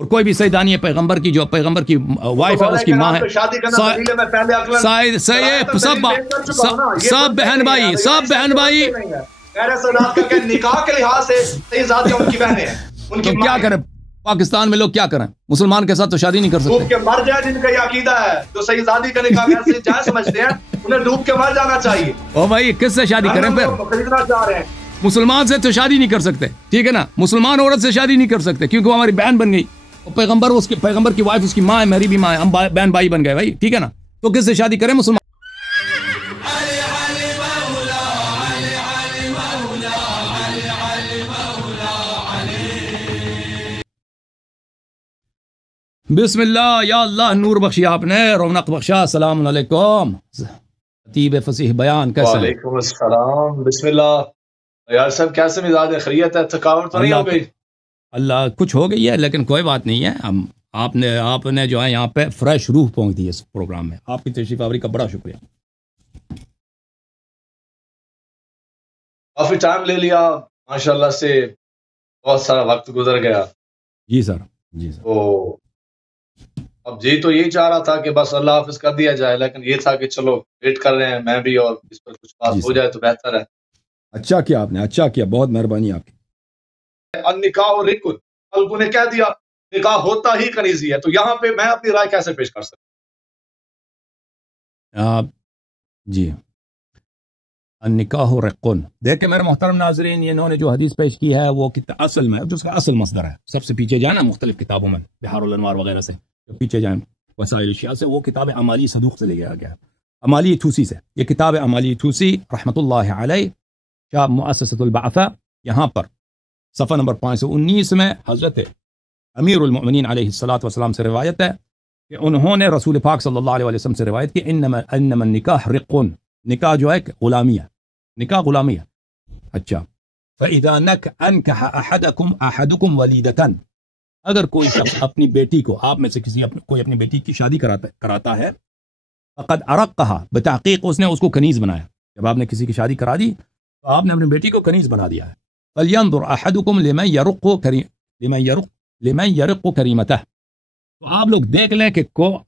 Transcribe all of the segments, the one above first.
اور کوئی بھی سیدانی پیغمبر کی جو پیغمبر کی وائف ہے اس کی ماں ہے. سب بہن بھائی نکاح کے لحاظ سے صحیح ان کی بہنیں ہیں. تو کیا کریں پاکستان میں لوگ کیا کریں؟ مسلمان کے ساتھ تو شادی نہیں کر سکتے. ڈوب کے مر جائے جن کا یہ عقیدہ ہے جو صحیح زادی کا نکاح ایسے جائز سمجھتے ہیں انہیں ڈوب کے مر جانا چاہیے. او بھائی کس سے شادی کریں پھر؟ خریدنا چاہ رہے ہیں. مسلمان سے تو شادی نہیں کر سکتے, ٹھیک ہے نا. مسلمان عورت سے شادی نہیں کر سکتے کیونکہ وہ ہماری بہن بن گئی. پیغمبر اس کے پیغمبر کی وائف اس کی ماں ہے, میری بھی ماں ہے, ہم بہن بھائی بن گئے بھائی, ٹھیک ہے نا. تو کس سے شادی کریں مسلمان؟ بسم اللہ, یا اللہ نور بخشی آپ نے, رونق بخشا. السلام علیکم. خطیب فصیح بیان کیسے؟ وعلیکم السلام. بسم اللہ. یار صاحب کیسے مزاج ہے؟ خیریت ہے؟ تھکاوٹ تو نہیں ہو گئی؟ اللہ کچھ ہو گئی ہے لیکن کوئی بات نہیں ہے. ہم آپ نے جو ہے یہاں پہ فریش روح پہنچ دی ہے اس پروگرام میں. آپ کی تشریف آوری کا بڑا شکریہ. کافی ٹائم لے لیا ماشاءاللہ سے, بہت سارا وقت گزر گیا. جی سر, جی سر. تو اب جی تو یہی چاہ رہا تھا کہ بس اللہ حافظ کر دیا جائے, لیکن یہ تھا کہ چلو ویٹ کر رہے ہیں میں بھی, اور اس پر کچھ بات ہو جائے تو بہتر ہے. اچھا کیا آپ نے, اچھا کیا, بہت مہربانی آپ کی. نکاح اور رکن خلقوں نے کہہ دیا نکاح ہوتا ہی کنیزی ہے, تو یہاں پہ میں اپنی رائے کیسے پیش کر سکتا ہوں؟ جی النکاح رقن. دیکھیں میرے محترم ناظرین, انہوں نے جو حدیث پیش کی ہے وہ اصل میں جو اس کا اصل مصدر ہے, سب سے پیچھے جائیں نا مختلف کتابوں میں, بحار الانوار وغیرہ سے پیچھے جائیں, وسائل الشیعہ سے, وہ کتاب امالی صدوق سے لے گیا گیا ہے, امالی توسی سے. یہ کتاب امالی توسی رحمۃ اللہ علیہ, شاہ مؤسسۃ البعثہ, یہاں پر صفحہ نمبر 519 میں حضرت امیر المؤمنین علیہ الصلوۃ والسلام سے روایت ہے کہ انہوں نے رسول پاک صلی اللہ علیہ وسلم سے روایت کی انما النکاح رقن, نکاح جو ہے غلامی ہے, نکاح غلامی ہے. اچھا فَإِذَا أَنْكَحَ أَحَدُكُمْ وَلِيدَةً, اگر کوئی شخص اپنی بیٹی کو, آپ میں سے کوئی اپنی بیٹی کی شادی کراتا ہے, فقد ارقها, بتحقیق اس نے اس کو کنیز بنایا. جب آپ نے کسی کی شادی کرا دی تو آپ نے اپنی بیٹی کو کنیز بنا دیا ہے. فَلْيَنْظُرْ أَحَدُكُمْ لِمَنْ يَرِقُّ كَرِيمَتَهُ, تو آپ لوگ دیکھ لیں کہ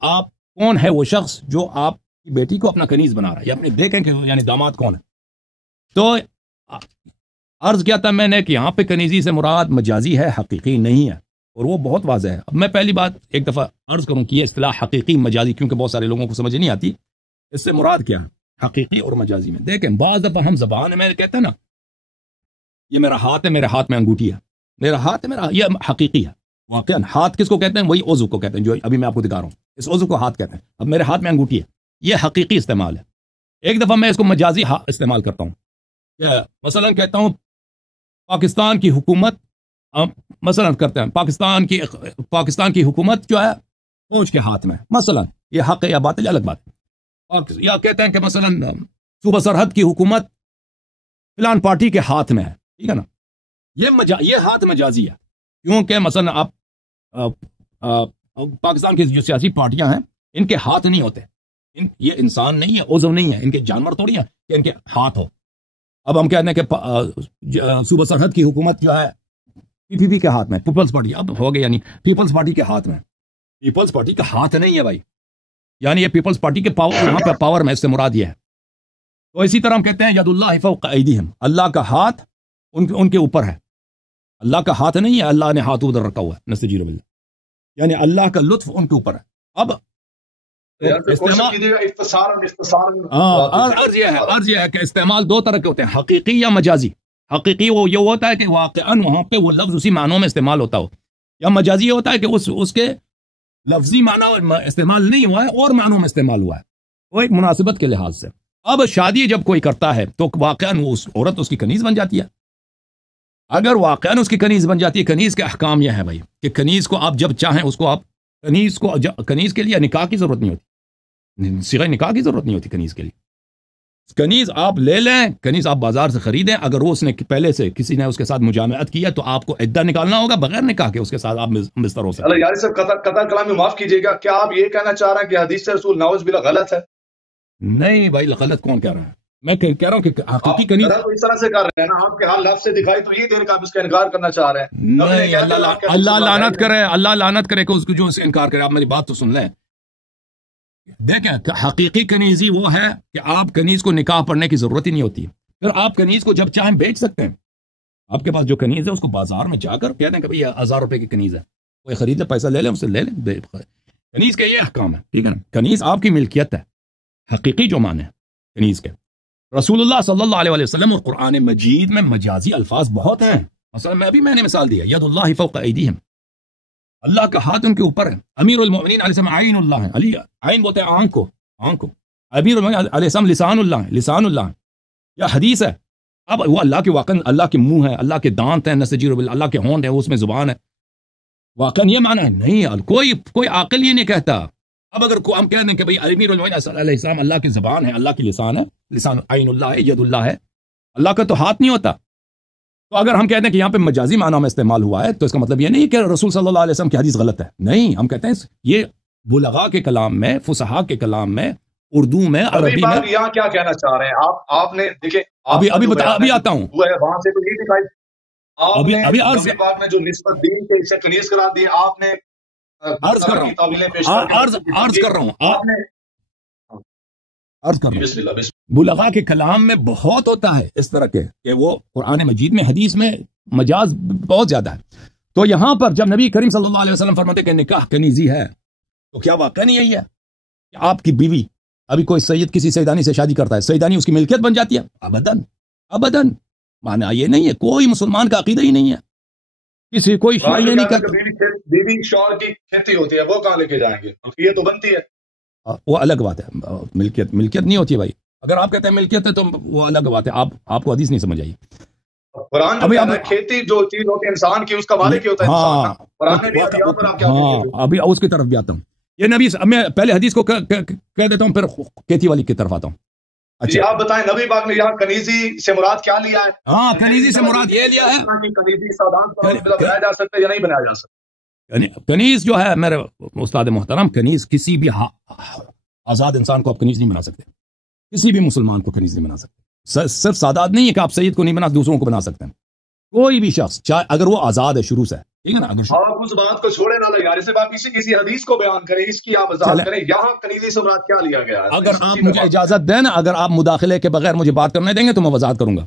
آپ کون ہے وہ شخص جو آپ کی بیٹی کو اپنا کنیز بنا رہا ہے, یا اپنے دیکھیں کہ یعنی داماد کون ہے. تو عرض کیا تھا میں نے کہ یہاں پہ کنیزی سے مراد مجازی ہے, حقیقی نہیں ہے, اور وہ بہت واضح ہے. اب میں پہلی بات ایک دفعہ عرض کروں کہ یہ اصطلاح حقیقی مجازی, کیونکہ بہت سارے لوگوں کو سمجھ نہیں آتی اس سے مراد کیا ہے حقیقی اور مجازی میں. دیکھیں بعض دفعہ ہم زبان میں کہتے ہیں نا یہ میرا ہاتھ ہے, میرے ہاتھ میں انگوٹھی ہے, میرا ہاتھ ہے, میرا, یہ حقیقی ہے. واقعا ہاتھ کس کو کہتے ہیں؟ وہی عضو کو کہتے ہیں جو ابھی میں آپ کو دکھا رہا ہوں, اس عضو کو ہاتھ کہتے ہیں. اب میرے ہاتھ میں انگوٹھی ہے, یہ حقیقی استعمال ہے. ایک دفعہ میں اس کو مجازی استعمال کرتا ہوں. مثلا کہتا ہوں پاکستان کی حکومت, مثلا کرتے ہیں پاکستان کی حکومت جو ہے فوج کے ہاتھ میں, مثلا یہ حق ہے یا باطل الگ بات ہے. یا کہتے ہیں کہ مثلا صوبہ سرحد کی حکومت فلان پارٹی کے ہاتھ میں ہے, ٹھیک ہے نا. یہ ہاتھ مجازی ہے, کیونکہ مثلا آپ پاکستان کی جو سیاسی پارٹیاں ہیں ان کے ہاتھ نہیں ہوتے, یہ انسان نہیں ہے, عضو نہیں ہے, ان کے جانور تھوڑی ہیں کہ ان کے ہاتھ ہو. اب ہم کہتے ہیں کہ صوبہ سرحد کی حکومت جو ہے پی پی کے ہاتھ میں, پیپلز پارٹی, اب ہو گیا یعنی پیپلز پارٹی کے ہاتھ میں. پیپلز پارٹی کا ہاتھ نہیں ہے بھائی, یعنی یہ پیپلز پارٹی کے پاور, یہاں پہ پاور میں اس سے مراد یہ ہے. تو اسی طرح ہم کہتے ہیں ید اللہ فوق ایدیہم, اللہ کا ہاتھ ان کے اوپر ہے. اللہ کا ہاتھ نہیں ہے, اللہ نے ہاتھ ادھر رکھا ہوا ہے, نستجیر باللہ, یعنی اللہ کا لطف ان کے اوپر ہے. اب عرض یہ ہے کہ استعمال دو طرح کے ہوتے ہیں, حقیقی یا مجازی. حقیقی وہ یہ ہوتا ہے کہ واقعاً وہاں پہ وہ لفظ اسی معنوں میں استعمال ہوتا ہو, یا مجازی یہ ہوتا ہے کہ اس کے لفظی معنی استعمال نہیں ہوا ہے اور معنوں میں استعمال ہوا ہے, وہ ایک مناسبت کے لحاظ سے. اب شادی جب کوئی کرتا ہے تو واقعاً وہ عورت اس کی کنیز بن جاتی ہے. اگر واقعاً اس کی کنیز بن جاتی ہے, کنیز کے احکام یہ ہے بھائی کہ کنیز کو آپ جب چاہیں اس کو آپ کنیز کے لیے نکاح کی ضرورت نہیں ہوتی, صیغہ نکاح کی ضرورت نہیں ہوتی کنیز کے لیے. کنیز آپ لے لیں, کنیز آپ بازار سے خریدیں, اگر وہ اس نے پہلے سے کسی نے اس کے ساتھ مجامعت کیا تو آپ کو عدہ نکالنا ہوگا بغیر نکاح کے اس کے ساتھ آپ مستر ہو سکتے ہیں. یار صاحب قطع کلام میں معاف کیجیے گا, کیا آپ یہ کہنا چاہ رہے ہیں کہ حدیث رسول نعوذ باللہ غلط ہے؟ نہیں بھائی, غلط کون کہہ رہا ہے؟ میں کہہ رہا ہوں کہ حقیقی کنیز تو اس طرح سے کر رہے ہیں نا، آپ کے حال لفظ سے دکھائی تو یہ دیر کا آپ اس کا انکار کرنا چاہ رہے ہیں. نہیں، اللہ لعنت کرے، اللہ لعنت کرے کہ اس کو جو اس سے انکار کرے. آپ میری بات تو سن لیں. دیکھیں حقیقی کنیزی وہ ہے کہ آپ کنیز کو نکاح پڑھنے کی ضرورت ہی نہیں ہوتی. پھر آپ کنیز کو جب چاہیں بیچ سکتے ہیں. آپ کے پاس جو کنیز ہے اس کو بازار میں جا کر کہہ دیں کہ بھئی 1000 روپے کی کنیز ہے، کوئی خرید لے، پیسہ لے لیں، اسے لے لیں. کنیز کے یہ احکام ہے، ٹھیک ہے نا. کنیز آپ کی ملکیت ہے، حقیقی جو معنی ہے کنیز کے. رسول اللہ صلی اللہ علیہ وسلم اور قرآن مجید میں مجازی الفاظ بہت ہیں. مثلا میں نے مثال دیا، ید اللہ فوق ایدیہم، اللہ کا ہاتھ ان کے اوپر ہے. امیر المؤمنین علیہ السلام عین اللہ ہے، علی عین بولتے ہیں آنکھ کو. امیر المؤمنین علیہ السلام لسان اللہ ہے، لسان اللہ ہے. یا حدیث ہے. اب وہ اللہ کے واقعاً اللہ کے منہ ہے، اللہ کے دانت ہیں، نسجیر باللہ، اللہ کے ہونٹ ہے، اس میں زبان ہے. واقعاً یہ معنی ہے نہیں، کوئی عاقل یہ نہیں کہتا. اب اگر ہم کہہ دیں کہ بھئی امیر المؤمنین علیہ السلام اللہ کی زبان ہے، اللہ کی لسان ہے، لسان عین اللہ ہے، ید اللہ ہے، اللہ کا تو ہاتھ نہیں ہوتا. تو اگر ہم کہتے ہیں کہ یہاں پہ مجازی معنی میں استعمال ہوا ہے تو اس کا مطلب یہ نہیں کہ رسول صلی اللہ علیہ وسلم کی حدیث غلط ہے. نہیں، ہم کہتے ہیں یہ بلغاء کے کلام میں، فصحاء کے کلام میں، اردو میں، عربی میں. یہاں کیا کہنا چاہ رہے ہیں آپ نے؟ دیکھیں ابھی آتا ہوں. وہاں سے تو یہ دکھائی ابھی پاک میں جو نسبت دین کے اسے کنیز کرا دی، آپ نے عرض کر رہا ہوں بلغاء کے کلام میں بہت ہوتا ہے اس طرح کے کہ وہ قرآن مجید میں، حدیث میں مجاز بہت زیادہ ہے. تو یہاں پر جب نبی کریم صلی اللہ علیہ وسلم فرماتے کہ نکاح کنیزی ہے، تو کیا واقعہ نہیں یہی ہے کہ آپ کی بیوی، ابھی کوئی سید کسی سیدانی سے شادی کرتا ہے، سیدانی اس کی ملکیت بن جاتی ہے؟ ابداً معنی یہ نہیں ہے. کوئی مسلمان کا عقیدہ ہی نہیں ہے. کسی کوئی شیعہ یہ نہیں کرتا. بیوی شوہر کی کھیتی ہوتی ہے، وہ کہاں لے کے جائیں گے؟ یہ تو بنتی ہے. وہ الگ بات ہے. ملکیت نہیں ہوتی ہے بھائی. اگر آپ کہتے ہیں ملکیت ہے تو وہ الگ بات ہے. آپ کو حدیث نہیں سمجھ آئی. قرآن کھیتی جو چیز ہوتی ہے انسان کی، اس کا مالک ہی ہوتا ہے. ابھی اس کی طرف بھی آتا ہوں. یہ نبی، میں پہلے حدیث کو کہہ دیتا ہوں، پھر کھیتی والی کی طرف آتا ہوں. اچھا آپ بتائیں، نبی پاک نے یہاں کنیزی سے مراد کیا لیا ہے؟ ہاں، کنیزی سے مراد یہ لیا ہے کنیزی سادات بنایا جا سکتا ہے یا نہیں بنایا جا سکتا؟ کنیز جو ہے میرے استاد محترم، کنیز کسی بھی آزاد انسان کو آپ کنیز نہیں بنا سکتے. کسی بھی مسلمان کو کنیز نہیں بنا سکتے. صرف سادات نہیں ہے کہ آپ سید کو نہیں بنا، دوسروں کو بنا سکتے ہیں. کوئی بھی شخص چاہے اگر وہ آزاد ہے شروع سے، ٹھیک ہے نا. آپ اس بات کو چھوڑے نہ یار، اسے آپ کسی حدیث کو بیان کریں، اس کی آپ وضاحت کریں. یہاں کنیزی سے مراد کیا لیا گیا ہے؟ اگر آپ مجھے اجازت دیں نا، اگر آپ مداخلے کے بغیر مجھے بات کرنے دیں گے تو میں وضاحت کروں گا.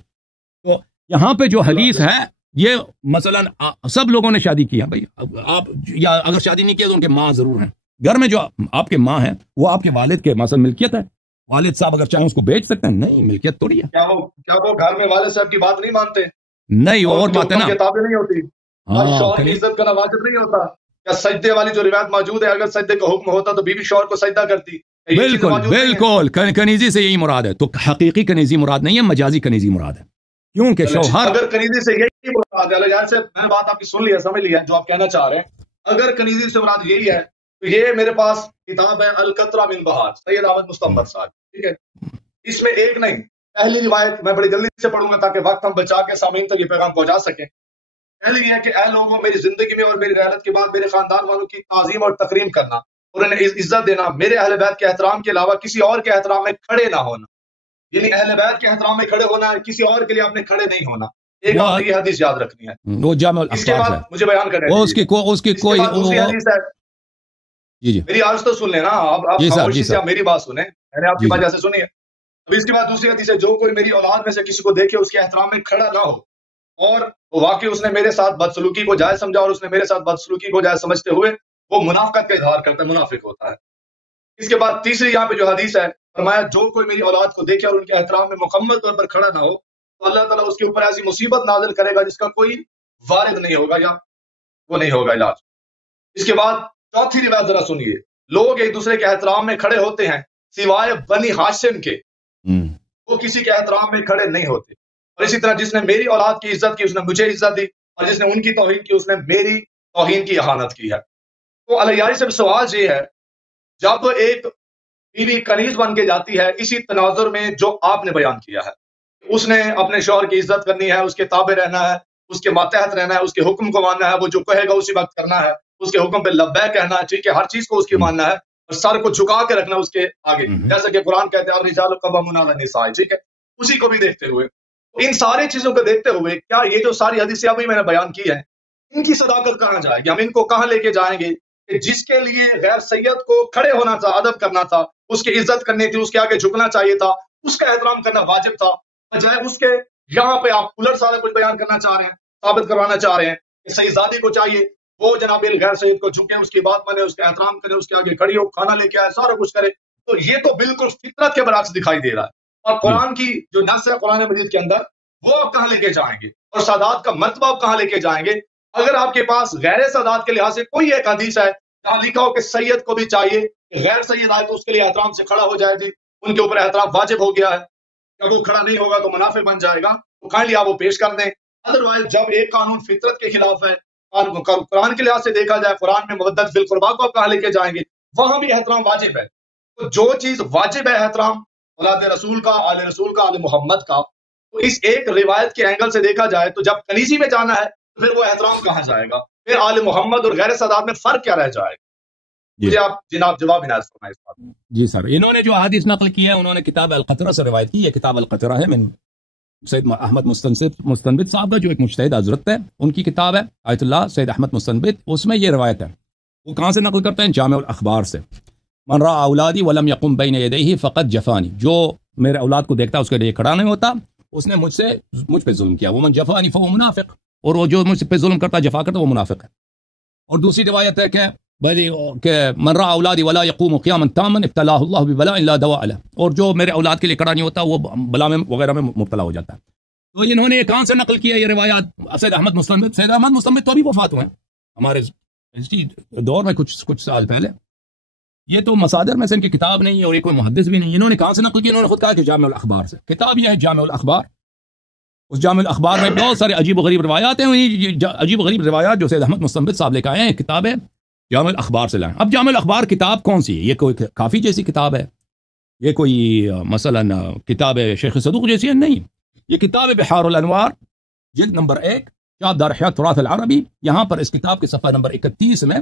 تو یہاں پہ جو حدیث ہے، یہ مثلا سب لوگوں نے شادی کیا بھائی. آپ یا اگر شادی نہیں کیا تو ان کے ماں ضرور ہیں گھر میں. جو آپ کے ماں ہیں وہ آپ کے والد کے مثلا ملکیت ہے. والد صاحب اگر چاہیں اس کو بیچ سکتے ہیں. نہیں، ملکیت توڑی ہے. کیا وہ گھر میں والد صاحب کی بات نہیں مانتے؟ نہیں، اور بات ہے نا، کتابیں نہیں ہوتی. شوہر کی عزت کرنا واجب نہیں ہوتا؟ کیا سجدے والی جو روایت موجود ہے، اگر سجدے کا حکم ہوتا تو بیوی شوہر کو سجدہ کرتی؟ بالکل کنیزی سے یہی مراد ہے. تو حقیقی کنیزی مراد نہیں ہے، مجازی کنیزی مراد ہے. کیونکہ شوہر اگر کنیزی سے یہی مراد ہے، میں نے بات آپ کی سن لی ہے، سمجھ لیا جو آپ کہنا چاہ رہے ہیں. اگر کنیزی سے مراد یہی ہے تو یہ میرے پاس کتاب ہے القطرہ من بہار، سید احمد مستنبر صاحب، ٹھیک ہے. اس میں ایک نہیں، پہلی روایت میں بڑی جلدی سے پڑھوں گا تاکہ وقت ہم بچا کے سامعین تک یہ پیغام پہنچا سکیں. پہلی یہ ہے کہ اے لوگوں، میری زندگی میں اور میری رحلت کے بعد میرے خاندان والوں کی تعظیم اور تکریم کرنا اور انہیں عزت دینا، میرے اہل بیت کے احترام کے علاوہ کسی اور کے احترام میں کھڑے نہ ہونا. یعنی اہل بیت کے احترام میں کھڑے ہونا ہے، کسی اور کے لیے آپ نے کھڑے نہیں ہونا. ایک آپ نے یہ حدیث یاد رکھنی ہے. اس کے بعد مجھے بیان کریں دوسری حدیث ہے. جی میری عرض تو سن لیں نا آپ میری بات سنیں، میں نے آپ کی وجہ سے سنی ہے. ابھی اس کے بعد دوسری حدیث ہے، جو کوئی میری اولاد میں سے کسی کو دیکھے اس کے احترام میں کھڑا نہ ہو اور واقعی اس نے میرے ساتھ بدسلوکی کو جائز سمجھا اور اس نے میرے ساتھ بدسلوکی کو جائز سمجھتے ہوئے وہ منافقت کا اظہار کرتا ہے، منافق ہوتا ہے. اس کے بعد تیسری یہاں پہ جو حدیث ہے، فرمایا جو کوئی میری اولاد کو دیکھے اور ان کے احترام میں مکمل طور پر کھڑا نہ ہو تو اللہ تعالیٰ اس کے اوپر ایسی مصیبت نازل کرے گا جس کا کوئی وارد نہیں ہوگا یا وہ نہیں ہوگا علاج. اس کے بعد چوتھی روایت ذرا سنیے. لوگ ایک دوسرے کے احترام میں کھڑے ہوتے ہیں سوائے بنی ہاشم کے، وہ کسی کے احترام میں کھڑے نہیں ہوتے. اور اسی طرح جس نے میری اولاد کی عزت کی اس نے مجھے عزت دی، اور جس نے ان کی توہین کی اس نے میری توہین کی اہانت کی ہے. تو علیاری سے سوال یہ ہے، جب ایک بیوی کنیز بن کے جاتی ہے اسی تناظر میں جو آپ نے بیان کیا ہے، اس نے اپنے شوہر کی عزت کرنی ہے، اس کے تابع رہنا ہے، اس کے ماتحت رہنا ہے، اس کے حکم کو ماننا ہے، وہ جو کہے گا اسی وقت کرنا ہے، اس کے حکم پہ لبیک کہنا ہے، ٹھیک ہے، ہر چیز کو اس کی ماننا ہے اور سر کو جھکا کے رکھنا اس کے آگے، جیسا کہ قرآن کہتے ہیں الرجال قوامون علی النساء، ٹھیک ہے. اسی کو بھی دیکھتے ہوئے، ان ساری چیزوں کو دیکھتے ہوئے کیا یہ جو ساری حدیثیں ابھی میں نے بیان کی ہیں، ان کی صداقت کہاں جائے گی؟ ہم ان کو کہاں لے کے جائیں گے کہ جس کے لیے غیر سید کو کھڑے ہونا تھا، ادب کرنا تھا، اس کی عزت کرنی تھی، اس کے آگے جھکنا چاہیے تھا، اس کا احترام کرنا واجب تھا، بجائے اس کے یہاں پہ آپ الٹ سارا کچھ بیان کرنا چاہ رہے ہیں، ثابت کروانا چاہ رہے ہیں کہ سید زادی کو چاہیے وہ جناب غیر سید کو جھکے، اس کی بات مانے، اس کا احترام کرے، اس کے آگے کھڑی ہو، کھانا لے کے آئے، سارا کچھ کرے. تو یہ تو بالکل فطرت کے برعکس دکھائی دے رہا ہے. اور قرآن کی جو نص ہے قرآن مجید کے اندر، وہ آپ کہاں لے کے جائیں گے؟ اور سادات کا مرتبہ آپ کہاں لے کے جائیں گے؟ اگر آپ کے پاس غیر سادات کے لحاظ سے کوئی ایک حدیث ہے جہاں لکھا ہو کہ سید کو بھی چاہیے کہ غیر سید آئے تو اس کے لیے احترام سے کھڑا ہو جائے گی، ان کے اوپر احترام واجب ہو گیا ہے، جب وہ کھڑا نہیں ہوگا تو منافع بن جائے گا، تو کائنڈلی آپ وہ پیش کر دیں. ادروائز جب ایک قانون فطرت کے خلاف ہے، قرآن کے لحاظ سے دیکھا جائے، قرآن میں مودت بالقربا کو آپ کہاں لے کے جائیں گے؟ وہاں بھی احترام واجب ہے. تو جو چیز واجب ہے احترام اولاد رسول کا، آل رسول کا، آل محمد کا، تو اس ایک روایت کے اینگل سے دیکھا جائے تو جب کنیزی میں جانا ہے تو پھر وہ احترام کہاں جائے گا؟ پھر آل محمد اور غیر سادات میں فرق کیا رہ جائے گا؟ مجھے آپ جناب جواب عنایت فرمائیں اس بات میں. جی سر، انہوں نے جو حدیث نقل کی ہے انہوں نے کتاب القطرہ سے روایت کی. یہ کتاب القطرہ ہے من سید احمد مستنبت صاحب کا، جو ایک مجتہد حضرت ہے، ان کی کتاب ہے آیت اللہ سید احمد مستنبت. اس میں یہ روایت ہے. وہ کہاں سے نقل کرتے ہیں؟ جامع الاخبار سے. من رأى اولادی ولم يقم بین یدیہ فقد جفانی. جو میرے اولاد کو دیکھتا ہے اس کے لیے کھڑا نہیں ہوتا، اس نے مجھ پہ ظلم کیا. ومن جفانی فهو منافق. اور وہ جو مجھ پہ ظلم کرتا ہے، جفا کرتا ہے، وہ منافق ہے. اور دوسری روایت ہے کہ من رأى اولادی ولا يقوم قیاما تاما ابتلاه الله ببلاء لا دواء له. اور جو میرے اولاد کے لیے کھڑا نہیں ہوتا وہ بلا میں وغیرہ میں مبتلا ہو جاتا ہے. تو انہوں نے کہاں سے نقل کیا یہ روایات؟ سید احمد مستنبت. سید احمد مستنبت تو ابھی وفات ہوئے ہیں ہمارے دور میں، کچھ سال پہلے. یہ تو مصادر میں سے ان کی کتاب نہیں ہے اور یہ کوئی محدث بھی نہیں. انہوں نے کہاں سے نقل کی؟ انہوں نے خود کہا کہ جامع الاخبار سے. کتاب یہ ہے جامع الاخبار. اس جامع الاخبار میں بہت سارے عجیب و غریب روایات ہیں. عجیب و غریب روایات جو سید احمد مستنبت صاحب لے کے آئے ہیں، کتاب ہے جامع الاخبار سے لائیں. اب جامع الاخبار کتاب کون سی ہے؟ یہ کوئی کافی جیسی کتاب ہے؟ یہ کوئی مثلا کتاب شیخ صدوق جیسی ہے؟ نہیں. یہ کتاب بحار الانوار، جلد نمبر 1، شاب دار احیاء تراث العربی. یہاں پر اس کتاب کے صفحہ نمبر 31 میں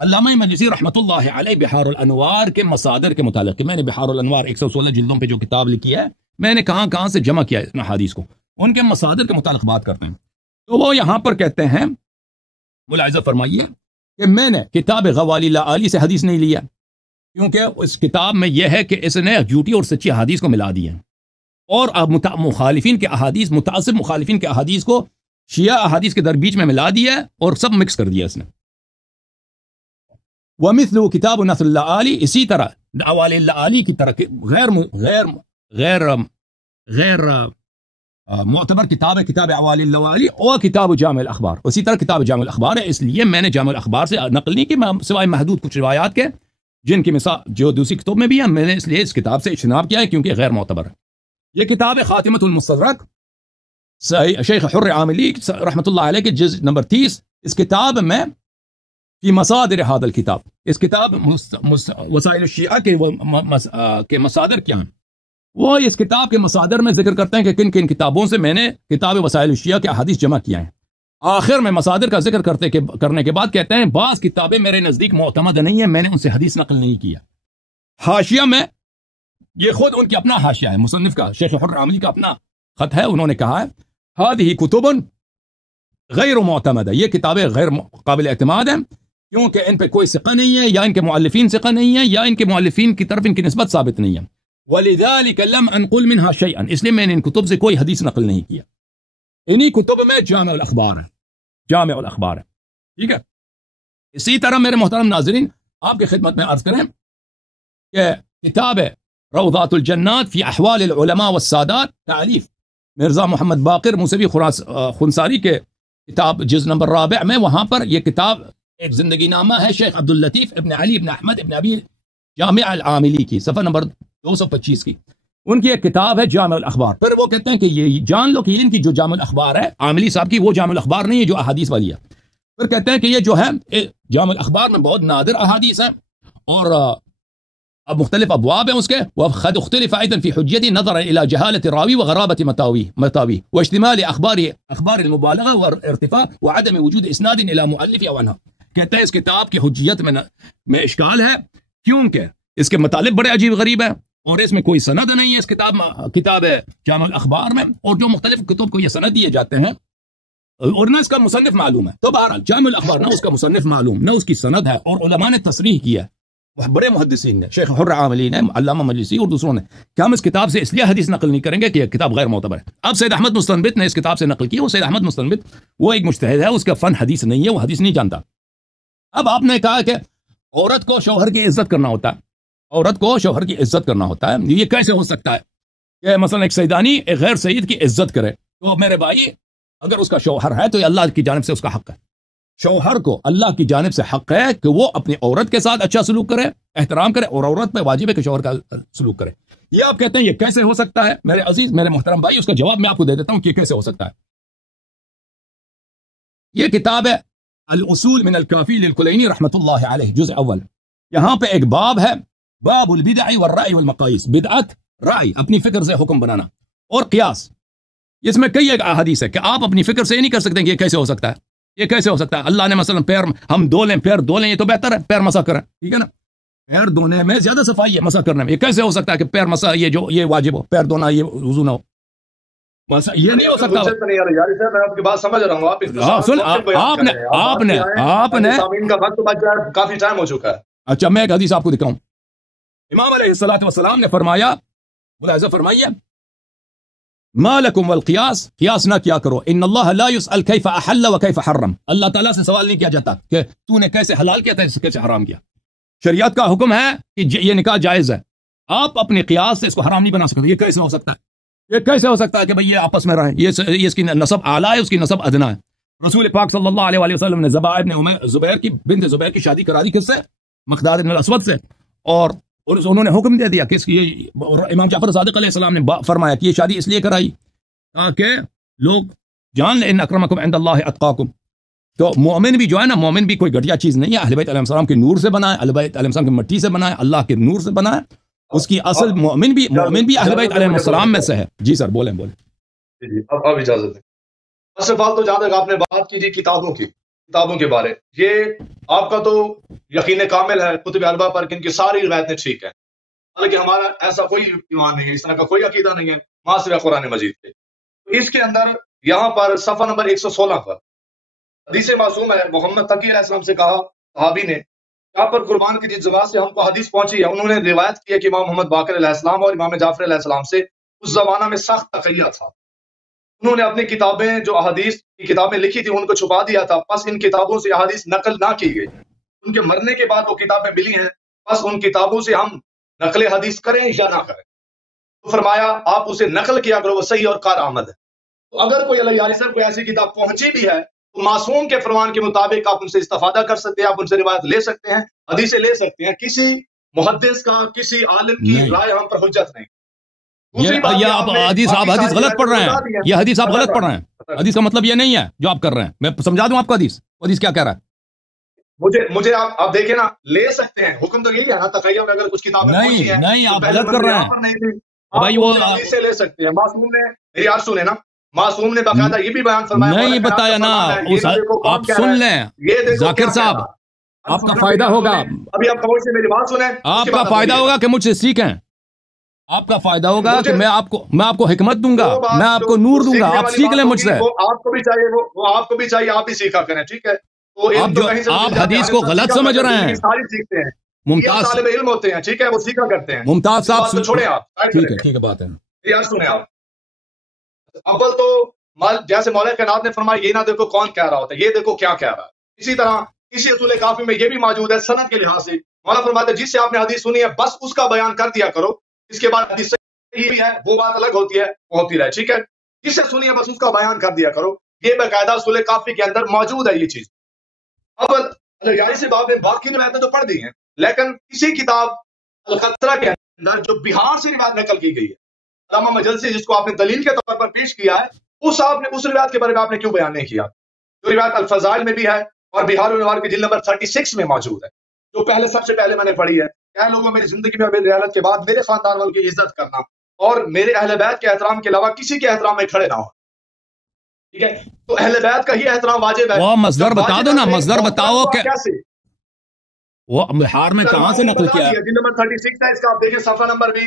علامہ مجلسی رحمۃ اللہ علیہ بحار الانوار کے مصادر کے متعلق، کہ میں نے بحار الانوار 116 جلدوں پہ جو کتاب لکھی ہے، میں نے کہاں سے جمع کیا ہے حدیث کو، ان کے مصادر کے متعلق بات کرتے ہیں. تو وہ یہاں پر کہتے ہیں، ملاحظہ فرمائیے کہ میں نے کتاب غوالی لآلی سے حدیث نہیں لیا، کیونکہ اس کتاب میں یہ ہے کہ اس نے جھوٹی اور سچی احادیث کو ملا دی ہے، اور مخالفین کے احادیث، متعصب مخالفین کے احادیث کو شیعہ احادیث کے دربیچ میں ملا دیا ہے اور سب مکس کر دیا اس نے. ومثل کتاب نصر لآلی، اسی طرح غوالی لآلی کی طرح غیر معتبر کتاب ہے کتاب غوالی لآلی اور کتاب جامع الاخبار. اسی طرح کتاب جامع الاخبار ہے. اس لیے میں نے جامع الاخبار سے نقل نہیں کی، سوائے محدود کچھ روایات کے جن کی مثال جو دوسری کتب میں بھی ہیں، میں نے اس لیے اس کتاب سے اجتناب کیا ہے کیونکہ غیر معتبر ہے. یہ کتاب ہے خاتمۃ المستدرک، شیخ حر عاملی رحمۃ اللہ علیہ کے جزء نمبر 30. اس کتاب میں فی مصادر هذا الکتاب، اس کتاب وسائل الشیعہ کے مصادر کیا ہیں، وہ اس کتاب کے مصادر میں ذکر کرتے ہیں کہ کن کن کتابوں سے میں نے کتاب وسائل الشیعہ کے احادیث جمع کیا ہیں. آخر میں مصادر کا ذکر کرنے کے بعد کہتے ہیں بعض کتابیں میرے نزدیک معتمد نہیں ہیں، میں نے ان سے حدیث نقل نہیں کیا. حاشیہ میں یہ خود ان کی اپنا حاشیہ ہے، مصنف کا، شیخ حر عاملی کا اپنا خط ہے. انہوں نے کہا ہے هذه کتب غیر معتمدہ، یہ کتابیں غیر قابل اعتماد ہیں کیونکہ ان پہ کوئی ثقہ نہیں ہے، یا ان کے مؤلفین ثقہ نہیں ہے، یا ان کے مؤلفین کی طرف ان کی نسبت ثابت نہیں ہے. وَلِذَلِكَ لَمْ أَنْقُلْ مِنْهَا شَيْئًا، اس لیے میں نے ان کتب سے کوئی حدیث نقل نہیں کیا. انہی کتب میں جامع الاخبار ہے، جامع الاخبار ہے. ٹھیک ہے. اسی طرح میرے محترم ناظرین، آپ کی خدمت میں عرض کریں کہ کتاب روضات الجنات فی احوال العلماء والسادات، تعلیف مرزا محمد باقر موسوی خنساری کے کتاب جزء نمبر 4 میں، وہاں پر یہ کتاب ایک زندگی نامہ ہے شیخ عبداللطیف ابن علی ابن احمد ابن ابی جامع العاملی کی، صفحہ نمبر 225 کی. ان کی ایک کتاب ہے جامع الاخبار. پھر وہ کہتے ہیں کہ یہ جان لو کہ ان کی جو جامع الاخبار ہے عاملی صاحب کی، وہ جامع الاخبار نہیں ہے جو احادیث والی ہے. پھر کہتے ہیں کہ یہ جو ہے جامع الاخبار میں بہت نادر احادیث ہیں، اور اب مختلف ابواب ہیں اس کے. وقد اختلف ايضا في حجته نظرا الى جهاله الراوي وغرابه متاويه واشتمال اخبار المبالغه وارتفاع وعدم وجود اسناد الى مؤلف او عنها. کہتے ہیں اس کتاب کی حجیت میں اشکال ہے کیونکہ اس کے مطالب بڑے عجیب غریب ہیں، اور اس میں کوئی سند نہیں ہے اس کتاب جامع الاخبار میں، اور جو مختلف کتب کو یہ سند دیے جاتے ہیں اور نہ اس کا مصنف معلوم ہے. تو بہرحال جامع الاخبار نہ اس کا مصنف معلوم، نہ اس کی سند ہے، اور علماء نے تصریح کیا، بڑے محدثین نے، شیخ حر عاملی نے، علامہ مجلسی اور دوسروں نے، کہ ہم اس کتاب سے اس لیے حدیث نقل نہیں کریں گے کہ یہ کتاب غیر معتبر ہے. اب سید احمد مستنبط نے اس کتاب سے نقل کی. وہ سید احمد مستنبط وہ ایک مجتہد ہے، اس کا فن حدیث نہیں ہے، وہ حدیث نہیں جانتا. اب آپ نے کہا کہ عورت کو شوہر کی عزت کرنا ہوتا ہے، عورت کو شوہر کی عزت کرنا ہوتا ہے. یہ کیسے ہو سکتا ہے کہ مثلا ایک سیدانی ایک غیر سید کی عزت کرے؟ تو میرے بھائی، اگر اس کا شوہر ہے تو یہ اللہ کی جانب سے اس کا حق ہے. شوہر کو اللہ کی جانب سے حق ہے کہ وہ اپنی عورت کے ساتھ اچھا سلوک کرے، احترام کرے، اور عورت پہ واجب ہے کہ شوہر کا سلوک کرے. یہ آپ کہتے ہیں یہ کیسے ہو سکتا ہے؟ میرے عزیز، میرے محترم بھائی، اس کا جواب میں آپ کو دے دیتا ہوں کہ یہ کیسے ہو سکتا ہے. یہ کتاب ہے الاصول من الکافی للکلینی رحمۃ اللہ علیہ، جزء اول. یہاں پہ ایک باب ہے، باب البدع والرأی والمقایس. بدعت، رأی، اپنی فکر سے حکم بنانا، اور قیاس. اس میں کئی ایک احادیث ہے کہ آپ اپنی فکر سے یہ نہیں کر سکتے کہ یہ کیسے ہو سکتا ہے. یہ کیسے ہو سکتا ہے؟ اللہ نے مثلا پیر ہم دھو لیں، پیر دھو لیں، یہ تو بہتر ہے، پیر مسح کریں، ٹھیک ہے نا؟ پیر دھونے میں زیادہ صفائی ہے مسح کرنے میں. یہ کیسے ہو سکتا ہے کہ پیر مسح یہ واجب ہو، پیر دھونا یہ وضو نہ ہو؟ یہ نہیں ہو سکتا. کافی ٹائم ہو چکا ہے. اچھا، میں ایک حدیث آپ کو دکھاؤں. امام علیہ الصلوۃ والسلام نے فرمایا، ملاحظہ فرمائیے، ما لکم والقیاس، قیاس نہ کیا کرو. ان اللہ لا يسأل کیف احل وکیف حرم. اللہ تعالیٰ سے سوال نہیں کیا جاتا کہ تو نے کیسے حلال کیا تھا، کیسے حرام کیا. شریعت کا حکم ہے کہ یہ نکاح جائز ہے. آپ اپنے قیاس سے اس کو حرام نہیں بنا سکتے. یہ کیسے ہو سکتا ہے؟ یہ کیسے ہو سکتا ہے کہ بھئی یہ آپس میں رہیں؟ یہ اس کی نسب اعلیٰ ہے، اس کی نسب ادنا ہے. رسول پاک صلی اللہ علیہ وآلہ وسلم نے زبیر کی بنت زبیر کی شادی کرا دی، کس سے؟ مقداد بن الاسود سے. اور انہوں نے حکم دے دیا کہ امام جعفر صادق علیہ السلام نے فرمایا کہ یہ شادی اس لیے کرائی تاکہ لوگ جان لیں ان اکرمکم عند اللہ اتقاکم. تو مومن بھی جو ہے نا، مومن بھی کوئی گھٹیا چیز نہیں ہے. اہل بیت علیہ السلام کے نور سے بنا ہے، اہل بیت علیہ السلام کی مٹی سے بنا ہے، اللہ کے نور سے بنا ہے. اس کی اصل مومن بھی اہل بیت علیہ السلام میں سے ہے. جی سر، بولیں. جی اب اجازت دیں. بس فال تو جہاں تک آپ نے بات کی تھی کتابوں کے بارے، یہ آپ کا تو یقین کامل ہے کتب اربعہ پر کہ ان کی ساری روایتیں ٹھیک ہیں. حالانکہ ہمارا ایسا کوئی ایمان نہیں ہے، اس طرح کا کوئی عقیدہ نہیں ہے ماں سوائے قرآن مجید کے. اس کے اندر یہاں پر صفحہ نمبر 116 پر حدیث معصوم ہے. محمد تقی علیہ السلام سے کہا صحابی نے، یہاں پر قربان کی جس زبان سے ہم کو حدیث پہنچی ہے، انہوں نے روایت کی ہے کہ امام محمد باقر علیہ السلام اور امام جعفر علیہ السلام سے اس زمانہ میں سخت تقیہ تھا. انہوں نے اپنی کتابیں، جو احادیث کی کتابیں لکھی تھی، ان کو چھپا دیا تھا. پس ان کتابوں سے احادیث نقل نہ کی گئی. ان کے مرنے کے بعد وہ کتابیں ملی ہیں، بس ان کتابوں سے ہم نقل حدیث کریں یا نہ کریں. تو فرمایا آپ اسے نقل کیا کرو، وہ صحیح اور کارآمد ہے. تو اگر کوئی اللہ علیہ وسلم کو ایسی کتاب پہنچی بھی ہے تو معصوم کے فرمان کے مطابق آپ ان سے استفادہ کر سکتے ہیں، آپ ان سے روایت لے سکتے ہیں، حدیثیں لے سکتے ہیں. کسی محدث کا، کسی عالم کی رائے ہم پر حجت نہیں. آپ حدیث غلط پڑھ رہے ہیں. یہ حدیث آپ غلط پڑھ رہے ہیں. حدیث کا مطلب یہ نہیں ہے جو آپ کر رہے ہیں. میں سمجھا دوں آپ کو حدیث کیا کہہ رہا ہے. مجھے آپ دیکھیں نا، لے سکتے ہیں، حکم تو یہی ہے نا. تقیہ میں اگر کچھ کتابیں نہیں، آپ غلط کر رہے ہیں بھائی. وہ سے لے سکتے ہیں. معصوم نے میری یار سنے نا، معصوم نے باقاعدہ یہ بھی بیان فرمایا، نہیں بتایا نا. آپ سن لیں ذاکر صاحب، آپ کا فائدہ ہوگا. ابھی آپ خاموش سے میری بات سنیں. آپ کا فائدہ ہوگا کہ مجھ سے سیکھیں. آپ کا فائدہ ہوگا کہ میں آپ کو حکمت دوں گا، میں آپ کو نور دوں گا. آپ سیکھ لیں مجھ سے. آپ کو بھی چاہیے، وہ آپ کو بھی چاہیے آپ بھی سیکھا کریں. ٹھیک ہے، آپ حدیث کو غلط سمجھ رہے ہیں. ساری سیکھتے ہیں، ممتاز طالب علم ہوتے ہیں. ٹھیک ہے، وہ سیکھا کرتے ہیں. ممتاز صاحب چھوڑیں آپ. ٹھیک ہے بات ہے. یار سنیں آپ. اول تو جیسے مولانا کائنات نے فرمایا یہ نہ دیکھو کون کہہ رہا ہوتا ہے، یہ دیکھو کیا کہہ رہا ہے. اسی طرح اسی اصول کافی میں یہ بھی موجود ہے سند کے لحاظ سے. مولانا فرماتا ہے جس سے آپ نے حدیث سنی ہے بس اس کا بیان کر دیا کرو. اس کے بعد حدیث صحیح بھی ہے وہ بات الگ ہوتی ہے، وہ ہوتی رہے. ٹھیک ہے، جس سے سنی ہے بس اس کا بیان کر دیا کرو. یہ باقاعدہ اصول کافی کے اندر موجود ہے یہ چیز. اب الغاری سے باب نے باقی روایتیں تو پڑھ دی ہیں، لیکن کسی کتاب القطرہ کے اندر جو بہار سے روایت نقل کی گئی ہے، علامہ مجلسی جس کو آپ نے دلیل کے طور پر پیش کیا ہے، اس روایت کے بارے میں آپ نے کیوں بیان نہیں کیا؟ جو روایت الفضائل میں بھی ہے اور بہار الانوار کی جلد نمبر 36 میں موجود ہے، جو سب سے پہلے میں نے پڑھی ہے. کیا لوگوں میری زندگی میں میری رحلت کے بعد میرے خاندان والوں کی عزت کرنا اور میرے اہل بیت کے احترام کے علاوہ کسی کے احترام میں کھڑے نہ ہو. ٹھیک ہے، تو اہل بیت کا ہی احترام واجب ہے. وہ مصدر بتا دو نا، مصدر بتاؤ کہ کیسے وہ بہار میں کہاں سے نقل کیا ہے. جلد نمبر 36 ہے، اس کا آپ دیکھیں صفحہ نمبر بھی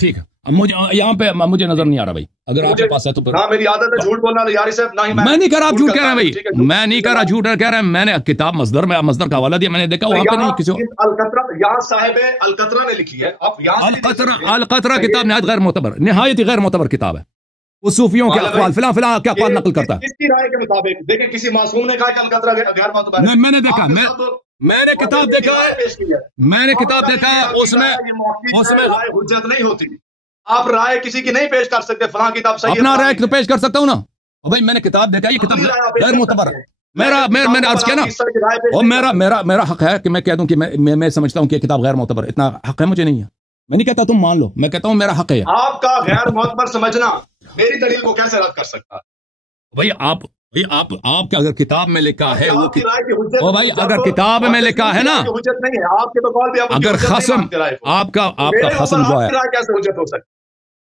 ٹھیک ہے، مجھے یہاں پہ مجھے نظر نہیں آ رہا بھائی، اگر آپ کے پاس ہے تو پھر میری عادت ہے جھوٹ بولنا یاری صاحب، نہ ہی میں نہیں کہہ رہا آپ جھوٹ کہہ رہے ہیں بھائی، میں نہیں کہہ رہا جھوٹ کہہ رہے ہیں، میں نے کتاب مصدر کا حوالہ دیا، میں نے دیکھا وہاں پہ نہیں کسی یہاں صاحب القطرہ نے لکھی ہے، آپ یہاں القطرہ کتاب نہایت غیر معتبر کتاب ہے، وہ صوفیوں کے اقوال فلاں کے اقوال نقل کرتا ہے. اس کی رائے کے مطابق دیکھیں کسی معصوم نے کہا کہ القطرہ غیر معتبر ہے، میں نے دیکھا، میں نے کتاب دیکھا ہے، میں نے کتاب دیکھا ہے، اس میں رائے حجت نہیں ہوتی، آپ رائے کسی کی نہیں پیش کر سکتے، فلاں کتاب صحیح ہے، اپنا رائے پیش کر سکتا ہوں نا بھائی، میں نے کتاب دیکھا، یہ کتاب غیر معتبر ہے، میں نے عرض کیا نا، اور میرا حق ہے کہ میں کہہ دوں کہ میں سمجھتا ہوں کہ کتاب غیر معتبر ہے، اتنا حق ہے مجھے نہیں ہے، میں نہیں کہتا تم مان لو، میں کہتا ہوں میرا حق ہے. آپ کا غیر معتبر سمجھنا میری دلیل کو کیسے رد کر سکتا بھائی؟ آپ کا اگر کتاب میں لکھا ہے وہ بھائی اگر کتاب میں لکھا ہے نا، اگر خصم آپ کا خصم جو ہے،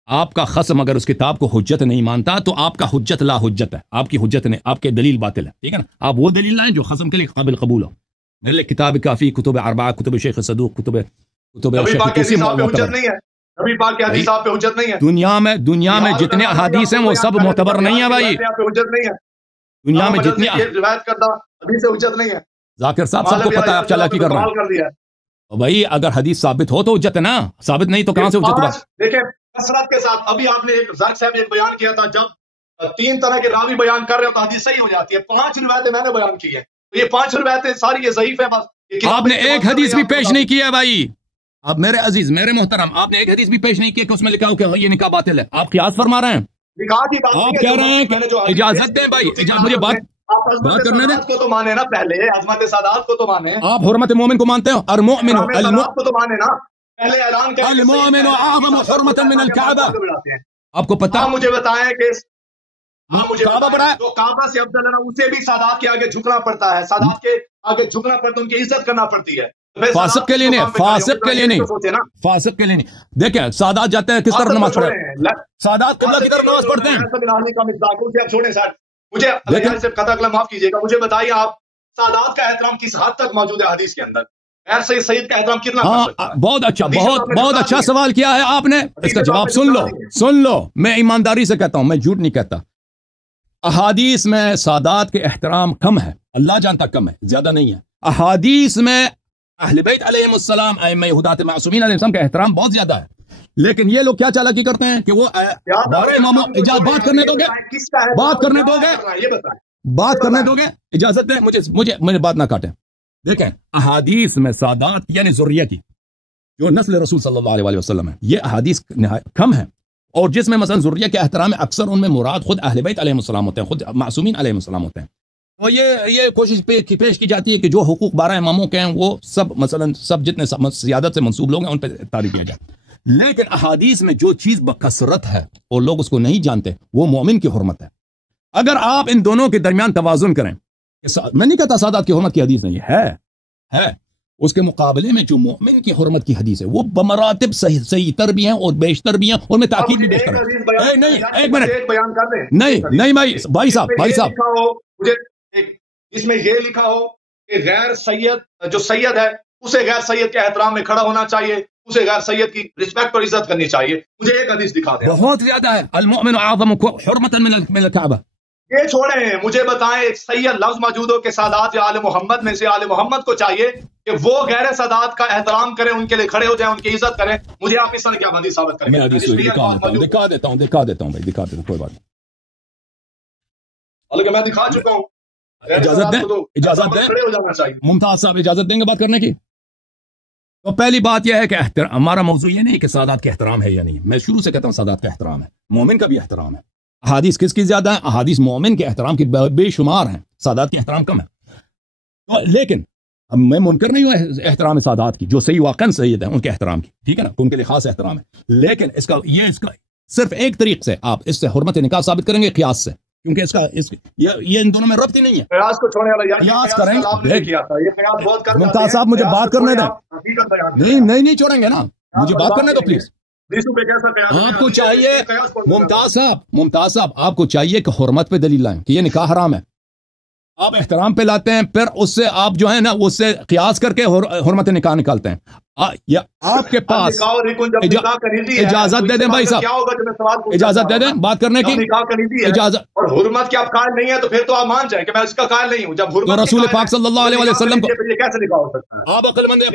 آپ کا خصم اگر اس کتاب کو حجت نہیں مانتا تو آپ کا حجت لا حجت ہے، آپ کی حجت نہیں، آپ کے دلیل باطل ہے، ٹھیک ہے نا؟ آپ وہ دلیل لائیں جو خصم کے لیے قابل قبول ہو. میرے لیے کتاب کافی، کتب اربعہ، کتب شیخ صدوق، کتب دنیا میں جتنے احادیث ہیں وہ سب معتبر نہیں ہیں بھائی، دنیا میں جتنی روایت کردہ حدیث حجت نہیں ہے. ذاکر صاحب سب کو پتا ہے آپ چلا کی کر رہے ہیں بھائی، اگر حدیث ثابت ہو تو حجت ہے نا، ثابت نہیں تو کہاں سے حجت ہوا؟ دیکھیں کثرت کے ساتھ ابھی آپ نے ذاکر صاحب ایک بیان کیا تھا، جب 3 طرح کے راوی بیان کر رہے ہو تو حدیث صحیح ہو جاتی ہے. 5 روایتیں میں نے بیان کی ہیں، یہ 5 روایتیں ساری یہ ضعیف ہیں. بس آپ نے ایک حدیث بھی پیش نہیں کیا بھائی، اب میرے عزیز میرے محترم، آپ نے ایک حدیث بھی پیش نہیں کیا کہ اس میں لکھا ہو کہ یہ نکاح باطل ہے. آپ قیاس فرما رہے ہیں، آپ کہہ رہے ہیں کہ اجازت دیں بھائی، مجھے بات کرنے دیں. کو تو مانے نا، پہلے عظمت سادات کو تو مانے. آپ حرمت مومن کو مانتے ہو؟ المؤمن کو تو مانے نا، پہلے اعلان کریں المؤمن اعظم حرمتا من الكعبہ. آپ کو پتا، مجھے بتائیں کہ کعبہ بڑا ہے، تو کعبہ سے افضل ہے نا، اسے بھی سادات کے آگے جھکنا پڑتا ہے، سادات کے آگے جھکنا پڑتا ہے، ان کی عزت کرنا پڑتی ہے. فاسق کے لیے نہیں، فاسق کے لیے نہیں، فاسق کے لیے نہیں. دیکھیں سادات جاتے ہیں کس طرف نماز پڑھتے ہیں، سادات قبلہ کی طرف نماز پڑھتے ہیں. مجھے قطع معاف کیجیے گا، مجھے بتائیے آپ سادات کا احترام کس حد تک موجود ہے حدیث کے اندر؟ غیر سید کا احترام کتنا کر سکتا ہے؟ بہت اچھا، بہت اچھا سوال کیا ہے آپ نے، اس کا جواب سن لو. میں ایمانداری سے کہتا ہوں، میں جھوٹ نہیں کہتا. احادیث میں سادات کے احترام کم ہے، اللہ جانتا کم ہے، زیادہ نہیں ہے. احادیث میں اہل بیت علیہم السلام، ائمہ ہداۃ معصومین علیہم السلام کا احترام بہت زیادہ ہے. لیکن یہ لوگ کیا چالاکی کرتے ہیں کہ وہ بات کرنے دو گے، بات کرنے دو گے، اجازت دیں مجھے بات نہ کاٹیں. دیکھیں احادیث میں سادات یعنی ذریہ کی جو نسل رسول صلی اللہ علیہ وسلم ہے، یہ احادیث کم ہے، اور جس میں مثلا ذریہ کے احترام اکثر ان میں مراد خود اہل بیت علیہ السلام ہوتے ہیں، خود معصومین علیہ السلام ہوتے ہیں. تو یہ کوشش پیش کی جاتی ہے کہ جو حقوق 12 اماموں کے ہیں وہ سب مثلا سب جتنے سیادت سے منسوب لوگ ہیں ان پہ تعریف کیا جائے. لیکن احادیث میں جو چیز بکثرت ہے اور لوگ اس کو نہیں جانتے وہ مومن کی حرمت ہے. اگر آپ ان دونوں کے درمیان توازن کریں، میں نہیں کہتا سادات کی حرمت کی حدیث نہیں ہے، اس کے مقابلے میں جو مومن کی حرمت کی حدیث ہے وہ بمراتب صحیح تر بھی ہیں اور بیشتر بھی ہیں، اور میں تاکید بھی بیش کروں. نہیں ایک منٹ، نہیں بھائی صاحب مجھے اس میں یہ لکھا ہو کہ غیر سید جو سید ہے اسے غیر سید کے احترام میں کھڑا ہونا چاہیے، اسے غیر سید کی رسپیکٹ اور عزت کرنی چاہیے. مجھے ایک حدیث دکھا دیں. بہت زیادہ ہے، المؤمن اعظم حرمتا من الكعبہ. یہ چھوڑیں، مجھے بتائیں ایک سید لفظ موجود ہو کہ سادات یا آل محمد میں سے آل محمد کو چاہیے کہ وہ غیر سادات کا احترام کریں، ان کے لیے کھڑے ہو جائیں، ان کی عزت کریں. مجھے آپ اس طرح کیا حدیث ثابت کریں؟ میں حدیث دکھا دیتا ہوں بھائی، دکھا دیتا ہوں، کوئی بات نہیں. بلکہ میں دکھا چکا ہوں. اجازت دیں ممتاز صاحب، اجازت دیں گے بات کرنے کی؟ تو پہلی بات یہ ہے کہ ہمارا موضوع یہ نہیں کہ سادات کا احترام ہے یا نہیں. میں شروع سے کہتا ہوں سادات کا احترام ہے، مومن کا بھی احترام ہے. احادیث کس کی زیادہ ہیں؟ احادیث مومن کے احترام کی بے شمار ہیں، سادات کے احترام کم ہے. لیکن میں منکر نہیں ہوں احترام سادات کی، جو صحیح واقعاً سید ہیں ان کے احترام کی، ٹھیک ہے نا، ان کے لیے خاص احترام ہے. لیکن اس کا صرف ایک طریق سے آپ اس سے حرمت نکاح ثابت کریں گے، قیاس سے، کیونکہ یہ ان دونوں میں ربط ہی نہیں ہے. قیاس کو چھوڑنے والا قیاس کریں گے. ممتاز صاحب مجھے بات کرنے دیں. نہیں چھوڑیں گے نا، مجھے بات کرنے دو پلیز. آپ کو چاہیے ممتاز صاحب آپ کو چاہیے کہ حرمت پہ دلیل لائیں کہ یہ نکاح حرام ہے. آپ احترام پہ لاتے ہیں، پھر اس سے آپ جو ہے نا اس سے قیاس کر کے حرمت نکاح نکالتے ہیں. یا آپ کے پاس اجازت دے دیں بھائی صاحب، اجازت دے دیں بات کرنے کی اجازت، اور حرمت کے آپ قائل نہیں ہے تو پھر تو آپ مان جائیں کہ میں اس کا قائل نہیں ہوں. جب تو رسول پاک صلی اللہ علیہ وسلم کو کیسے نکاح ہو سکتا ہے؟ آپ عقل مند ہیں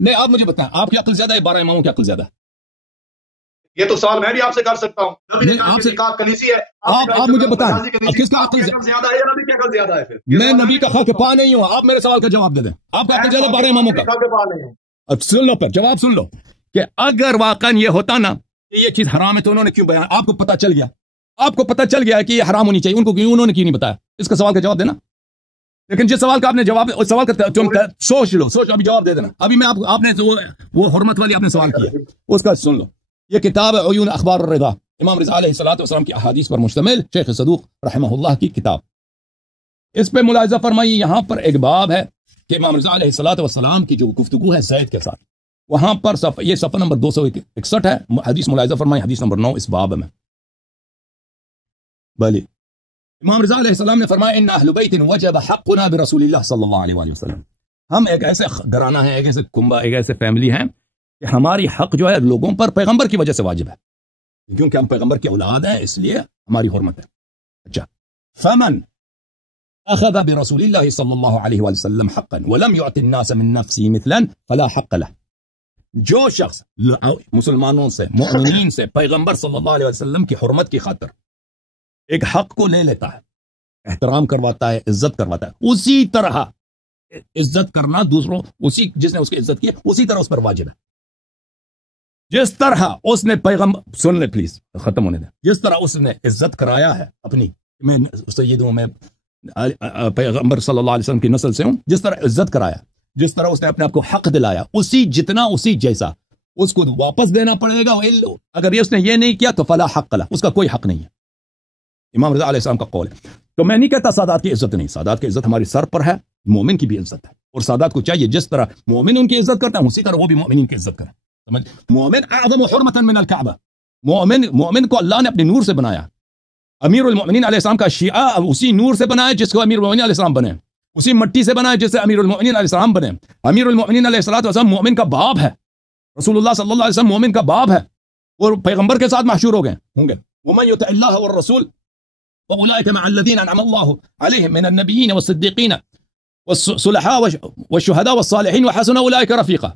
نہیں، آپ مجھے بتائیں آپ کی عقل زیادہ ہے 12 اماموں کی عقل زیادہ ہے؟ یہ تو سوال میں بھی آپ سے کر سکتا ہوں. آپ سے کنیسی ہے، آپ مجھے بتائیں کس کا عقل زیادہ ہے یا نبی کی عقل زیادہ ہے؟ پھر میں نبی کا خاک پا نہیں ہوں. آپ میرے سوال کا جواب دے دیں. آپ کا عقل زیادہ 12 اماموں کا؟ اب سن لو، پھر جواب سن لو کہ اگر واقعا یہ ہوتا نا کہ یہ چیز حرام ہے تو انہوں نے کیوں بیان، آپ کو پتہ چل گیا، آپ کو پتہ چل گیا کہ یہ حرام ہونی چاہیے، ان کو کیوں، انہوں نے کیوں نہیں بتایا؟ اس کا سوال کا جواب دینا. لیکن جس سوال کا آپ نے جواب، اس سوال کا تم سوچ لو، ابھی جواب دے دینا. ابھی میں آپ نے وہ حرمت والی آپ نے سوال کیا، اس کا سن لو. یہ کتاب ہے عیون اخبار الرضا، امام رضا علیہ السلام کی احادیث پر مشتمل، شیخ صدوق رحمہ اللہ کی کتاب. اس پہ ملاحظہ فرمائیے، یہاں پر ایک باب ہے کہ امام رضا علیہ السلام کی جو گفتگو ہے زید کے ساتھ، وہاں پر یہ صفحہ نمبر 261 ہے. حدیث ملاحظہ فرمائیے، حدیث نمبر 9 اس باب میں. بلی امام رضا علیہ السلام نے فرمایا ان اہل بیت وجب حقنا برسول اللہ صلی اللہ علیہ وآلہ وسلم. ہم ایک ایسے گھرانہ ہیں، ایک ایسے کنبہ، ایک ایسے فیملی ہیں کہ ہماری حق جو ہے لوگوں پر پیغمبر کی وجہ سے واجب ہے، کیونکہ ہم پیغمبر کی اولاد ہیں، اس لیے ہماری حرمت ہے. اچھا، فمن اخذ برسول اللہ صلی اللہ علیہ وآلہ وسلم حقا ولم يعط الناس من نفسه مثلا فلا حق له. جو شخص مسلمانوں سے، مومنین سے پیغمبر صلی اللہ علیہ وسلم کی حرمت کی خاطر ایک حق کو لے لیتا ہے، احترام کرواتا ہے، عزت کرواتا ہے، اسی طرح عزت کرنا دوسروں، جس نے اس کی عزت کی اسی طرح اس پر واجب ہے. جس طرح اس نے پیغمبر، سن لے پلیز ختم ہونے دیں، جس طرح اس نے عزت کرایا ہے اپنی، میں سید ہوں، میں پیغمبر صلی اللہ علیہ وسلم کی نسل سے ہوں، جس طرح عزت کرایا، جس طرح اس نے اپنے آپ کو حق دلایا، اسی جتنا اسی جیسا اس کو واپس دینا پڑے گا. اگر اس نے یہ نہیں کیا تو فلا حق له، اس کا کوئی حق نہیں ہے. امام رضا علیہ السلام کا قول ہے. تو میں نہیں کہتا سادات کی عزت نہیں، سادات کی عزت ہماری سر پر ہے، مومن کی بھی عزت ہے، اور سادات کو چاہیے جس طرح مومن ان کی عزت کرتا ہے اسی طرح وہ بھی مومنین کی عزت کریں. مومن اعظم حرمتا من الکعبہ، مومن کو اللہ نے اپنے نور سے بنایا. امیر المؤمنین علیہ السلام کا شیعہ اسی نور سے بنایا جس کو امیر المؤمنین علیہ السلام بنے، اسی مٹی سے بنایا جس سے امیر المؤمنین علیہ السلام بنے. امیر المؤمنین علیہ السلام مومن کا باپ ہے، رسول اللہ صلی اللہ علیہ وسلم مومن کا باپ ہے، اور پیغمبر کے ساتھ محشور ہوں گے. ومن یطع اللہ والرسول وأولئك مع الذين أنعم الله عليهم من النبيين والصديقين والصلحاء والشهداء والصالحين وحسن أولئك رفيقا.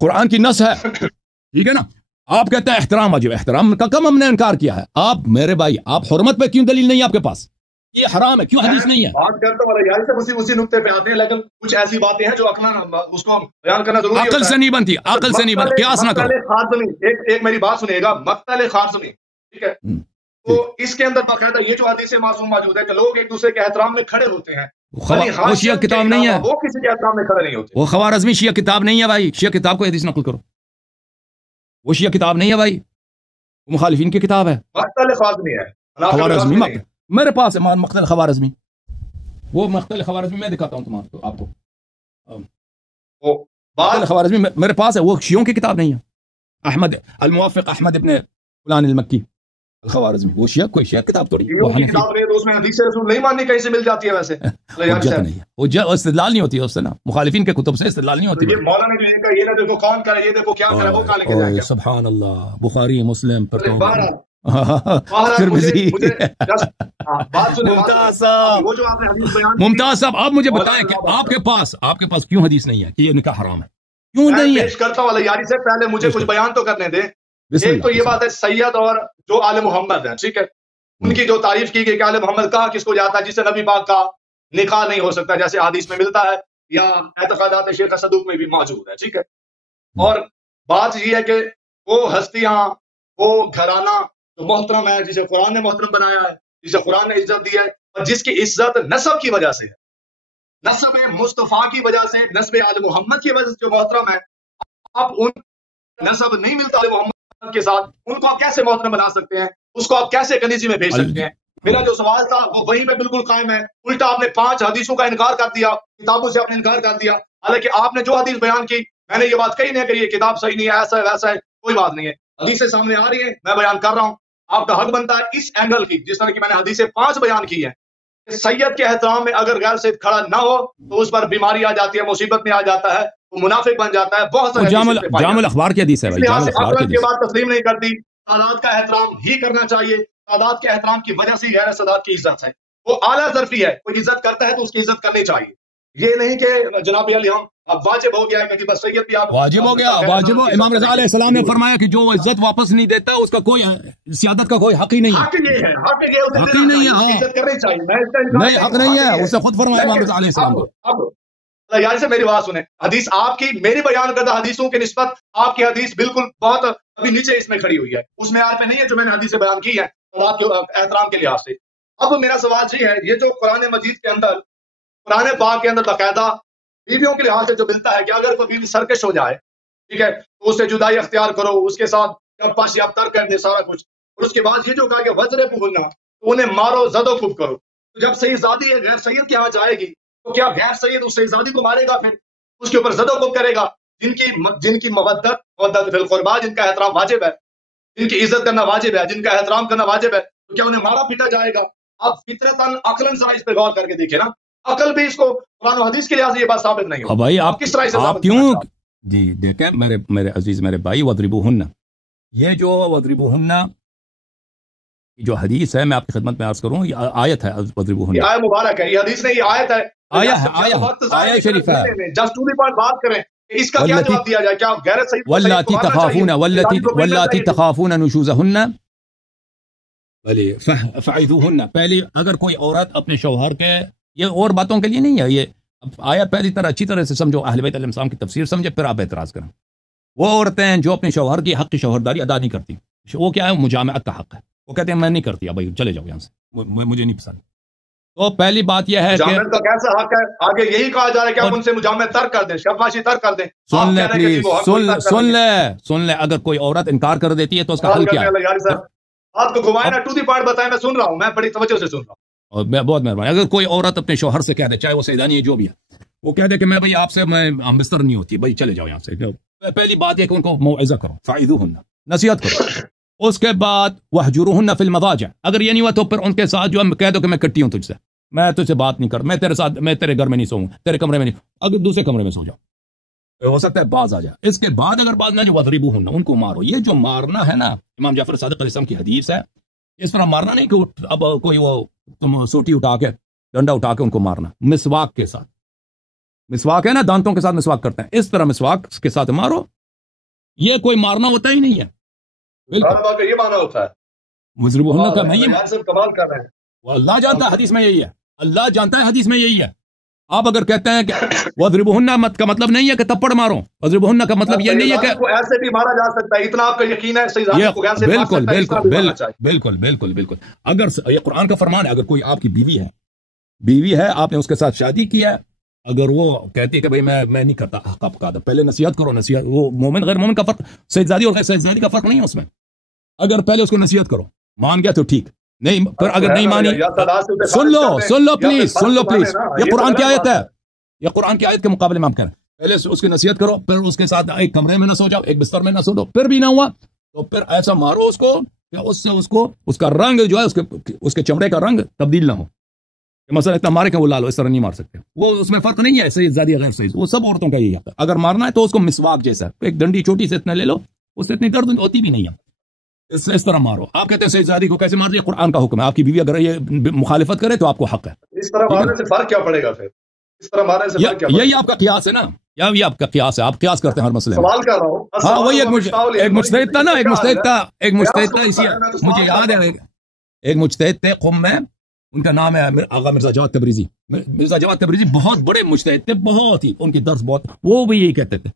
قرآن کی نص ہے، ٹھیک ہے نا. آپ کہتے ہیں احترام واجب، احترام کا کم ہم نے انکار کیا ہے. آپ میرے بھائی، آپ حرمت پہ کیوں دلیل نہیں ہے آپ کے پاس؟ یہ حرام ہے، کیوں حدیث نہیں ہے؟ بات کرتا ہوں یار سے اسی نقطے پہ آتے ہیں، لیکن کچھ ایسی باتیں ہیں جو اس کو بیان کرنا ضروری ہے. عقل سے نہیں بنتی، عقل سے نہیں بنتی، قیاس نہ کرو. ایک میری بات سنیے گا، مقتل خارزمی، ٹھیک ہے، تو اس کے اندر باقاعدہ یہ جو حدیث معصوم موجود ہے کہ لوگ ایک دوسرے کے احترام میں کھڑے ہوتے ہیں. وہ شیعہ کتاب نہیں ہے، وہ کسی کے احترام میں کھڑے نہیں ہوتے. وہ خوارزمی شیعہ کتاب نہیں ہے بھائی. شیعہ کتاب کو حدیث نقل کرو، وہ شیعہ کتاب نہیں ہے بھائی، وہ مخالفین کی کتاب ہے. مقتل خارزمی ہے، خوارزمی میرے پاس ہے، مقتل خوارزمی. وہ مقتل خوارزمی میں دکھاتا ہوں آپ کو. مقتل خوارزمی میرے پاس ہے، وہ شیعوں کی کتاب نہیں ہے. احمد الموافق احمد ابن فلان المکی خوارزمی، وہ شیعہ کوئی شیعہ کتاب توڑی، وہ کتاب نہیں، تو اس میں حدیث رسول نہیں ماننی کہیں سے مل جاتی ہے. ویسے حجت نہیں ہے، وہ استدلال نہیں ہوتی ہے اس سے نا، مخالفین کے کتب سے استدلال نہیں ہوتی. یہ مولانا نے کہا یہ نہ دیکھو کون کرے، یہ دیکھو کیا کرے، وہ کہاں لے کے جائے گا. سبحان اللہ، بخاری مسلم پر تو ممتاز صاحب آپ مجھے بتائیں کہ آپ کے پاس کیوں حدیث نہیں ہے کہ یہ نکاح حرام ہے؟ کیوں نہیں ہے؟ پیش کرتا ہوں یاری سے پہلے مجھے کچھ بیان تو کرنے دیں. ایک تو یہ بات ہے سید اور جو آل محمد ہیں، ٹھیک ہے، ان کی جو تعریف کی گئی کہ آل محمد کہا کس کو جاتا ہے جس سے نبی پاک کا نکاح نہیں ہو سکتا، جیسے حدیث میں ملتا ہے یا اعتقادات شیخ صدوق میں بھی موجود ہے، ٹھیک ہے. اور بات یہ ہے کہ وہ ہستیاں، وہ گھرانہ جو محترم ہے، جسے قرآن نے محترم بنایا ہے، جسے قرآن نے عزت دی ہے، اور جس کی عزت نسب کی وجہ سے ہے، نسب مصطفیٰ کی وجہ سے، نسب آل محمد کی وجہ سے جو محترم ہے. اب ان نسب نہیں ملتا آل محمد کے ساتھ، ان کو آپ کیسے محترم بنا سکتے ہیں؟ اس کو آپ کیسے کنیزی میں بھیج سکتے ہیں؟ میرا جو سوال تھا وہ وہیں میں بالکل قائم ہے. الٹا آپ نے 5 حدیثوں کا انکار کر دیا، کتابوں سے آپ نے انکار کر دیا، حالانکہ آپ نے جو حدیث بیان کی، میں نے یہ بات کہی نہیں کہ یہ کتاب صحیح نہیں ہے، ایسا ہے ویسا ہے، کوئی بات نہیں ہے. حدیثیں سامنے آ رہی ہیں، میں بیان کر رہا ہوں. آپ کا حق بنتا ہے اس اینگل کی، جس طرح کی میں نے حدیثیں 5 بیان کی ہیں، کہ سید کے احترام میں اگر غیر سید کھڑا نہ ہو تو اس پر بیماری آ جاتی ہے، مصیبت میں آ جاتا ہے. وہ منافق بن جاتا ہے. بہت سارے جامع الاخبار کی حدیث ہے بھائی. عقل کی بات تسلیم نہیں کرتی. سادات کا احترام ہی کرنا چاہیے. سادات کے احترام کی وجہ سے غیر سادات کی عزت ہے. وہ اعلیٰ ظرفی ہے. کوئی عزت کرتا ہے تو اس کی عزت کرنی چاہیے. یہ نہیں کہ جناب علی ہم اب واجب ہو گیا ہے کہ بس سید بھی آپ واجب ہو گیا. واجب ہو. امام رضا علیہ السلام نے فرمایا کہ جو عزت واپس نہیں دیتا اس کا کوئی سیادت کا کوئی حق ہی نہیں ہے. حق یہ ہے. حق یہ حق ہی نہیں ہے. عزت کرنی چاہیے. نہیں حق نہیں ہے. اس نے خود فرمایا امام رضا علیہ السلام کو. اب یار سے میری بات سنیں. حدیث آپ کی میری بیان کردہ حدیثوں کے نسبت آپ کی حدیث بالکل بہت ابھی نیچے اس میں کھڑی ہوئی ہے. اس معیار پہ نہیں ہے جو میں نے حدیث بیان کی ہے اور آپ کے احترام کے لحاظ سے. اب میرا سوال یہ ہے, یہ جو قرآن مجید کے اندر قرآن پاک کے اندر باقاعدہ بیویوں کے لحاظ سے جو ملتا ہے کہ اگر کوئی بیوی سرکش ہو جائے, ٹھیک ہے, تو اس سے جدائی اختیار کرو, اس کے ساتھ پاش یاب تر کر دے سارا کچھ. اور اس کے بعد یہ جو کہا کہ وزر بھولنا تو انہیں مارو زد و کوب کرو. تو جب صحیح زادی غیر سید کے ہاں جائے گی تو کیا غیر سید اس صحیح زادی کو مارے گا, پھر اس کے اوپر زد و کوب کرے گا؟ جن کی مودت فی القربا, جن کا احترام واجب ہے, جن کی عزت کرنا واجب ہے, جن کا احترام کرنا واجب ہے, تو کیا انہیں مارا پیٹا جائے گا؟ آپ فطرتاً عقلاً ذرا اس پہ غور کر کے دیکھیں نا. عقل بھی اس کو قرآن و حدیث کے لحاظ سے یہ بات ثابت نہیں ہو. بھائی آپ کس طرح سے آپ کیوں جی دیکھیں میرے عزیز میرے بھائی, وضربوہن, یہ جو وضربوہن جو حدیث ہے میں آپ کی خدمت میں عرض کروں, یہ آیت ہے وضربوہن. یہ آیت مبارک ہے, یہ حدیث نہیں, یہ آیت ہے. آیت شریف ہے. جسٹ ٹو دی پوائنٹ بات کریں, اس کا کیا جواب دیا جائے؟ کیا غیر صحیح واللاتی تخافون نشوزہن فعظوہن. پہلے اگر کوئی عورت اپنے شوہر کے, یہ اور باتوں کے لیے نہیں ہے, یہ آیت پہلی طرح اچھی طرح سے سمجھو, اہل بیت علیہ السلام کی تفسیر سمجھے, پھر آپ اعتراض کریں. وہ عورتیں جو اپنے شوہر کی حق کی شوہرداری ادا نہیں کرتی, وہ کیا ہے, مجامعت کا حق ہے. وہ کہتے ہیں میں نہیں کرتی, بھائی چلے جاؤ یہاں سے, مجھے نہیں پسند. تو پہلی بات یہ ہے کہ مجامعت کا کیسا حق ہے؟ آگے یہی کہا جا رہا ہے کہ آپ ان سے مجامعت ترک کر دیں, شباشی ترک کر دیں. سن لیں پلیز, سن لیں. اگر کوئی عورت انکار کر دیتی ہے تو اس کا حل کیا ہے؟ آپ کو گھمائے نا, ٹو دی پوائنٹ بتائیں, میں سن رہا ہوں, میں بڑی توجہ سے سن رہا ہوں. اور بہت مہربانی. اگر کوئی عورت اپنے شوہر سے کہہ دے, چاہے وہ سیدانی ہے جو بھی ہے, وہ کہہ دے کہ میں بھائی آپ سے میں ہمبستر نہیں ہوتی, بھائی چلے جاؤ یہاں سے, پہلی بات یہ کہ ان کو موعظہ کرو, فعظوہن, نصیحت کرو. اس کے بعد وہجروہن فی المضاجع. اگر یہ نہیں ہوا تو پھر ان کے ساتھ جو کہہ دو کہ میں کٹی ہوں تجھ سے, میں تجھ سے بات نہیں کر, میں تیرے ساتھ, میں تیرے گھر میں نہیں سوؤں, تیرے کمرے میں نہیں, اگر دوسرے کمرے میں سو جاؤ, ہو سکتا ہے باز آ جائے. اس کے بعد اگر باز نہ جو وضربوہن, ان کو مارو. یہ جو مارنا ہے نا, امام جعفر صادق علیہ السلام کی حدیث ہے, اس طرح مارنا نہیں کہ اب کوئی وہ تم سوٹی اٹھا کے ڈنڈا اٹھا کے ان کو مارنا. مسواک کے ساتھ, مسواک ہے نا, دانتوں کے ساتھ مسواک کرتے ہیں, اس طرح مسواک کے ساتھ مارو. یہ کوئی مارنا ہوتا ہی نہیں ہے. بالکل یہ مانا ہوتا ہے. وضربوہن کا نہیں ہے, کمال کر رہے ہیں. وہ اللہ جانتا ہے حدیث میں یہی ہے, اللہ جانتا ہے حدیث میں یہی ہے. آپ اگر کہتے ہیں کہ وضربوہن کا مطلب نہیں ہے کہ تپڑ مارو, وضربوہن کا مطلب یہ نہیں ہے کہ ایسے بھی مارا جا سکتا ہے, اتنا آپ کا یقین ہے بالکل بالکل بالکل بالکل. اگر یہ قرآن کا فرمان ہے, اگر کوئی آپ کی بیوی ہے, آپ نے اس کے ساتھ شادی کیا ہے, اگر وہ کہتی ہے کہ بھائی میں نہیں کرتا, کب کہا تھا پہلے نصیحت کرو. نصیحت, وہ مومن غیر مومن کا فرق, سیدزادی اور غیر سیدزادی کا فرق نہیں ہے اس میں. اگر پہلے اس کو نصیحت کرو, مان گیا تو ٹھیک, نہیں پھر اگر نہیں مانی, سن لو پلیز. یہ قرآن کی آیت ہے, یہ قرآن کی آیت کے مقابلے میں آپ کریں. پہلے اس کی نصیحت کرو, پھر اس کے ساتھ ایک کمرے میں نہ سو جاؤ, ایک بستر میں نہ سو جاؤ, پھر بھی نہ ہوا تو پھر ایسا مارو اس کو کہ اس سے اس کا رنگ جو ہے, اس کے چمڑے کا رنگ تبدیل نہ ہو. مثلا اتنا مارے کہ وہ لال ہو, اس طرح نہیں مار سکتے. وہ اس میں فرق نہیں ہے سید زادی غیر سید, وہ سب عورتوں کا یہی ہے. اگر مارنا ہے تو اس کو مسواک جیسا, ایک ڈنڈی چھوٹی سے اتنا لے لو, اس سے اتنی درد ہوتی بھی نہیں ہے, اس طرح مارو. آپ کہتے ہیں سید زادی کو کیسے مار دیا, قرآن کا حکم ہے. آپ کی بیوی اگر یہ مخالفت کرے تو آپ کو حق ہے. اس طرح مارنے سے فرق کیا پڑے گا پھر؟ اس طرح مارنے سے فرق کیا پڑے گا؟ یہی آپ کا قیاس ہے نا, یہ آپ کا قیاس ہے, آپ قیاس کرتے ہیں ہر مسئلے میں. سوال کر رہا ہوں. ہاں وہی ایک مجتہد تھا نا, ایک مجتہد تھا, اسی مجھے یاد ہے, ایک مجتہد تھے قم میں, ان کا نام ہے آغا مرزا جواد تبریزی. مرزا جواد تبریزی بہت بڑے مجتہد تھے, بہت ہی, ان کی درس بہت. وہ بھی یہی کہتے تھے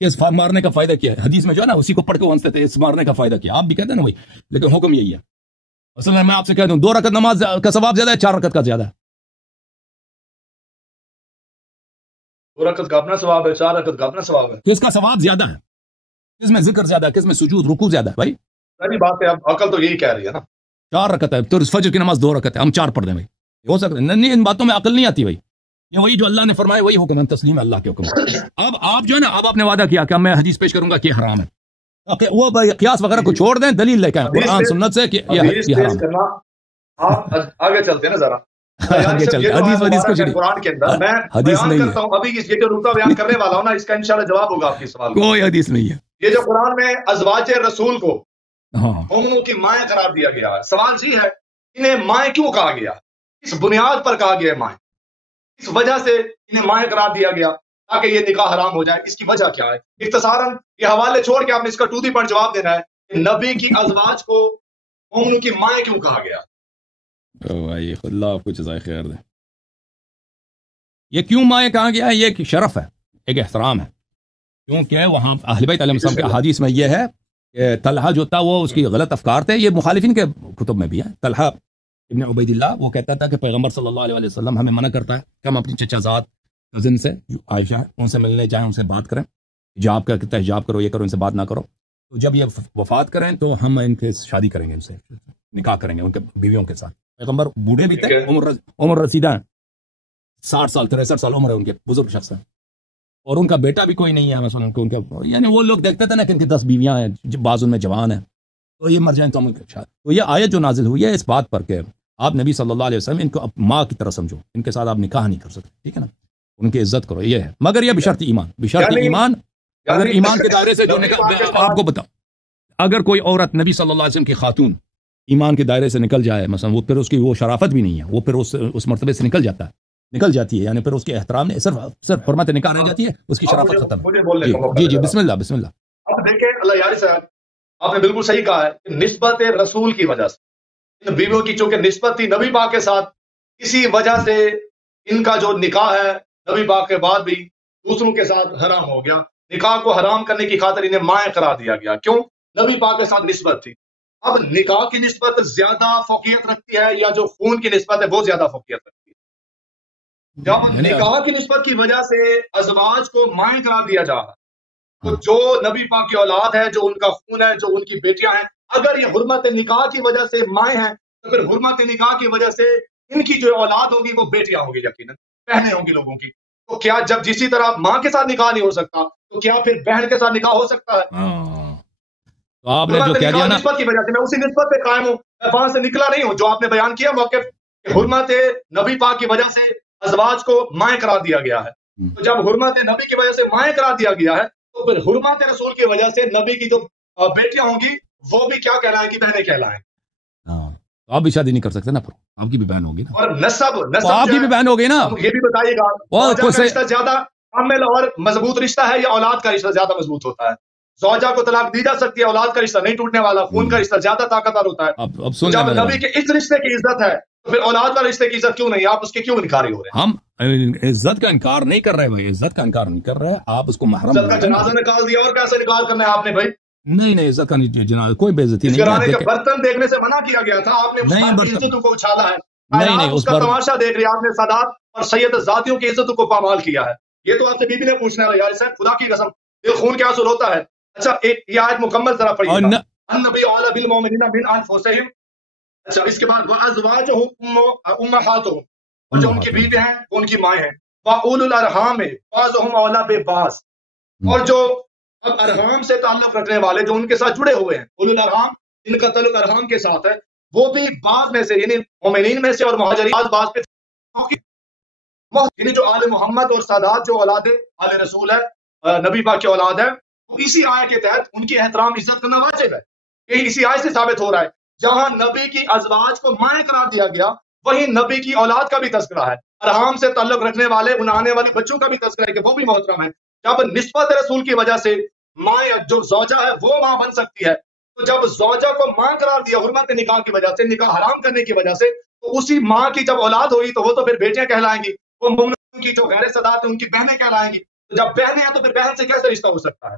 کہ اس مارنے کا فائدہ کیا ہے, حدیث میں جو ہے نا اسی کو پڑھ کے ہنستے تھے, اس مارنے کا فائدہ کیا. آپ بھی کہتے ہیں نا وہی, لیکن حکم یہی ہے. مثلا میں آپ سے کہہ دوں 2 رکعت نماز کا ثواب زیادہ ہے, 4 رکعت کا زیادہ ہے؟ 2 رکعت کا اپنا ثواب ہے, 4 رکعت کا اپنا ثواب ہے. کس کا ثواب زیادہ ہے, کس میں ذکر زیادہ ہے, کس میں سجود رکوع زیادہ ہے؟ بھائی صحیح بات ہے, اب عقل تو یہی کہہ رہی ہے نا. 4 رکعت ہے تو فجر کی نماز 2 رکعت ہے, ہم 4 پڑھ دیں بھائی, ہو سکتا ہے نہیں, ان باتوں میں عقل نہیں آتی بھائی. یہ وہی جو اللہ نے فرمایا وہی حکم ہے, تسلیم اللہ کے حکم. اب آپ جو ہے نا, اب آپ نے وعدہ کیا کہ میں حدیث پیش کروں گا کہ حرام ہے, وہ قیاس وغیرہ کو چھوڑ دیں, دلیل لے کے قرآن سنت سے کہ یہ حرام ہے. آپ آگے چلتے ہیں نا ذرا, قرآن کے اندر میں بیان کرتا ہوں ابھی یہ جو نقطہ بیان کرنے والا ہوں نا، اس کا انشاءاللہ جواب ہوگا آپ کے سوال کا. کوئی حدیث نہیں ہے. یہ جو قرآن میں ازواج رسول کو قوموں کی مائیں قرار دیا گیا ہے، سوال یہ ہے انہیں مائیں کیوں کہا گیا، اس بنیاد پر کہا گیا ہے مائیں، اس وجہ سے انہیں مائیں قرار دیا گیا تاکہ یہ نکاح حرام ہو جائے. اس کی وجہ کیا ہے؟ اختصاراً یہ حوالے چھوڑ کے آپ نے اس کا ٹو دی پوائنٹ جواب دینا ہے کہ نبی کی ازواج کو قوموں کی مائیں کیوں کہا گیا. بھائی اللہ آپ کو جزائے خیر دے. یہ کیوں مائیں کہا گیا ہے؟ یہ ایک شرف ہے، ایک احترام ہے، کیونکہ وہاں اہل بیت علیہ السلام کے احادیث میں یہ ہے کہ طلحہ جو تھا وہ اس کی غلط افکار تھے. یہ مخالفین کے کتب میں بھی ہے. طلحہ ابن عبید اللہ وہ کہتا تھا کہ پیغمبر صلی اللہ علیہ وسلم ہمیں منع کرتا ہے کہ ہم اپنی چچا زاد کزن سے عائشہ ان سے ملنے جائیں، ان سے بات کریں، حجاب کا کہتا ہے حجاب کرو، یہ کرو، ان سے بات نہ کرو. تو جب یہ وفات کریں تو ہم ان کے شادی کریں گے، ان سے نکاح کریں گے ان کے بیویوں کے ساتھ. پیغمبر بوڑھے بھی تھے، عمر رسیدہ 60 سال 63 سال عمر ہے ان کے، بزرگ شخص ہیں، اور ان کا بیٹا بھی کوئی نہیں ہے مثلا ان کا. یعنی وہ لوگ دیکھتے تھے نا کہ ان کی 10 بیویاں ہیں، بعض ان میں جوان ہیں، تو یہ مر جائیں تو ہم تو یہ آیت جو نازل ہوئی ہے اس بات پر کہ آپ نبی صلی اللہ علیہ وسلم ان کو ماں کی طرح سمجھو، ان کے ساتھ آپ نکاح نہیں کر سکتے، ٹھیک ہے نا، ان کی عزت کرو، یہ ہے. مگر یہ بشرط ایمان، بشرط ایمان. اگر ایمان کے دائرے سے جو نکاح، آپ کو بتاؤں اگر کوئی عورت نبی صلی اللہ علیہ وسلم کی خاتون ایمان کے دائرے سے نکل جائے مثلا، وہ پھر اس کی وہ شرافت بھی نہیں ہے، وہ پھر اس مرتبے سے نکل جاتی ہے، یعنی پھر اس کے احترام نے صرف حرمت نکاح رہ جاتی ہے، اس کی شرافت ختم. جی بسم اللہ بسم اللہ. اب دیکھیں اللہ یاری صاحب، آپ نے بالکل صحیح کہا ہے کہ نسبت رسول کی وجہ سے ان بیویوں کی چونکہ نسبت تھی نبی پاک کے ساتھ، اسی وجہ سے ان کا جو نکاح ہے نبی پاک کے بعد بھی دوسروں کے ساتھ حرام ہو گیا. نکاح کو حرام کرنے کی خاطر انہیں مائیں قرار دیا گیا. کیوں؟ نبی پاک کے ساتھ نسبت تھی. اب نکاح کی نسبت زیادہ فوقیت رکھتی ہے یا جو خون کی نسبت ہے وہ زیادہ فوقیت رکھتی ہے؟ جب نکاح کی نسبت کی وجہ سے ازواج کو مائیں قرار دیا جا رہا تو جو نبی پاک کی اولاد ہے، جو ان کا خون ہے، جو ان کی بیٹیاں ہیں، اگر یہ حرمت نکاح کی وجہ سے مائیں ہیں تو پھر حرمت نکاح کی وجہ سے ان کی جو اولاد ہوگی وہ بیٹیاں ہوں گی، یقیناً بہنیں ہوں گی لوگوں کی. تو کیا جب جسی طرح ماں کے ساتھ نکاح نہیں ہو سکتا تو کیا پھر بہن کے ساتھ نکاح ہو سکتا ہے؟ تو آپ نے جو کہہ دیا نا، نسبت کی وجہ سے میں اسی نسبت پہ قائم ہوں، میں وہاں سے نکلا نہیں ہوں. جو آپ نے بیان کیا موقف کہ حرمت نبی پاک کی وجہ سے ازواج کو مائیں قرار دیا گیا ہے، تو جب حرمت نبی کی وجہ سے مائیں قرار دیا گیا ہے تو پھر حرمت رسول کی وجہ سے نبی کی جو بیٹیاں ہوں گی وہ بھی کیا کہلائیں گی؟ بہنیں کہلائیں. آپ بھی شادی نہیں کر سکتے نا، پر آپ کی بھی بہن ہوگی نا، اور نسب آپ کی بھی بہن ہوگی نا. یہ بھی بتائیے گا رشتہ زیادہ کامل اور مضبوط رشتہ ہے یا اولاد کا رشتہ زیادہ مضبوط ہوتا ہے؟ زوجہ کو طلاق دی جا سکتی ہے، اولاد کا رشتہ نہیں ٹوٹنے والا، خون کا رشتہ زیادہ طاقتور ہوتا ہے. اب جب نبی کے اس رشتے کی عزت ہے تو پھر اولاد والے رشتے کی عزت کیوں نہیں؟ آپ اس کے کیوں انکاری ہو رہے ہیں؟ ہم عزت کا انکار نہیں کر رہے بھائی، عزت کا انکار نہیں کر رہے. آپ اس کو محرم عزت کا جنازہ نکال دیا، اور کیسے نکال کرنا ہے آپ نے بھائی؟ نہیں عزت کا جنازہ کوئی بے عزتی نہیں. گھرانے کے برتن دیکھنے سے منع کیا گیا تھا، آپ نے اس عزتوں کو اچھالا ہے. نہیں اس کا تماشا دیکھ رہے، آپ نے سادات اور سید ذاتیوں کی عزتوں کو پامال کیا ہے. یہ تو آپ سے بی بی نے پوچھنا ہے یار صاحب، خدا کی قسم دل خون کے آنسو ہوتا ہے. اچھا ایک یہ آیت مکمل ذرا پڑھیے، النبی اولی بالمؤمنین من انفسہم. اچھا اس کے بعد وازواجہ امہاتہم، اور جو ان کی بیوی ہیں ان کی مائیں ہیں. واولی الارحام بعضہم اولی ببعض، اور جو اب ارحام سے تعلق رکھنے والے جو ان کے ساتھ جڑے ہوئے ہیں، اولو الارحام جن کا تعلق ارحام کے ساتھ ہے، وہ بھی بعض میں سے یعنی مومنین میں سے اور مہاجرین بعض پہ، یعنی جو آل محمد اور سادات جو اولاد آل رسول ہے، نبی پاک کی اولاد ہے، تو اسی آیت کے تحت ان کی احترام عزت کرنا واجب ہے. یہی اسی آیت سے ثابت ہو رہا ہے. جہاں نبی کی ازواج کو مائیں قرار دیا گیا وہیں نبی کی اولاد کا بھی تذکرہ ہے، ارحام سے تعلق رکھنے والے ان آنے والی بچوں کا بھی تذکرہ ہے کہ وہ بھی محترم ہے. جب نسبت رسول کی وجہ سے ماں جو زوجہ ہے وہ ماں بن سکتی ہے، تو جب زوجہ کو ماں قرار دیا حرمت نکاح کی وجہ سے، نکاح حرام کرنے کی وجہ سے، تو اسی ماں کی جب اولاد ہوئی تو وہ تو پھر بیٹیاں کہلائیں گی، وہ مومنوں کی جو غیر سادات ہیں ان کی بہنیں کہلائیں گی. جب بہنیں ہیں تو پھر بہن سے کیسے رشتہ ہو سکتا ہے؟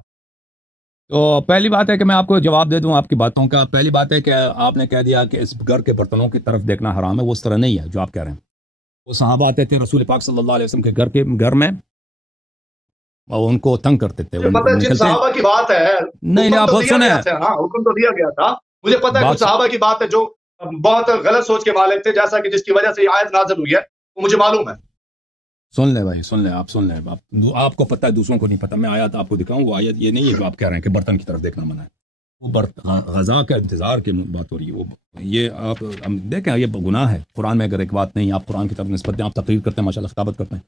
تو پہلی بات ہے کہ میں آپ کو جواب دے دوں آپ کی باتوں کا. پہلی بات ہے کہ آپ نے کہہ دیا کہ اس گھر کے برتنوں کی طرف دیکھنا حرام ہے. وہ اس طرح نہیں ہے جو آپ کہہ رہے ہیں. وہ صحابہ آتے تھے رسول پاک صلی اللہ علیہ وسلم کے گھر میں اور ان کو تنگ کرتے تھے. جن صحابہ کی بات ہے نہیں آپ سنیں، حکم تو دیا گیا تھا. مجھے پتا ہے کچھ صحابہ کی بات ہے جو بہت غلط سوچ کے مالک تھے، جیسا کہ جس کی وجہ سے یہ آیت نازل ہوئی ہے وہ مجھے معلوم ہے. سن لیں بھائی، سن لیں، آپ سن لیں. آپ کو پتہ ہے دوسروں کو نہیں پتہ. میں آیت آپ کو دکھاؤں، وہ آیت یہ نہیں ہے جو آپ کہہ رہے ہیں کہ برتن کی طرف دیکھنا منع ہے. غذا کا انتظار کی بات ہو رہی ہے. وہ یہ آپ ہم دیکھیں یہ گناہ ہے. قرآن میں اگر ایک بات نہیں آپ قرآن کی طرف نسبت دیں, آپ تقریر کرتے ہیں ماشاء اللہ خطابت کرتے ہیں,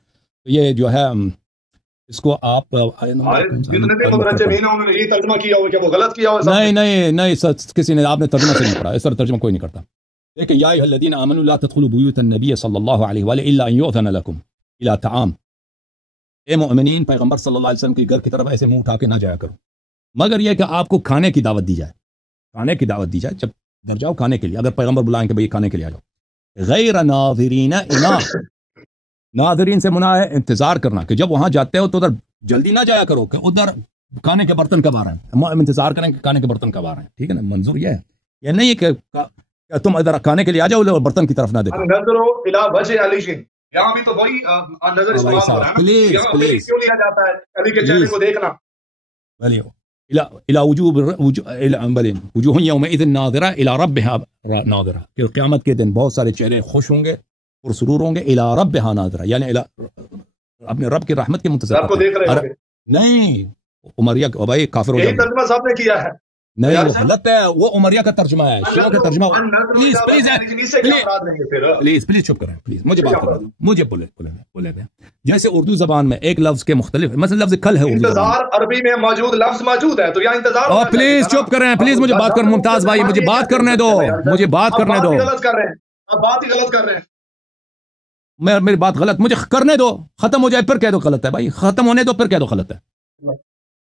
تو یہ جو ہے اس کو آپ نہیں کسی نے آپ نے ترجمہ سے نہیں پڑھا, اس طرح ترجمہ کوئی نہیں کرتا. دیکھیں یا ایھا الذین آمنوا لا تدخلوا بیوت النبی صلی اللہ علیہ وآلہ الا ان یؤذن لکم الی طعام. اے مؤمنین پیغمبر صلی اللہ علیہ وسلم کے گھر کی طرف ایسے منہ اٹھا کے نہ جایا کرو مگر یہ کہ آپ کو کھانے کی دعوت دی جائے. کھانے کی دعوت دی جائے, جب گھر جاؤ کھانے کے لیے, اگر پیغمبر بلائیں کہ بھئی کھانے کے لیے آ جاؤ. غیر ناظرین اناء, ناظرین سے منع ہے انتظار کرنا, کہ جب وہاں جاتے ہو تو ادھر جلدی نہ جایا کرو کہ ادھر کھانے کے برتن کب آ رہے ہیں, ہم انتظار کریں کہ کھانے کے برتن کب آ رہے ہیں. ٹھیک ہے نا, منظور یہ ہے, یہ نہیں کہ تم ادھر کھانے کے لیے آ جاؤ اور برتن کی طرف نہ دیکھو. یہاں بھی تو وہی نظر استعمال ہو رہا ہے. پلیز کیوں لیا جاتا ہے علی کے چہرے کو دیکھنا. الى وجوہ یومئذ ناظرہ الى ربها ناظرہ, کہ قیامت کے دن بہت سارے چہرے خوش ہوں گے اور سرور ہوں گے. الى ربها ناظرہ یعنی اپنے رب کی رحمت کے منتظر رب کو دیکھ رہے ہوں گے. نہیں عمریہ بھائی کافر ہو جائے, یہی ترجمہ صاحب نے کیا ہے. نہیں وہ غلط ہے, وہ عمریہ کا ترجمہ ہے, شیعہ کا ترجمہ. پلیز چپ کریں, پلیز مجھے بات کریں, مجھے بولے جیسے اردو زبان میں ایک لفظ کے مختلف, مثلا لفظ کل ہے اردو انتظار عربی میں موجود لفظ موجود ہے, تو یہاں انتظار. پلیز چپ کریں, پلیز مجھے بات کریں. ممتاز بھائی مجھے بات کرنے دو, مجھے بات کرنے دو. بات ہی غلط کر رہے ہیں. میری بات غلط, مجھے کرنے دو, ختم ہو جائے پھر کہہ دو غلط ہے بھائی, ختم ہونے دو پھر کہہ دو غلط ہے.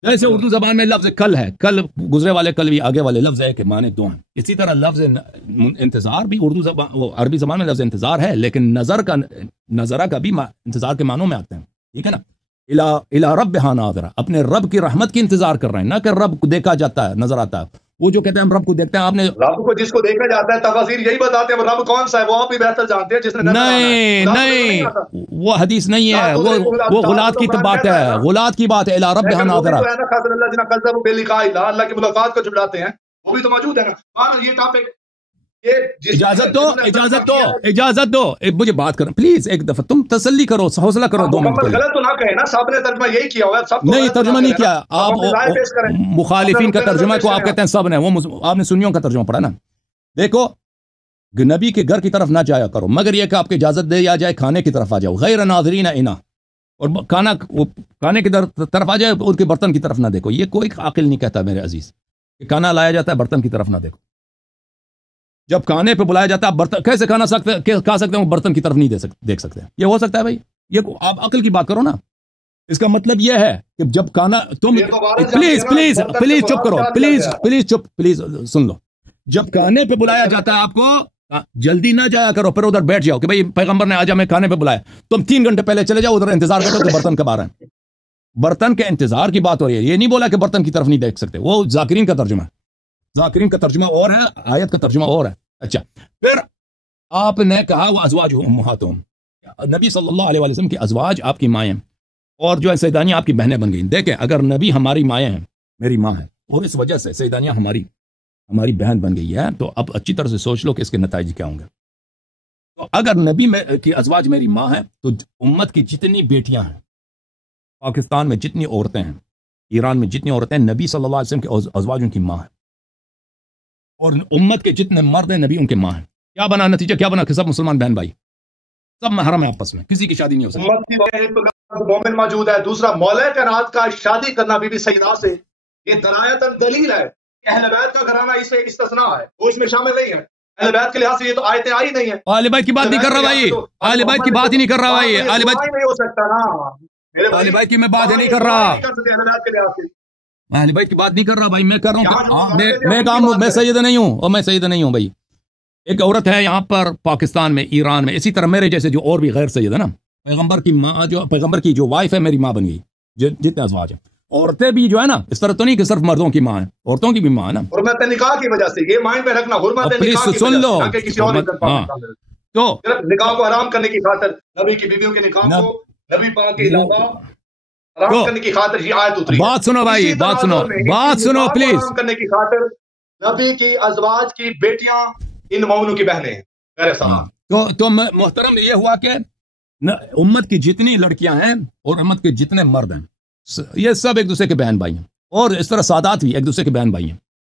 جیسے اردو زبان میں لفظ کل ہے, کل گزرے والے کل بھی آگے والے لفظ ہے کہ معنی دو ہیں, اسی طرح لفظ انتظار بھی اردو زبان عربی زبان میں لفظ انتظار ہے, لیکن نظرہ کا بھی انتظار کے معنوں میں آتے ہیں. ٹھیک ہے نا, الی ربها ناظرہ, اپنے رب کی رحمت کی انتظار کر رہے ہیں, نہ کہ رب کو دیکھا جاتا ہے نظر آتا ہے. وہ جو کہتے ہیں ہم رب کو دیکھتے ہیں, آپ نے رب کو جس کو دیکھا جاتا ہے تفاسیر یہی بتاتے ہیں رب کون سا ہے, وہ آپ ہی بہتر جانتے ہیں. جس نے نہیں وہ حدیث نہیں ہے, وہ غلات کی بات ہے, غلات کی بات ہے. الی ربها ناظرہ اللہ کی ملاقات کو جھٹلاتے ہیں, وہ بھی تو موجود ہے نا. یہ ٹاپک اجازت دو مجھے بات کریں پلیز. ایک دفعہ تم تسلی کرو, حوصلہ کرو, 2 منٹ. غلط تو نہ کہے نا, صاحب نے ترجمہ یہی کیا ہوا ہے. نہیں ترجمہ نہیں کیا, آپ مخالفین کا ترجمہ کو آپ کہتے ہیں سب نے, وہ آپ نے سنیوں کا ترجمہ پڑھا نا. دیکھو نبی کے گھر کی طرف نہ جایا کرو مگر یہ کہ آپ کی اجازت دے یا جائے کھانے کی طرف آ جاؤ. غیر ناظرین انا, اور کھانے کی طرف آ جائے, ان کے برتن کی طرف نہ دیکھو. یہ کوئی عاقل نہیں کہتا میرے عزیز کہ کھانا لایا جاتا ہے برتن کی طرف نہ دیکھو. جب کھانے پہ بلایا جاتا ہے برتن کیسے کھا سکتے ہیں, برتن کی طرف نہیں دیکھ سکتے. یہ ہو سکتا ہے بھائی, یہ آپ عقل کی بات کرو نا. اس کا مطلب یہ ہے کہ جب کھانا تم پلیز چپ کرو, پلیز سن لو. جب کھانے پہ بلایا جاتا ہے آپ کو جلدی نہ جایا کرو, پھر ادھر بیٹھ جاؤ کہ بھائی پیغمبر نے آج ہمیں کھانے پہ بلایا, تم 3 گھنٹے پہلے چلے جاؤ ادھر انتظار کرو کہ برتن کب آ رہے ہیں. برتن کے انتظار کی بات ہو رہی ہے, یہ نہیں بولا کہ برتن کی طرف نہیں دیکھ سکتے. وہ ذاکرین کا ترجمہ ہے, ذاکرین کا ترجمہ اور ہے, آیت کا ترجمہ اور ہے. اچھا پھر آپ نے کہا وہ ازواج امہاتہم, نبی صلی اللہ علیہ وسلم کی ازواج آپ کی مائیں اور جو ہے سیدانیاں آپ کی بہنیں بن گئیں. دیکھیں اگر نبی ہماری مائیں ہیں, میری ماں ہے, اور اس وجہ سے سیدانیاں ہماری بہن بن گئی ہے, تو اب اچھی طرح سے سوچ لو کہ اس کے نتائج کیا ہوں گے. تو اگر نبی کی ازواج میری ماں ہے تو امت کی جتنی بیٹیاں ہیں, پاکستان میں جتنی عورتیں ہیں, ایران میں جتنی عورتیں ہیں, نبی صلی اللہ علیہ وسلم کے ازواج ان کی ماں ہے, اور امت کے جتنے مرد ہیں نبی ان کے ماں ہیں. کیا بنا نتیجہ, کیا بنا کہ سب مسلمان بہن بھائی, سب محرم ہیں آپس میں, کسی کی شادی نہیں ہو سکتی. مومن موجود ہے. دوسرا مولا کائنات کا شادی کرنا بی بی سیدہ سے, یہ دلایتاً دلیل ہے. اہل بیت کا گھرانہ اس سے استثناء ہے, وہ اس میں شامل نہیں ہے. اہل بیت کے لحاظ سے یہ تو آیتیں آئی نہیں ہیں. اہل بیت کی بات نہیں کر رہا بھائی, اہل بیت کی بات ہی نہیں کر رہا بھائی, اہل بیت نہیں ہو سکتا نا, اہل بیت کی میں بات ہی نہیں کر رہا, اہل بیت کی بات نہیں کر رہا بھائی. میں کر رہا ہوں, میں سید نہیں ہوں, اور میں سید نہیں ہوں بھائی. ایک عورت ہے یہاں پر پاکستان میں, ایران میں, اسی طرح میرے جیسے جو اور بھی غیر سید ہے نا, پیغمبر کی ماں, جو پیغمبر کی جو وائف ہے میری ماں بن گئی. جتنے ازواج ہیں, عورتیں بھی جو ہے نا, اس طرح تو نہیں کہ صرف مردوں کی ماں ہے, عورتوں کی بھی ماں ہے نا. حرمت نکاح کی وجہ سے, یہ مائنڈ میں رکھنا, حرمت نکاح کی سن لو, تو نکاح کو حرام کرنے کی خاطر نبی کی بیویوں کے نکاح کو نبی پاک کے علاوہ حرام کرنے کی خاطر یہ آیت اتری. بات سنو بھائی, بات سنو پلیز. حرام کرنے کی خاطر نبی کی ازواج کی بیٹیاں ان مومنوں کی بہنیں ہیں. تو محترم یہ ہوا کہ امت کی جتنی لڑکیاں ہیں اور امت کے جتنے مرد ہیں, یہ سب ایک دوسرے کے بہن بھائی ہیں, اور اس طرح سادات بھی ایک دوسرے کے بہن بھائی ہیں.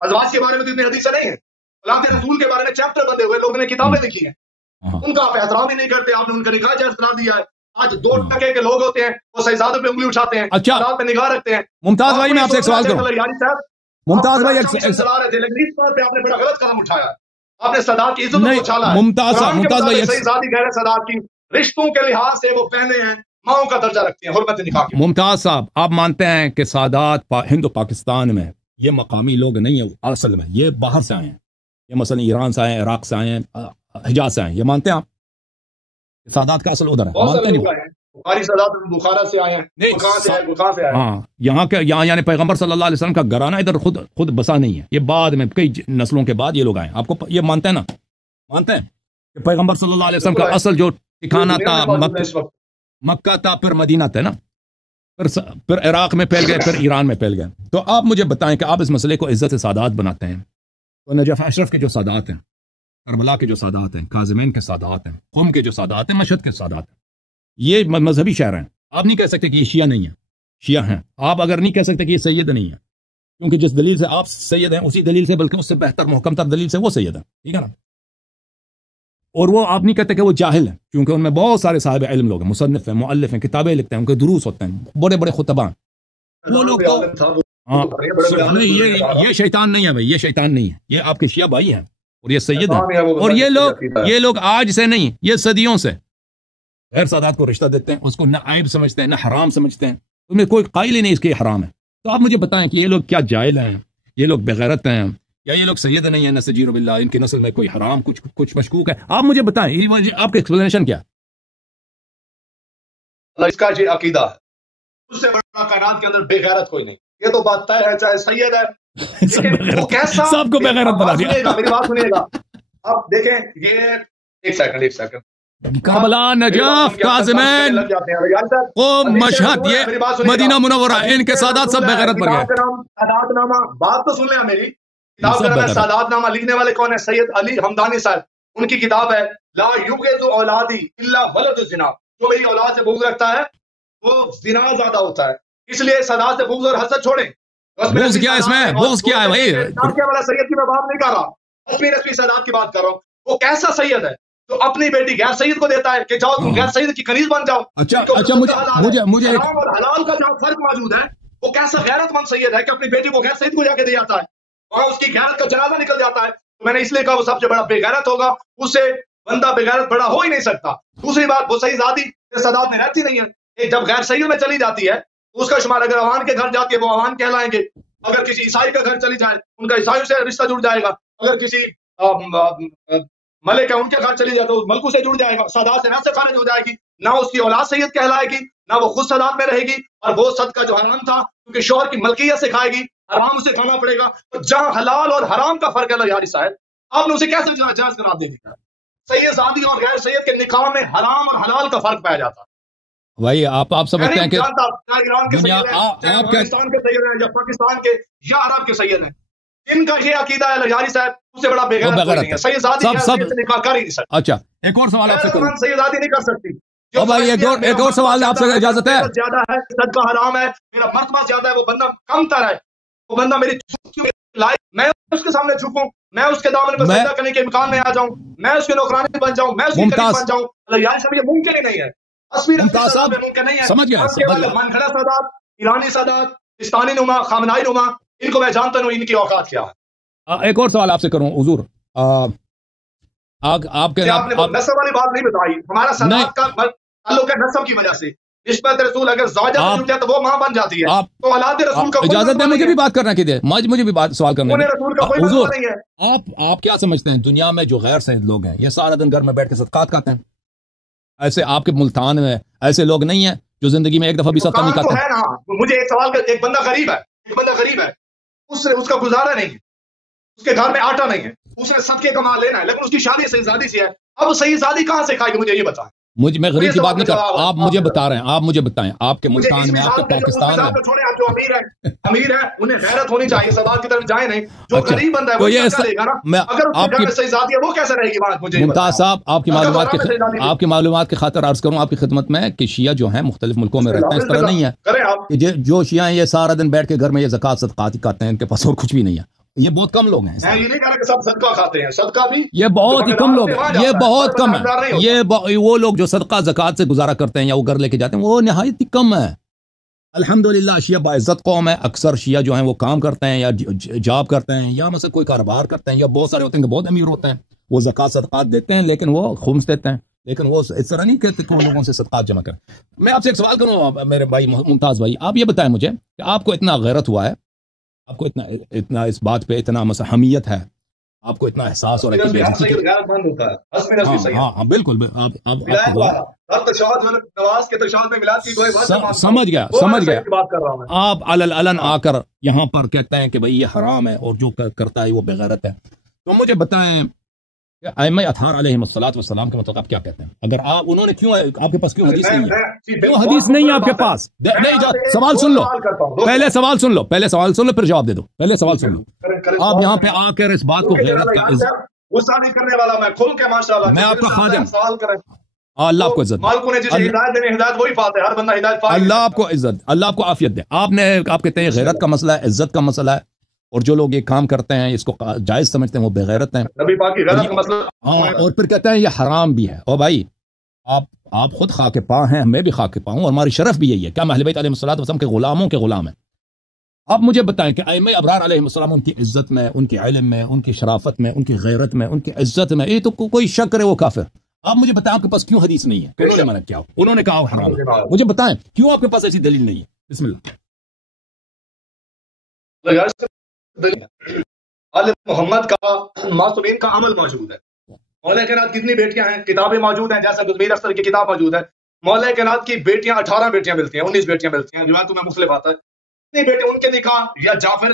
ازواج کے بارے میں تو اتنی حدیثیں نہیں ہیں، اللہ کے رسول کے بارے میں چیپٹر بندے ہوئے، لوگوں نے کتابیں لکھی ہیں، ان کا آپ احترام ہی نہیں کرتے، آپ نے ان کا نکاح جائز قرار دیا ہے۔ آج 2% کے لوگ ہوتے ہیں وہ شہزادوں پہ انگلی اٹھاتے ہیں، اولاد پہ نگاہ رکھتے ہیں۔ ممتاز بھائی میں آپ سے ایک سوال کروں، ممتاز بھائی لیکن اس بات پہ آپ نے بڑا غلط قدم اٹھایا، آپ نے صداقت کی عزت کو اچھالا ہے۔ ممتاز بھائی شہزادی غیر صداقت کی رشتوں کے لحاظ سے وہ پہلے ہیں، ماؤں کا درجہ رکھتے ہیں، حرمت نکاح کی۔ ممتاز صاحب آپ مانتے ہیں کہ سادات ہند و پاکستان میں یہ مقامی لوگ نہیں ہیں، اصل میں یہ باہر سے آئے ہیں، یہ مثلا ایران سے آئے ہیں، عراق سے آئے ہیں، حجاز سے آئے ہیں، یہ مانتے ہیں آپ؟ سادات کا اصل ادھر ہے، مانتے نہیں؟ بخاری سادات بخارا سے آئے ہیں، بخار سے آئے ہیں۔ ہاں یہاں یعنی پیغمبر صلی اللہ علیہ وسلم کا گھرانہ ادھر خود بسا نہیں ہے، یہ بعد میں کئی نسلوں کے بعد یہ لوگ آئے ہیں۔ آپ کو یہ مانتے ہیں نا؟ مانتے ہیں کہ پیغمبر صلی اللہ علیہ وسلم کا اصل جو ٹھکانہ تھا مکہ تھا، پھر مدینہ تھا نا، پھر عراق میں پھیل گئے، پھر ایران میں پھیل گئے۔ تو آپ مجھے بتائیں کہ آپ اس مسئلے کو عزت سے سادات بناتے ہیں، تو نجف اشرف کے جو سادات ہیں، کربلا کے جو سادات ہیں، کاظمین کے سادات ہیں، قم کے جو سادات ہیں، مشہد کے سادات ہیں، یہ مذہبی شہر ہیں۔ آپ نہیں کہہ سکتے کہ یہ شیعہ نہیں ہیں، شیعہ ہیں۔ آپ اگر نہیں کہہ سکتے کہ یہ سید نہیں ہے، کیونکہ جس دلیل سے آپ سید ہیں اسی دلیل سے، بلکہ اس سے بہتر محکم تر دلیل سے وہ سید ہیں، ٹھیک ہے نا؟ اور وہ آپ نہیں کہتے کہ وہ جاہل ہیں، کیونکہ ان میں بہت سارے صاحب علم لوگ ہیں، مصنف ہیں، مؤلف ہیں، کتابیں لکھتے ہیں، ان کے دروس ہوتے ہیں، بڑے بڑے خطباء ہیں۔ وہ لوگ تو یہ شیطان نہیں ہے بھائی، یہ شیطان نہیں ہے، یہ آپ کے شیعہ بھائی ہیں اور یہ سید ہیں۔ اور یہ لوگ آج سے نہیں، یہ صدیوں سے غیر سادات کو رشتہ دیتے ہیں، اس کو نہ عیب سمجھتے ہیں، نہ حرام سمجھتے ہیں، ان میں کوئی قائل ہی نہیں اس کے حرام ہے۔ تو آپ مجھے بتائیں کہ یہ لوگ کیا جاہل ہیں، یہ لوگ بغیرت ہیں، یا یہ لوگ سید نہیں ہیں، نستجیر باللہ، ان کی نسل میں کوئی حرام کچھ مشکوک ہے؟ آپ مجھے بتائیں آپ کا ایکسپلینیشن کیا؟ اس کا یہ عقیدہ ہے، اس سے بڑا کائنات کے اندر بے غیرت کوئی نہیں، یہ تو بات طے ہے، چاہے سید ہے، وہ کیسا سب کو بے غیرت بنا دیا۔ میری بات سنیے گا، اب دیکھیں یہ ایک سیکنڈ کربلا، نجف، کاظمین، قم، مشہد، یہ مدینہ منورہ، ان کے سادات سب بے غیرت بن گئے۔ سادات نامہ، بات تو سن لیں میری، کتاب کا نام ہے سادات نامہ، لکھنے والے کون ہیں؟ سید علی حمدانی صاحب، ان کی کتاب ہے لا یوغض اولادی الا ولد الزنا، جو میری اولاد سے بغض رکھتا ہے وہ زنا زیادہ ہوتا ہے، اس لیے سادات سے بغض اور حسد چھوڑیں۔ بغض کیا اس میں؟ بغض کیا ہے بھائی؟ سید کی میں بات نہیں کر رہا، رسمی سادات کی بات کر رہا ہوں۔ وہ کیسا سید ہے جو اپنی بیٹی غیر سید کو دیتا ہے کہ جاؤ تم غیر سید کی کنیز بن جاؤ؟ اچھا مجھے حرام اور حلال کا جہاں فرق موجود ہے، وہ کیسا غیرت مند سید ہے کہ اپنی بیٹی کو غیر سید کو جا کے دے جاتا ہے، وہاں اس کی غیرت کا جنازہ نکل جاتا ہے۔ میں نے اس لیے کہا وہ سب سے بڑا بے غیرت ہوگا، اس سے بندہ بے غیرت بڑا ہو ہی نہیں سکتا۔ دوسری بات، وہ شہزادی سادات میں رہتی نہیں ہے، جب غیر سید میں چلی جاتی ہے تو اس کا شمار اگر عوان کے گھر جاتی ہے وہ عوان کہلائیں گے، اگر کسی عیسائی کا گھر چلی جائے ان کا عیسائیوں سے رشتہ جڑ جائے گا، اگر کسی ملک ہے ان کے گھر چلی جائے تو ملکوں سے جڑ جائے گا، سادات سے نہ سے خارج ہو جائے گی، نہ اس کی اولاد سید کہلائے گی، نہ وہ خود سادات میں رہے گی، اور وہ صدقہ جو حرام تھا کیونکہ شوہر کی ملکیت سے کھائے گی، حرام اسے کھانا پڑے گا۔ تو جہاں حلال اور حرام کا فرق ہے یاری صاحب، آپ نے اسے کیسے جائز قرار دیں گے؟ سید زادی اور غیر سید کے نکاح میں حرام اور حلال کا فرق پایا جاتا ہے۔ بھائی آپ سمجھتے ہیں کہ ایران کے سید ہیں، افغانستان کے سید ہیں، یا پاکستان کے یا عرب کے سید ہیں، ان کا یہ عقیدہ ہے یاری صاحب، اس سے بڑا بے غیرت کوئی نہیں ہے۔ سید زادی سے نکاح کر ہی نہیں سکتا۔ اچھا ایک اور سوال آپ سے کروں، سید زادی نہیں کر سکتی۔ بھائی ایک اور سوال آپ سے اجازت ہے؟ زیادہ ہے، صدقہ حرام ہے، میرا مرتبہ زیادہ ہے، وہ بندہ کم تر ہے، وہ بندہ میری میں اس کے سامنے جھکوں، میں اس کے دامن پر سجدہ کرنے کے امکان میں آ جاؤں، میں اس کے نوکرانی بن جاؤں، میں اس کی قریب بن جاؤں، یاری صاحب یہ ممکن ہی نہیں ہے۔ سمجھ گیا، منکھڑا سادات، ایرانی سادات، پاکستانی نما، خامنائی نما، ان کو میں جانتا ہوں ان کی اوقات کیا ہے۔ ایک اور سوال آپ سے کروں حضور، آپ کے نسب والی بات نہیں بتائی، ہمارا سادات کا تعلق ہے نسب کی وجہ سے، نسبت رسول اگر زوجہ سے تو وہ ماں بن جاتی ہے، تو اولاد رسول کا اجازت ہے مجھے بھی بات کرنا کیجیے، مجھے بھی بات سوال کرنا ہے۔ حضور نہیں ہے، آپ کیا سمجھتے ہیں دنیا میں جو غیر سید لوگ ہیں یہ سارا دن گھر میں بیٹھ کے صدقات کھاتے ہیں؟ ایسے آپ کے ملتان میں ایسے لوگ نہیں ہیں جو زندگی میں ایک دفعہ بھی صدقہ نہیں کھاتے ہیں؟ مجھے ایک سوال کا، ایک بندہ غریب ہے، اس کا گزارا نہیں ہے، اس کے گھر میں آٹا نہیں ہے، اس نے صدقے کا مال لینا ہے، لیکن اس کی شادی شہزادی سے ہے، اب شہزادی کہاں سے کھائے گی؟ مجھے یہ بتائیں۔ میں غریب کی بات نہیں کر رہا، آپ مجھے بتا رہے ہیں، آپ مجھے بتائیں آپ کے ملتان میں، آپ کے پاکستان میں جو امیر ہے انہیں غیرت ہونی چاہیے، سوال کی طرف جائیں نہیں، جو غریب بندہ ہے وہ لے گا نا، اگر آپ کی شہزادی ہے وہ کیسے رہے گی؟ بات مجھے ممتاز صاحب آپ کی معلومات کی خاطر عرض کروں آپ کی خدمت میں کہ شیعہ جو ہیں مختلف ملکوں میں رہتے ہیں، اس طرح نہیں ہے کہ جو شیعہ ہیں یہ سارا دن بیٹھ کے گھر میں یہ زکوٰۃ صدقات ہی کرتے ہیں، ان کے پاس اور کچھ بھی نہیں ہے، یہ بہت کم لوگ ہیں. میں یہ نہیں کہہ رہا کہ سب صدقہ کھاتے ہیں، صدقہ بھی یہ بہت ہی کم لوگ ہیں، یہ بہت کم ہے. یہ وہ لوگ جو صدقہ زکوٰۃ سے گزارا کرتے ہیں یا وہ گھر لے کے جاتے ہیں وہ نہایت ہی کم ہے. الحمدللہ شیعہ باعزت قوم ہے. اکثر شیعہ جو ہیں وہ کام کرتے ہیں یا جاب کرتے ہیں یا مثلا کوئی کاروبار کرتے ہیں، یا بہت سارے ہوتے ہیں کہ بہت امیر ہوتے ہیں، وہ زکوٰۃ صدقات دیتے ہیں لیکن وہ خمس دیتے ہیں، لیکن وہ اس طرح نہیں کہتے کہ وہ لوگوں سے صدقات جمع کریں. میں آپ سے ایک سوال کروں میرے بھائی ممتاز بھائی، آپ یہ بتائیں مجھے کہ آپ کو اتنا غیرت ہوا ہے، آپ کو اتنا اس بات پہ اتنا مثلا حمیت ہے، آپ کو اتنا احساس ہو رہا ہے کہ ہاں بالکل سمجھ گیا آپ علن آ کر یہاں پر کہتے ہیں کہ بھئی یہ حرام ہے اور جو کرتا ہے وہ بغیرت ہے. تو مجھے بتائیں کہ ائمہ اطہار علیہم السلام کے مطلب آپ کیا کہتے ہیں؟ اگر آپ انہوں نے کیوں آپ کے پاس کیوں حدیث نہیں ہے؟ کیوں حدیث نہیں ہے آپ کے پاس؟ نہیں، سوال سن لو، پہلے سوال سن لو پھر جواب دے دو. پہلے سوال سن لو. آپ یہاں پہ آ کر اس بات کو غیرت کا غصہ نہیں کرنے والا میں کھل کے ماشاءاللہ میں آپ کا خادم، سوال کریں اللہ آپ کو عزت اللہ آپ کو عزت، اللہ آپ کو عافیت دے. آپ کہتے ہیں غیرت کا مسئلہ ہے، عزت کا مسئلہ ہے، اور جو لوگ یہ کام کرتے ہیں اس کو جائز سمجھتے ہیں وہ بغیرت ہیں. ہاں، اور پھر کہتے ہیں یہ حرام بھی ہے. اور بھائی آپ خود خاک پا ہیں، میں بھی خاک پا ہوں، اور ہماری شرف بھی یہی ہے. کیا ہم اہل بیت علیہ السلام کے غلاموں کے غلام ہیں؟ آپ مجھے بتائیں کہ ائمہ ابرار علیہ السلام ان کی عزت میں، ان کے علم میں، ان کی شرافت میں، ان کی غیرت میں، ان کی عزت میں یہ تو کوئی شک کرے وہ کافر. آپ مجھے بتائیں آپ کے پاس کیوں حدیث نہیں ہے؟ انہوں نے منع کیا، انہوں نے کہا حرام ہے. مجھے بتائیں کیوں آپ کے پاس ایسی دلیل نہیں ہے؟ بسم اللہ. محمد کا معصومین کا عمل موجود ہے. مولا کائنات کتنی بیٹیاں ہیں، کتابیں موجود ہیں، جیسا گزمیر اختر کی کتاب موجود ہے. مولا کائنات کی بیٹیاں 18 بیٹیاں ملتی ہیں، 19 بیٹیاں ملتی ہیں، روایتوں میں مختلف آتا ہے. اتنی بیٹے ان کے نکاح یا جعفر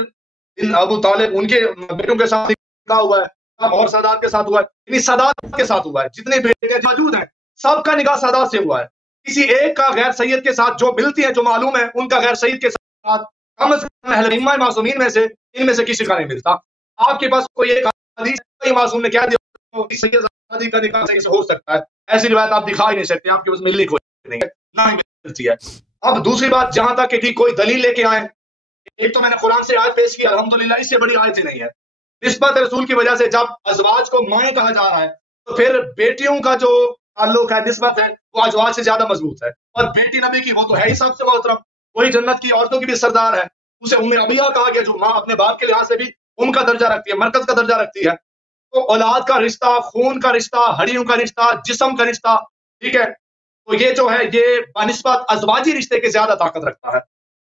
بن ابو طالب ان کے بیٹوں کے ساتھ نکاح ہوا ہے، اور سادات کے ساتھ ہوا ہے، یعنی سادات کے ساتھ ہوا ہے. جتنے بیٹے موجود ہیں سب کا نکاح سادات سے ہوا ہے. کسی ایک کا غیر سید کے ساتھ جو ملتی ہیں جو معلوم ہے ان کا غیر سید کے ساتھ کم از کم اہل ائمہ معصومین میں سے ان میں سے کسی کا نہیں ملتا. آپ کے پاس کوئی ایک حدیث معصوم نے کہہ دیا سید زادی کا نکاح صحیح سے ہو سکتا ہے، ایسی روایت آپ دکھا ہی نہیں سکتے، آپ کے پاس ملنے کوئی نہیں ہے، نہ ہی ملتی ہے. اب دوسری بات، جہاں تک کہ کوئی دلیل لے کے آئیں، ایک تو میں نے قرآن سے آیت پیش کی، الحمدللہ اس سے بڑی آیت ہی نہیں ہے. نسبت رسول کی وجہ سے جب ازواج کو مائیں کہا جا رہا ہے تو پھر بیٹیوں کا جو تعلق ہے، نسبت ہے، وہ ازواج سے زیادہ مضبوط ہے. اور بیٹی نبی کی وہ تو ہے ہی سب سے محترم، وہی جنت کی عورتوں کی بھی سردار ہے. اسے ام ابیہ کہا گیا جو ماں اپنے باپ کے لحاظ سے بھی ام کا درجہ رکھتی ہے، مرکز کا درجہ رکھتی ہے. تو اولاد کا رشتہ، خون کا رشتہ، ہڈیوں کا رشتہ، جسم کا رشتہ، ٹھیک ہے، تو یہ جو ہے یہ بنسبت ازواجی رشتے کے زیادہ طاقت رکھتا ہے.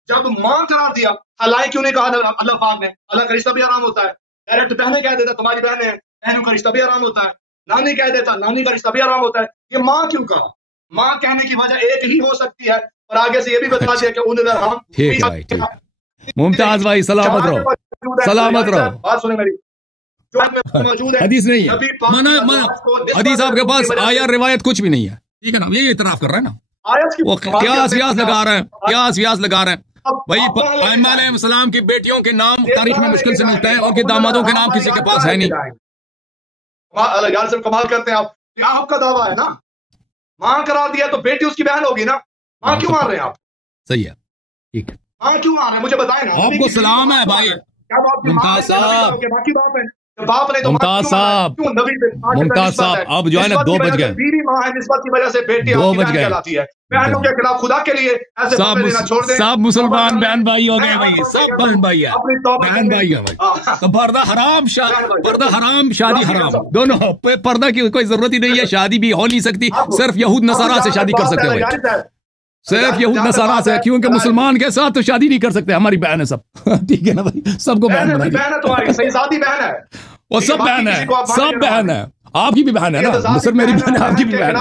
جب ماں قرار دیا، حالانکہ کیوں نہیں کہا اللہ پاک نے؟ اللہ کا رشتہ بھی آرام ہوتا ہے. ڈائریکٹ بہنیں کہہ دیتا تمہاری بہنیں ہیں، بہنوں کا رشتہ بھی آرام ہوتا ہے. نانی کہہ دیتا نانی کا رشتہ بھی آرام ہوتا ہے. یہ ماں کیوں کہا؟ ماں کہنے کی وجہ ایک ہی ہو سکتی ہے، اور آگے سے یہ بھی بتا دیا کہ ان درہم. ممتاز بھائی سلامت رہو، سلامت رہو. بات سنیں میری، حدیث نہیں ہے، حدیث آپ کے پاس آیا روایت کچھ بھی نہیں ہے، ٹھیک ہے نا؟ یہی اعتراف کر رہے ہیں نا، وہ قیاس لگا رہے ہیں، قیاس لگا رہے ہیں. بھائی ائمہ علیہ السلام کی بیٹیوں کے نام تاریخ میں مشکل سے ملتے ہیں، اور کے دامادوں کے نام کسی کے پاس ہے نہیں. یار صرف کمال کرتے ہیں آپ، کیا آپ کا دعویٰ ہے نا؟ ماں قرار دیا تو بیٹی اس کی بہن ہوگی نا؟ ماں کیوں مار رہے ہیں آپ؟ صحیح ہے، ٹھیک ہے، ماں کیوں مار رہے ہیں؟ مجھے بتائیں نا. آپ کو سلام ہے بھائی ممتاز صاحب، ممتاز صاحب، ممتاز صاحب، اب جو ہے نا 2 بج گئے، 2 بج گئے. بہنوں کے خلاف خدا کے لیے ایسے باتیں لینا چھوڑ دیں. سب مسلمان بہن بھائی ہو گئے بھائی، سب بہن بھائی ہیں، بہن بھائی ہیں بھائی. تو پردہ حرام، شادی حرام، دونوں. پردہ کی کوئی ضرورت ہی نہیں ہے، شادی بھی ہو نہیں سکتی، صرف یہود نصارہ سے شادی کر سکتے ہیں بھائی، صرف یہود نصارہ سے، کیونکہ مسلمان کے ساتھ تو شادی نہیں کر سکتے. ہماری بہن ہے سب، ٹھیک ہے نا بھائی، سب کو بہن بنا دیا. وہ سب بہن ہے، سب بہن ہے. آپ کی بھی بہن ہے نا، صرف میری بہن ہے، آپ کی بھی بہن ہے،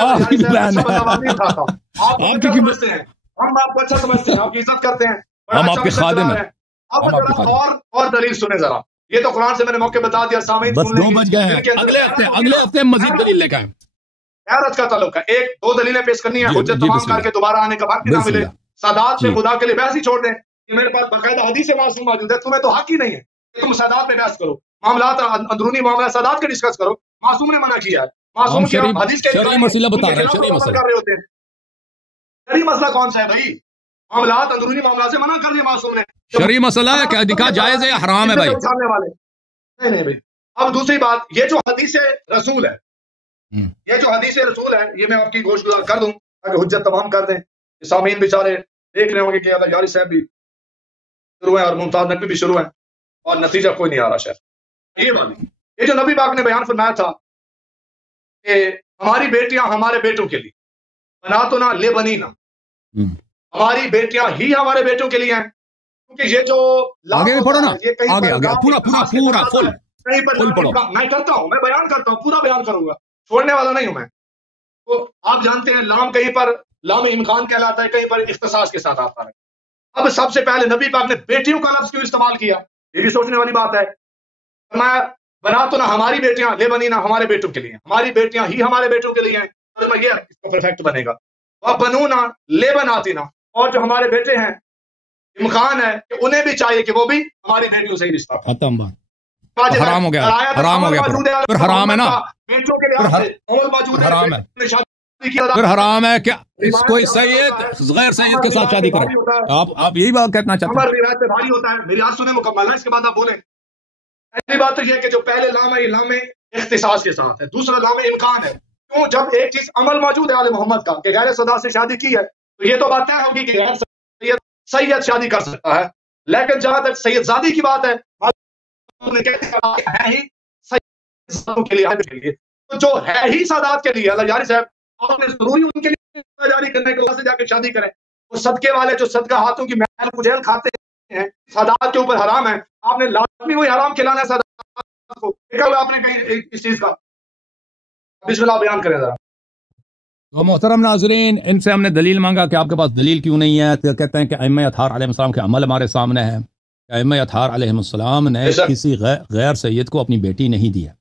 آپ کی بھی بہن ہے، آپ کی بھی. ہم آپ کو اچھا سمجھتے ہیں، آپ کی عزت کرتے ہیں، ہم آپ کے خادم ہیں. اور دلیل سنیں ذرا، یہ تو قرآن سے میں نے موقع بتا دیا. سامعین بس 2 بج گئے ہیں، اگلے ہفتے مزید دلیل لے کے آئیں. غیرت کا تعلق ہے، 1-2 دلیلیں پیش کرنی ہے، حجت تمام کر کے دوبارہ آنے کا وقت نہ ملے. سادات پہ خدا کے لیے بحث ہی چھوڑ دیں، کہ میرے پاس باقاعدہ حدیث معصوم موجود ہے. تمہیں تو حق ہی نہیں ہے کہ تم سادات پہ بحث کرو. معاملات اندرونی معاملات سادات کے ڈسکس کرو. معصوم نے منع کیا ہے، معصوم کی حدیث کے شرعی مسئلہ بتا رہے ہیں، شرعی مسئلہ کر رہے ہوتے ہیں. شرعی مسئلہ کون سا ہے بھائی؟ معاملات اندرونی معاملات سے منع کر دیا معصوم نے. شرعی مسئلہ ہے کہ نکاح جائز ہے یا حرام ہے بھائی؟ نہیں بھائی. اب دوسری بات، یہ جو حدیث رسول ہے، یہ میں آپ کی گوش گزار کر دوں تاکہ حجت تمام کر دیں. سامعین بیچارے دیکھ رہے ہوں گے کہ اللہ یاری صاحب بھی شروع ہیں اور ممتاز نقوی بھی شروع ہیں اور نتیجہ کوئی نہیں آ رہا شاید. یہ جو نبی پاک نے بیان فرمایا تھا کہ ہماری بیٹیاں ہمارے بیٹوں کے لیے، بناتنا لے بنینا، ہماری بیٹیاں ہی ہمارے بیٹوں کے لیے ہیں. کیونکہ یہ جو آگے پڑھو نا، آگے پورا فل میں کرتا ہوں، میں بیان کرتا ہوں، پورا بیان کروں گا، چھوڑنے والا نہیں ہوں میں. تو آپ جانتے ہیں لام کہیں پر لام امکان کہلاتا ہے، کہیں پر اختصاص کے ساتھ آتا ہے. اب سب سے پہلے نبی پاک نے بیٹیوں کا لفظ کیوں استعمال کیا، یہ بھی سوچنے والی بات ہے. فرمایا بنا تو نہ ہماری بیٹیاں لے بنی نہ ہمارے بیٹوں کے لیے، ہماری بیٹیاں ہی ہمارے بیٹوں کے لیے ہیں. یہ اس کا پرفیکٹ بنے گا. وہ بنو نہ لے بناتی نہ، اور جو ہمارے بیٹے ہیں امکان ہے کہ انہیں بھی چاہیے کہ وہ بھی ہماری بیٹیوں سے ہی رشتہ. ختم بات، حرام ہو گیا، حرام ہو گیا، پھر حرام ہے نا، بیٹوں کے لیے حرام ہے، پھر حرام ہے. کیا کوئی سید غیر سید کے ساتھ شادی کرے؟ آپ یہی بات کہنا چاہتے ہیں؟ روایت میں بھاری ہوتا ہے. میری بات سنیں مکمل ہے، اس کے بعد آپ بولیں. پہلی بات تو یہ کہ جو پہلے لام ہے یہ لام اختصاص کے ساتھ ہے، دوسرا لام امکان ہے. کیوں؟ جب ایک چیز عمل موجود ہے آل محمد کا کہ غیر صدا سے شادی کی ہے تو یہ تو بات طے ہوگی کہ غیر سید شادی کر سکتا ہے. لیکن جہاں تک سید زادی کی بات ہے ہی سید کے لیے، تو جو ہے ہی سادات کے لیے، اللہ جاری صاحب آپ نے ضروری ان کے لیے جاری کرنے کے واسطے جا کے شادی کریں. وہ صدقے والے جو صدقہ ہاتھوں کی محل کجیل کھاتے ہیں سادات کے اوپر حرام ہے. آپ نے لازمی وہی حرام کھلانا ہے سادات کو. آپ نے کہیں اس چیز کا بسم اللہ بیان کریں ذرا. تو محترم ناظرین، ان سے ہم نے دلیل مانگا کہ آپ کے پاس دلیل کیوں نہیں ہے. تو کہتے ہیں کہ ائمہ اطہار علیہ السلام کے عمل ہمارے سامنے ہے. ائمہ اطہار علیہ السلام نے کسی غیر سید کو اپنی بیٹی نہیں دیا.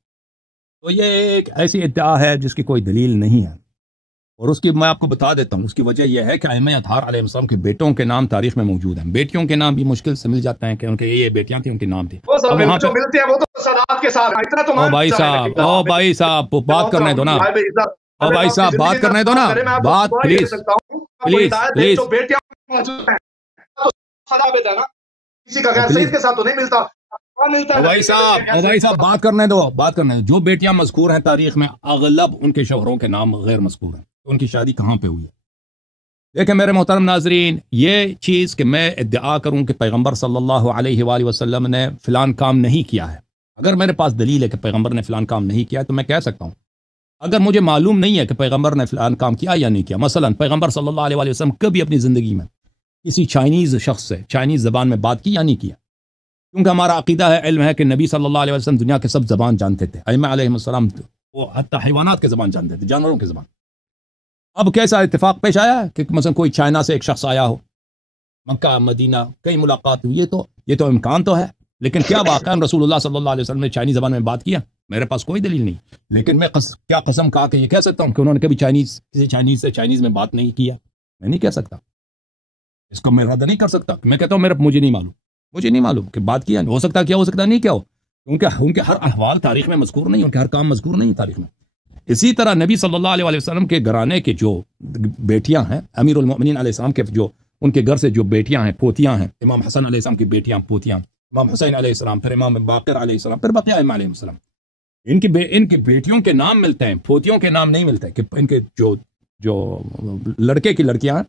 تو یہ ایک ایسی ادعا ہے جس کی کوئی دلیل نہیں ہے، اور اس کی میں آپ کو بتا دیتا ہوں. اس کی وجہ یہ ہے کہ ائمہ اطہار علیہ السلام کے بیٹوں کے نام تاریخ میں موجود ہیں. بیٹیوں کے نام بھی مشکل سے مل جاتے ہیں کہ ان کے یہ بیٹیاں تھیں، ان کے نام تھے. بھائی صاحب بات کرنے دو نا، بھائی صاحب بات کرنے دو نا، بات پلیز پلیز پلیز. بھائی صاحب بات کرنے دو، بات کرنے دو. جو بیٹیاں مذکور ہیں تاریخ میں اغلب ان کے شوہروں کے نام غیر مذکور ہیں. ان کی شادی کہاں پہ ہوئی ہے؟ دیکھیں میرے محترم ناظرین، یہ چیز کہ میں ادعا کروں کہ پیغمبر صلی اللہ علیہ وآلہ وسلم نے فلان کام نہیں کیا ہے، اگر میرے پاس دلیل ہے کہ پیغمبر نے فلان کام نہیں کیا تو میں کہہ سکتا ہوں. اگر مجھے معلوم نہیں ہے کہ پیغمبر نے فلان کام کیا یا نہیں کیا، مثلا پیغمبر صلی اللہ علیہ وآلہ وسلم کبھی اپنی زندگی میں کسی چائنیز شخص سے چائنیز زبان میں بات کی یا نہیں کیا، کیونکہ ہمارا عقیدہ ہے، علم ہے کہ نبی صلی اللہ علیہ وسلم دنیا کے سب زبان جانتے تھے. ائمہ علیہ السلام وہ حتی حیوانات کے زبان جانتے تھے، جانوروں کے زبان. اب کیسا اتفاق پیش آیا کہ مثلا کوئی چائنا سے ایک شخص آیا ہو، مکہ مدینہ کئی ملاقات ہوئی، یہ تو امکان تو ہے، لیکن کیا واقعا رسول اللہ صلی اللہ علیہ وسلم نے چائنیز زبان میں بات کیا؟ میرے پاس کوئی دلیل نہیں. لیکن میں کیا قسم کھا کے یہ کہہ سکتا ہوں کہ انہوں نے کبھی کسی چائنیز سے چائنیز میں بات نہیں کیا؟ میں نہیں کہہ سکتا. اس کو میں رد نہیں کر سکتا. میں کہتا ہوں مجھے نہیں معلوم کہ بات کیا. ہو سکتا کیا ہو سکتا نہیں کیا ہو، کیونکہ ان کے ہر احوال تاریخ میں مذکور نہیں، ان کے ہر کام مذکور نہیں تاریخ میں. اسی طرح نبی صلی اللہ علیہ وسلم کے گھرانے کے جو بیٹیاں ہیں، امیر المؤمنین علیہ السلام کے جو ان کے گھر سے جو بیٹیاں ہیں، پوتیاں ہیں، امام حسن علیہ السلام کی بیٹیاں پوتیاں، امام حسین علیہ السلام، پھر امام باقر علیہ السلام، پھر بقیہ ائمہ علیہ السلام، ان کی بیٹیوں کے نام ملتے ہیں، پوتیوں کے نام نہیں ملتے. کہ ان کے جو لڑکے کی لڑکیاں ہیں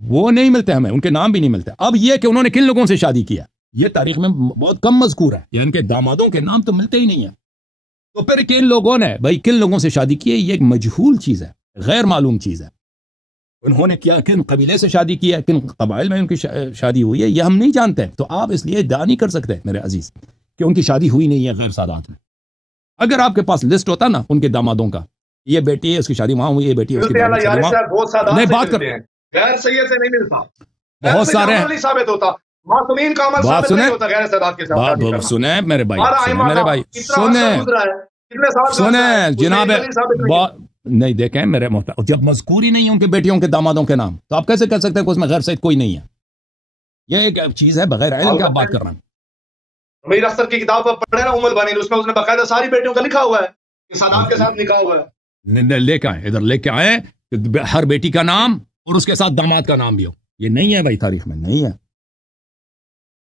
وہ نہیں ملتے ہمیں، ان کے نام بھی نہیں ملتے. اب یہ کہ انہوں نے کن لوگوں سے شادی کیا یہ تاریخ میں بہت کم مذکور ہے، یا ان کے دامادوں کے نام تو ملتے ہی نہیں ہیں. تو پھر کن لوگوں نے کن لوگوں سے شادی کی ہے، یہ ایک مجہول چیز ہے، غیر معلوم چیز ہے. انہوں نے کیا کن قبیلے سے شادی کی ہے، کن قبائل میں ان کی شادی ہوئی ہے، یہ ہم نہیں جانتے. تو آپ اس لیے ادعا نہیں کر سکتے میرے عزیز کہ ان کی شادی ہوئی نہیں ہے غیر سادات میں. اگر آپ کے پاس لسٹ ہوتا نا ان کے دامادوں کا، یہ بیٹی ہے اس کی شادی وہاں ہوئی، یہ بیٹی ہے اس کی نہیں بات کر غیر سید سے نہیں ملتا، بہت سارے ثابت ہوتا. معصومین کا عمل ثابت نہیں ہوتا غیر سادات کے ساتھ. سنیں میرے بھائی سنیں جناب نہیں. دیکھیں میرے محترم، جب مذکور ہی نہیں ہے ان کے بیٹیوں کے دامادوں کے نام تو آپ کیسے کہہ سکتے ہیں کہ اس میں غیر سید کوئی نہیں ہے؟ یہ ایک چیز ہے بغیر علم کے آپ بات کر رہے ہیں. امیر اختر کی کتاب پر پڑھے نا ام البنین، اس میں اس نے باقاعدہ ساری بیٹیوں کا لکھا ہوا ہے کہ سادات کے ساتھ نکاح ہوا ہے. لے کے آئے ادھر، لے کے آئے ہر بیٹی کا نام اور اس کے ساتھ داماد کا نام بھی ہو. یہ نہیں ہے بھائی، تاریخ میں نہیں ہے.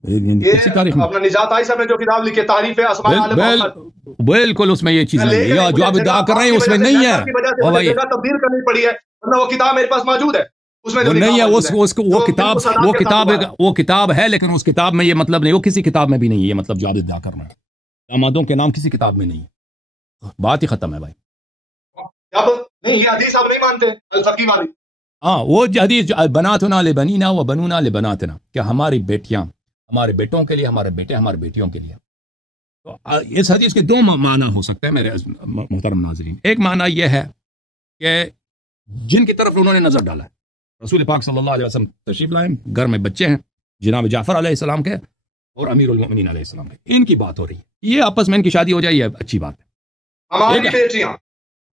اپنا نجات آئی صاحب نے جو کتاب لکھی تعریف ہے بالکل اس میں یہ چیز نہیں ہے جو آپ ادعا کر رہے ہیں اس میں نہیں ہے تبدیل کرنی پڑی ہے ورنہ وہ کتاب میرے پاس موجود ہے اس میں نہیں ہے وہ کتاب ہے لیکن اس کتاب میں یہ مطلب نہیں وہ کسی کتاب میں بھی نہیں ہے یہ مطلب جو آپ ادعا کر رہے ہیں دامادوں کے نام کسی کتاب میں نہیں ہے بات ہی ختم ہے بھائی اب نہیں یہ حدیث آپ نہیں مانتے الفقی والی ہاں وہ حدیث بناتنا لبنینا و بنونا لبناتنا کہ ہماری بیٹیاں ہمارے بیٹوں کے لیے ہمارے بیٹے ہمارے بیٹیوں کے لیے تو اس حدیث کے دو معنی ہو سکتے ہیں میرے محترم ناظرین ایک معنی یہ ہے کہ جن کی طرف انہوں نے نظر ڈالا ہے رسول پاک صلی اللہ علیہ وسلم تشریف لائے گھر میں بچے ہیں جناب جعفر علیہ السلام کے اور امیر المؤمنین علیہ السلام کے ان کی بات ہو رہی ہے یہ آپس میں ان کی شادی ہو جائے یہ اچھی بات ہے ہماری بیٹیاں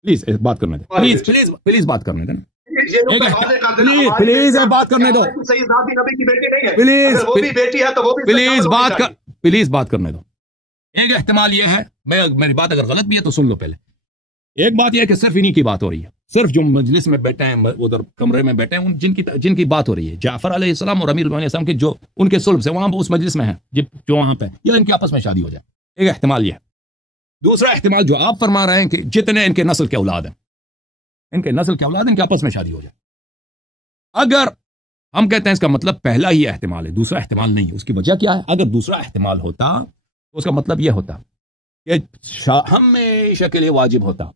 پلیز بات کرنے دیں پلیز بات کرنے دیں پلیز بات کرنے دو پلیز بات کرنے دو ایک احتمال یہ ہے میری بات اگر غلط بھی ہے تو سن لو پہلے ایک بات یہ ہے کہ صرف انہی کی بات ہو رہی ہے صرف جو مجلس میں بیٹھے ہیں ادھر کمرے میں بیٹھے ہیں جن کی بات ہو رہی ہے جعفر علیہ السلام اور امیر المؤمنین علیہ السلام کے جو ان کے صلب سے وہاں اس مجلس میں ہیں جو وہاں پہ یا ان کے آپس میں شادی ہو جائے ایک احتمال یہ ہے دوسرا احتمال جو آپ فرما رہے ہیں کہ جتنے ان کے نسل کے اولاد ہیں ان کے آپس میں شادی ہو جائے اگر ہم کہتے ہیں اس کا مطلب پہلا ہی احتمال ہے دوسرا احتمال نہیں ہے اس کی وجہ کیا ہے اگر دوسرا احتمال ہوتا تو اس کا مطلب یہ ہوتا کہ ہمیشہ کے لیے واجب ہوتا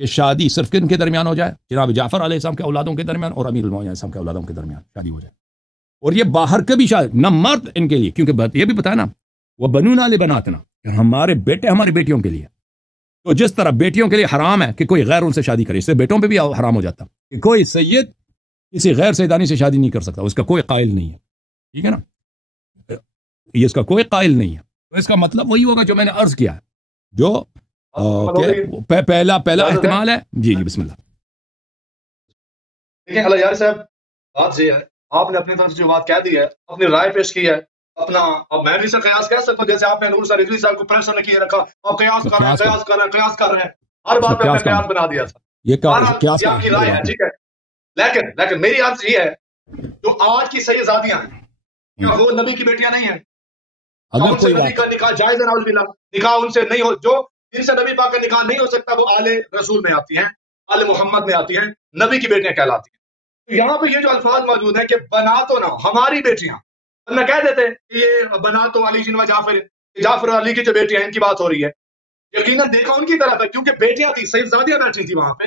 کہ شادی صرف کن کے درمیان ہو جائے جناب جعفر علیہ السلام کے اولادوں کے درمیان اور امیر المؤمنین علیہ السلام کے اولادوں کے درمیان شادی ہو جائے اور یہ باہر کبھی شادی نہ مرد ان کے لیے کیونکہ یہ بھی پتا ہے نا وہ بنونا لبناتنا ہمارے بیٹے ہماری بیٹیوں کے لیے تو جس طرح بیٹیوں کے لیے حرام ہے کہ کوئی غیر ان سے شادی کرے اس سے بیٹوں پہ بھی حرام ہو جاتا کہ کوئی سید کسی غیر سیدانی سے شادی نہیں کر سکتا اس کا کوئی قائل نہیں ہے ٹھیک ہے نا یہ اس کا کوئی قائل نہیں ہے تو اس کا مطلب وہی ہوگا جو میں نے عرض کیا ہے جو پہلا احتمال ہے جی بسم اللہ دیکھیں اللہ یار صاحب بات یہ ہے آپ نے اپنی طرف سے جو بات کہہ دی ہے اپنی رائے پیش کی ہے اپنا اب میں بھی سے قیاس کہہ سکتا ہوں جیسے آپ نے نور صاحب رضوی صاحب کو پریشر نے کیے رکھا آپ قیاس کر رہے ہیں ہر بات پہ قیاس بنا دیا تھا یہ آپ کی رائے ہے ٹھیک ہے لیکن میری عرض یہ ہے جو آج کی سیدزادیاں ہیں کیا وہ نبی کی بیٹیاں نہیں ہیں ان سے نبی کا نکاح جائز ہے نعوذ باللہ نکاح ان سے نہیں ہو جو جن سے نبی پاک کا نکاح نہیں ہو سکتا وہ آل رسول میں آتی ہیں آل محمد میں آتی ہیں نبی کی بیٹیاں کہلاتی ہیں یہاں پہ یہ جو الفاظ موجود ہیں کہ بنا تو نہ ہماری بیٹیاں نہ کہہ دیتے کہ یہ بنا تو علی جن و جعفر علی کی جو بیٹیاں ان کی بات ہو رہی ہے یقیناً دیکھا ان کی طرح تھا کیونکہ بیٹیاں تھی سیدزادیاں بیٹھی تھی وہاں پہ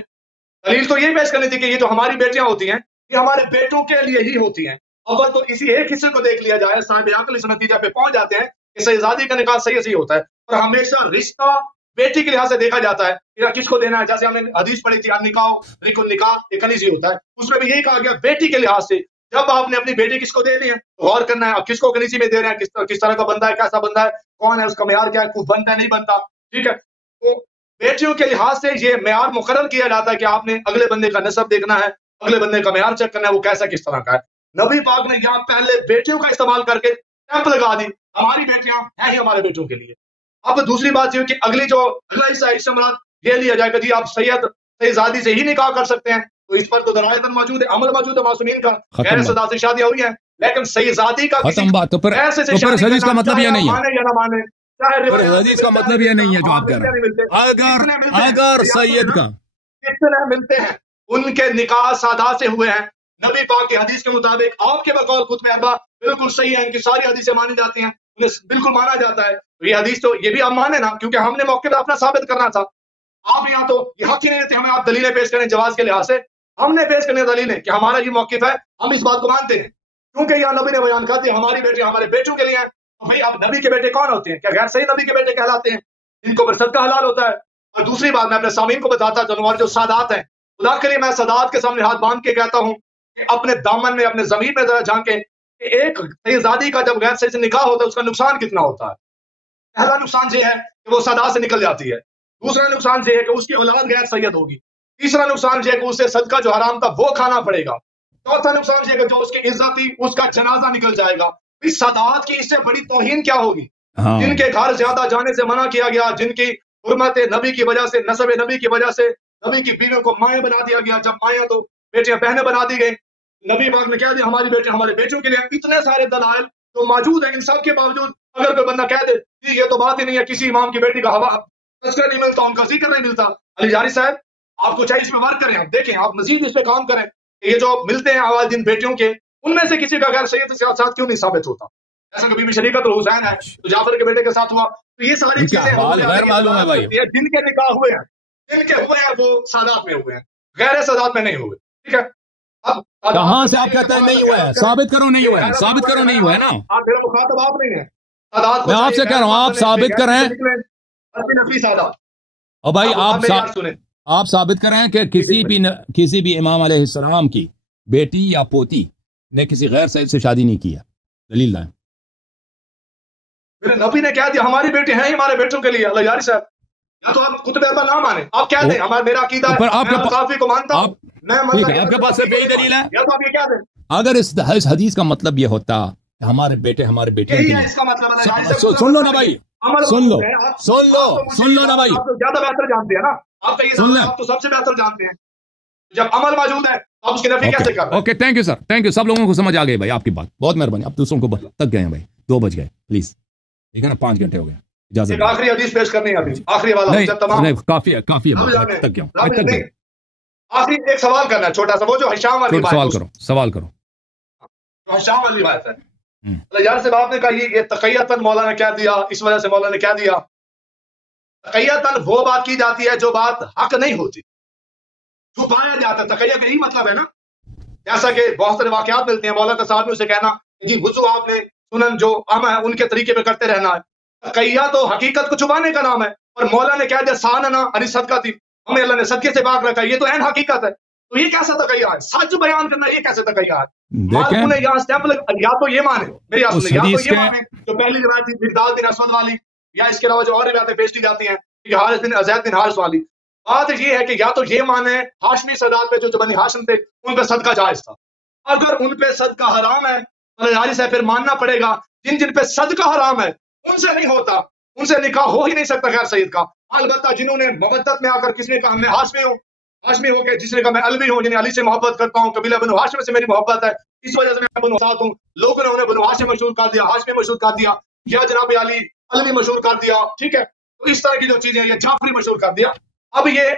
دلیل تو یہ پیش کرنی تھی کہ یہ جو ہماری بیٹیاں ہوتی ہیں یہ ہمارے بیٹوں کے لیے ہی ہوتی ہیں اول تو اسی ایک حصے کو دیکھ لیا جائے صاحب عقل اس نتیجہ پہ پہنچ جاتے ہیں کہ سیدزادی کا نکاح صحیح ہوتا ہے اور ہمیشہ رشتہ بیٹی کے لحاظ سے دیکھا جاتا ہے کہ کس کو دینا ہے جیسے ہم نے حدیث پڑھی تھی نکاح رک النکاح ایک کنیزی ہوتا ہے اس میں بھی یہی کہا گیا بیٹی کے لحاظ سے جب آپ نے اپنی بیٹی کس کو دینی ہے غور کرنا ہے آپ کس کو کنیزی میں دے رہے ہیں کس طرح کا بندہ ہے کیسا بندہ ہے کون ہے اس کا معیار کیا ہے خوب بنتا ہے نہیں بنتا ٹھیک ہے تو بیٹیوں کے لحاظ سے یہ معیار مقرر کیا جاتا ہے کہ آپ نے اگلے بندے کا نسب دیکھنا ہے اگلے بندے کا معیار چیک کرنا ہے وہ کیسا کس طرح کا ہے نبی پاک نے یہاں پہلے بیٹیوں کا استعمال کر کے کیمپ لگا دی ہماری بیٹیاں ہیں ہی ہمارے بیٹوں کے لیے اب دوسری بات یہ کہ اگلی جو اگلا حصہ اس سے مراد یہ لیا جائے کہ جی آپ سیدزادی سے ہی نکاح کر سکتے ہیں تو اس پر تو دلائل موجود ہے عمل موجود ہے معصومین کا غیر صدا سے شادیاں ہوئی ہیں لیکن سیدزادی کا حدیث کا مطلب یہ نہیں ہے یا نہ مانے حدیث کا مطلب یہ نہیں ہے جو آپ کہہ رہے ہیں اگر سید کا کتنے ملتے ہیں ان کے نکاح سادات سے ہوئے ہیں نبی پاک کی حدیث کے مطابق آپ کے بقول خطب اربع بالکل صحیح ہے ان کی ساری حدیثیں مانی جاتی ہیں انہیں بالکل مانا جاتا ہے تو یہ حدیث تو یہ بھی آپ مانے نا کیونکہ ہم نے موقع پہ اپنا ثابت کرنا تھا آپ یہاں تو یہ حق ہی نہیں دیتے ہمیں آپ دلیلیں پیش کریں جواز کے لحاظ سے ہم نے پیش کرنے دلیلیں کہ ہمارا یہ موقف ہے ہم اس بات کو مانتے ہیں کیونکہ یہاں نبی نے بیان کر دیا ہماری بیٹے ہمارے بیٹوں کے لیے ہیں بھائی اب نبی کے بیٹے کون ہوتے ہیں کیا غیر صحیح نبی کے بیٹے کہلاتے ہیں جن کو صدقہ حلال ہوتا ہے اور دوسری بات میں اپنے سامعین کو بتاتا چلوں ہمارے جو سادات ہیں خدا کے لیے میں سادات کے سامنے ہاتھ باندھ کے کہتا ہوں کہ اپنے دامن میں اپنے ضمیر میں ذرا جھانکیں کہ ایک سیدزادی کا جب غیر صحیح سے نکاح ہوتا ہے اس کا نقصان کتنا ہوتا ہے پہلا نقصان یہ ہے کہ وہ سادات سے نکل جاتی ہے دوسرا نقصان یہ ہے کہ اس کی اولاد غیر سید ہوگی تیسرا نقصان یہ ہے کہ اسے صدقہ جو حرام تھا وہ کھانا پڑے گا چوتھا نقصان یہ ہے کہ جو اس کی عزت تھی اس کا جنازہ نکل جائے گا اس سادات کی اس سے بڑی توہین کیا ہوگی جن کے گھر زیادہ جانے سے منع کیا گیا جن کی حرمت نبی کی وجہ سے نسب نبی کی وجہ سے نبی کی بیویوں کو مائیں بنا دیا گیا جب مائیں تو بیٹیاں بہنیں بنا دی گئی نبی پاک نے کہہ دیا ہماری بیٹے ہمارے بیٹوں کے لیے اتنے سارے دلائل جو موجود ہے ان سب کے باوجود اگر کوئی بندہ کہہ دے یہ تو بات ہی نہیں ہے، کسی امام کی بیٹی کا تذکرہ نہیں ملتا، ان کا ذکر نہیں ملتا، علی جاری صاحب آپ کو چاہیے اس میں ورک کریں، آپ دیکھیں، آپ مزید اس پہ کام کریں، یہ جو ملتے ہیں آواز جن بیٹیوں کے، ان میں سے کسی کا غیر سید کے ساتھ کیوں نہیں ثابت ہوتا؟ ایسا کبھی بھی شریکت الحسین ہے تو جعفر کے بیٹے کے ساتھ ہوا، تو یہ ساری چیزیں غیر معلوم ہے بھائی، یہ جن کے نکاح ہوئے ہیں، جن کے ہوئے ہیں وہ سادات میں ہوئے ہیں، غیر سادات میں نہیں ہوئے، ٹھیک ہے؟ اب کہاں سے آپ کہتے ہیں نہیں ہوا ہے؟ ثابت کرو نہیں ہوا ہے، ثابت کرو نہیں ہوا ہے نا، آپ میرے مخاطب آپ نہیں ہیں، میں آپ سے کہہ رہا ہوں آپ ثابت کریں، اور بھائی آپ ثابت کریں کہ کسی بھی امام علیہ السلام کی بیٹی یا پوتی نے کسی غیر سید سے شادی نہیں کی ہے، دلیل لائیں۔ میرے نبی نے کہہ دیا ہماری بیٹی ہیں ہمارے بیٹوں کے لیے، اللہ یاری صاحب یا تو آپ کتب احمد نہ مانیں، آپ کہہ دیں ہمارا میرا عقیدہ ہے، میں کافی کو مانتا ہوں، آپ کے پاس صرف یہی دلیل ہے، یا تو آپ یہ کہہ دیں اگر اس حدیث کا مطلب یہ ہوتا کہ ہمارے بیٹے ہمارے بیٹے اس کا مطلب ہے، سن لو نا بھائی، سن لو نا بھائی، آپ تو زیادہ بہتر جانتے ہیں نا، آپ کا یہ آپ تو سب سے بہتر جانتے ہیں، جب عمل موجود ہے آپ اس کی نفی کیسے کر رہے ہیں؟ Okay thank you sir, thank you, سب لوگوں کو سمجھ آ گئی بھائی آپ کی بات، بہت مہربانی، اب دوسروں کو تک گئے ہیں بھائی، 2 بج گئے، پلیز ٹھیک ہے نا، 5 گھنٹے ہو گئے، اجازت ایک آخری حدیث پیش کرنی ہے ابھی، آخری والا نہیں کافی ہے، کافی ہے، تک گیا، آخری ایک سوال کرنا ہے چھوٹا سا، وہ جو ہشام والی بات، سوال کرو، ہشام والی بات ہے، یار سے آپ نے کہا یہ تقیتاً مولا نے کیا دیا، اس وجہ سے مولا نے کیا دیا، تقیتاً وہ بات کی جاتی ہے جو بات حق نہیں ہوتی، چھپایا جاتا ہے، تقیہ کا یہی مطلب ہے نا، جیسا کہ بہت سارے واقعات ملتے ہیں، مولا کا صاحب نے اسے کہنا جی وضو آپ نے سنن جو عام ہے ان کے طریقے پہ کرتے رہنا ہے، تقیہ تو حقیقت کو چھپانے کا نام ہے، اور مولا نے کیا دیا ساننا انی صدقہ تھی، ہمیں اللہ نے صدقے سے پاک رکھا، یہ تو عین حقیقت ہے، تو یہ کیسا تقیہ ہے؟ سچ بیان کرنا یہ کیسے تقیہ ہے؟ مالکوں نے یہاں سٹیمپ یا تو یہ مانے، میری بات سنیں، یا تو یہ مانے جو پہلی روایت تھی مقداد بن اسود والی، یا اس کے علاوہ جو اور روایتیں پیش کی جاتی ہیں کہ حارث بن زید بن حارث والی، بات یہ ہے کہ یا تو یہ مانے ہاشمی سادات پہ جو بنی ہاشم تھے ان پہ صدقہ جائز تھا، اگر ان پہ صدقہ حرام ہے حاجی صاحب پھر ماننا پڑے گا جن پہ صدقہ حرام ہے ان سے نہیں ہوتا، ان سے نکاح ہو ہی نہیں سکتا غیر سید کا، البتہ جنہوں نے مودت میں آ کر کسی نے کہا میں ہاشمی ہوں کہ جس نے کہا میں علوی ہوں، یعنی علی سے محبت کرتا ہوں، قبیلہ بنو ہاشم سے میری محبت ہے، اس وجہ سے میں بنو ساتھ ہوں، لوگوں نے انہیں بنو ہاشم مشہور کر دیا، ہاشمی مشہور کر دیا، یا جناب علی علوی مشہور کر دیا، ٹھیک ہے، تو اس طرح کی جو چیزیں یہ جعفری مشہور کر دیا، اب یہ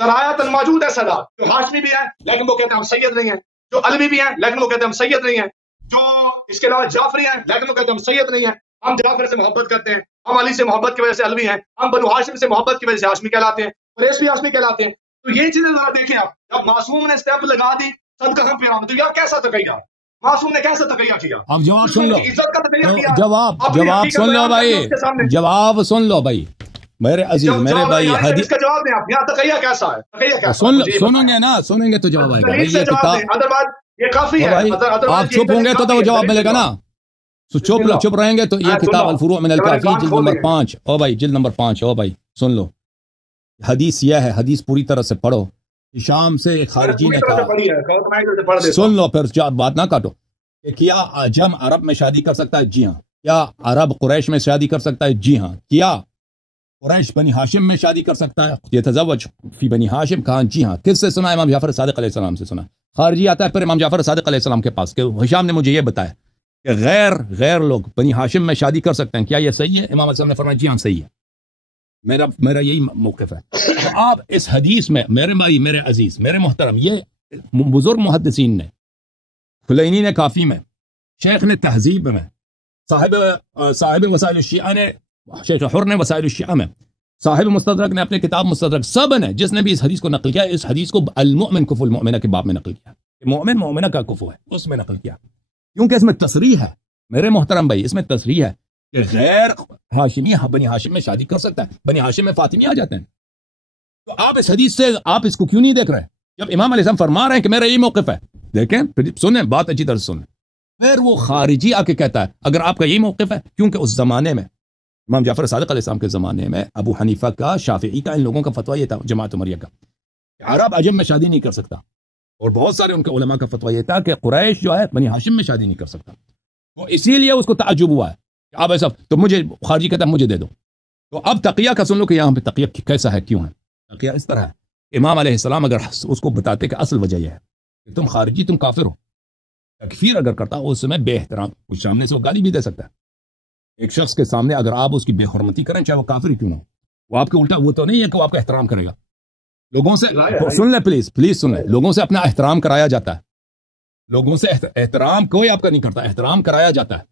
درایتاً موجود ہے صدات، جو ہاشمی بھی ہے لیکن وہ کہتے ہیں ہم سید نہیں ہیں، جو علوی بھی ہیں لیکن وہ کہتے ہیں ہم سید نہیں ہیں، جو اس کے علاوہ جعفری ہیں لیکن وہ کہتے ہیں ہم سید نہیں ہیں، ہم جعفر سے محبت کرتے ہیں، ہم علی سے محبت کی وجہ سے علوی ہیں، ہم بنو ہاشم سے محبت کی وجہ سے ہاشمی کہلاتے ہیں، قریشی ہاشمی کہلاتے ہیں، تو یہ چیزیں ذرا دیکھیں آپ، جب معصوم نے اسٹیپ لگا دی صدقہ ہم پہ تو یار کیسا تقیہ، معصوم نے کیسا تقیہ کیا؟ اب جواب سن لو، عزت کا تقیہ کیا، جواب سن لو بھائی، جواب سن لو بھائی میرے عزیز، میرے بھائی حدیث کا جواب دیں آپ، یہاں تقیہ کیسا ہے، تقیہ کیسا ہے؟ سنیں گے نا، سنیں گے تو جواب آئے گا بھائی، یہ کتاب یہ کافی ہے، آپ چپ ہوں گے تو وہ جواب ملے گا نا، چپ رہیں گے تو یہ کتاب الفروع من الکافی جلد نمبر 5، او بھائی جلد نمبر 5، او بھائی سن لو، حدیث یہ ہے، حدیث پوری طرح سے پڑھو، شام سے ایک خارجی نے کہا، سن لو پھر بات نہ کاٹو، کہ کیا عجم عرب میں شادی کر سکتا ہے؟ جی ہاں۔ کیا عرب قریش میں شادی کر سکتا ہے؟ جی ہاں۔ کیا قریش بنی ہاشم میں شادی کر سکتا ہے؟ یتزوج فی بنی ہاشم، کہاں جی ہاں۔ کس سے سنا؟ امام جعفر صادق علیہ السلام سے سنا۔ خارجی آتا ہے پھر امام جعفر صادق علیہ السلام کے پاس کہ ہشام نے مجھے یہ بتایا کہ غیر لوگ بنی ہاشم میں شادی کر سکتے ہیں، کیا یہ صحیح ہے؟ امام علیہ السلام نے فرمایا جی ہاں صحیح ہے، میرا یہی موقف ہے۔ تو آپ اس حدیث میں میرے بھائی، میرے عزیز، میرے محترم، یہ بزرگ محدثین نے، کلینی نے کافی میں، شیخ نے تہذیب میں، صاحب وسائل الشیعہ نے، شیخ حر نے وسائل الشیعہ میں، صاحب مستدرک نے اپنے کتاب مستدرک، سب نے جس نے بھی اس حدیث کو نقل کیا، اس حدیث کو المؤمن کفو المؤمنہ کے باب میں نقل کیا، کہ مومن مومنہ کا کفو ہے، اس میں نقل کیا، کیونکہ اس میں تصریح ہے میرے محترم بھائی، اس میں تصریح ہے کہ غیر ہاشمی بنی ہاشم میں شادی کر سکتا ہے، بنی ہاشم میں فاطمی آ جاتے ہیں۔ تو آپ اس حدیث سے آپ اس کو کیوں نہیں دیکھ رہے ہیں؟ جب امام علیہ السلام فرما رہے ہیں کہ میرا یہ موقف ہے، دیکھیں پھر سنیں، بات اچھی طرح سے سنیں، پھر وہ خارجی آ کے کہتا ہے اگر آپ کا یہی موقف ہے، کیونکہ اس زمانے میں امام جعفر صادق علیہ السلام کے زمانے میں ابو حنیفہ کا، شافعی کا، ان لوگوں کا فتویٰ یہ تھا، جماعت عمریہ کا، کہ عرب عجم میں شادی نہیں کر سکتا، اور بہت سارے ان کے علماء کا فتویٰ یہ تھا کہ قریش جو ہے بنی ہاشم میں شادی نہیں کر سکتا، وہ اسی لیے اس کو تعجب ہوا ہے کہ اب ایسا، تو مجھے خارجی کہتا ہے مجھے دے دو۔ تو اب تقیہ کا سن لو کہ یہاں پہ تقیہ کیسا ہے، کیوں ہے تقیہ؟ اس طرح ہے، امام علیہ السلام اگر اس کو بتاتے کہ اصل وجہ یہ ہے کہ تم خارجی، تم کافر ہو، تکفیر اگر کرتا اس میں بے احترام، اس سامنے سے وہ گالی بھی دے سکتا ہے. ایک شخص کے سامنے اگر آپ اس کی بے حرمتی کریں چاہے وہ کافر ہی کیوں نہ ہو، وہ آپ کے الٹا وہ تو نہیں ہے کہ وہ آپ کا احترام کرے گا. لوگوں سے سن لیں پلیز سن لیں، لوگوں سے اپنا احترام کرایا جاتا ہے. لوگوں سے احترام کوئی آپ کا نہیں کرتا، احترام کرایا جاتا ہے.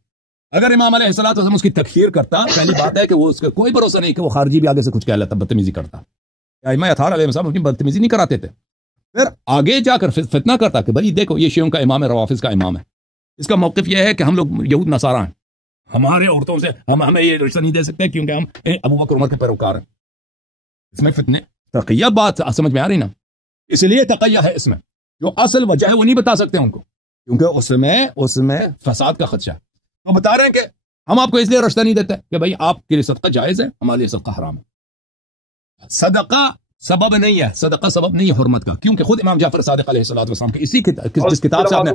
اگر امام علیہ الصلوۃ والسلام اس کی تکفیر کرتا، پہلی بات ہے کہ وہ اس کا کوئی بھروسہ نہیں کہ وہ خارجی بھی آگے سے کچھ کہہ لیتا، بدتمیزی کرتا. ائمہ اطہار علیہ السلام اپنی بدتمیزی نہیں کراتے تھے. پھر آگے جا کر فتنہ کرتا کہ بھائی دیکھو یہ شیعوں کا امام ہے، روافض کا امام ہے. اس کا موقف یہ ہے کہ ہم لوگ یہود نصارہ ہیں، ہمارے عورتوں سے ہمیں یہ رشتہ نہیں دے سکتے کیونکہ ہم ابو بکر عمر کے پیروکار ہیں. اس میں فتنے تقیہ بات سمجھ میں آ رہی نا؟ اس لیے تقیہ ہے اس میں، جو اصل وجہ ہے وہ نہیں بتا سکتے ان کو، کیونکہ اس میں فساد کا خدشہ ہے. تو بتا رہے ہیں کہ ہم آپ کو اس لیے رشتہ نہیں دیتے کہ بھائی آپ کے لیے صدقہ جائز ہے، ہمارے لیے صدقہ حرام ہے. صدقہ سبب نہیں ہے، صدقہ سبب نہیں ہے حرمت کا، کیونکہ خود امام جعفر صادق علیہ الصلوۃ والسلام کے اسی جس کتاب سے آپ نے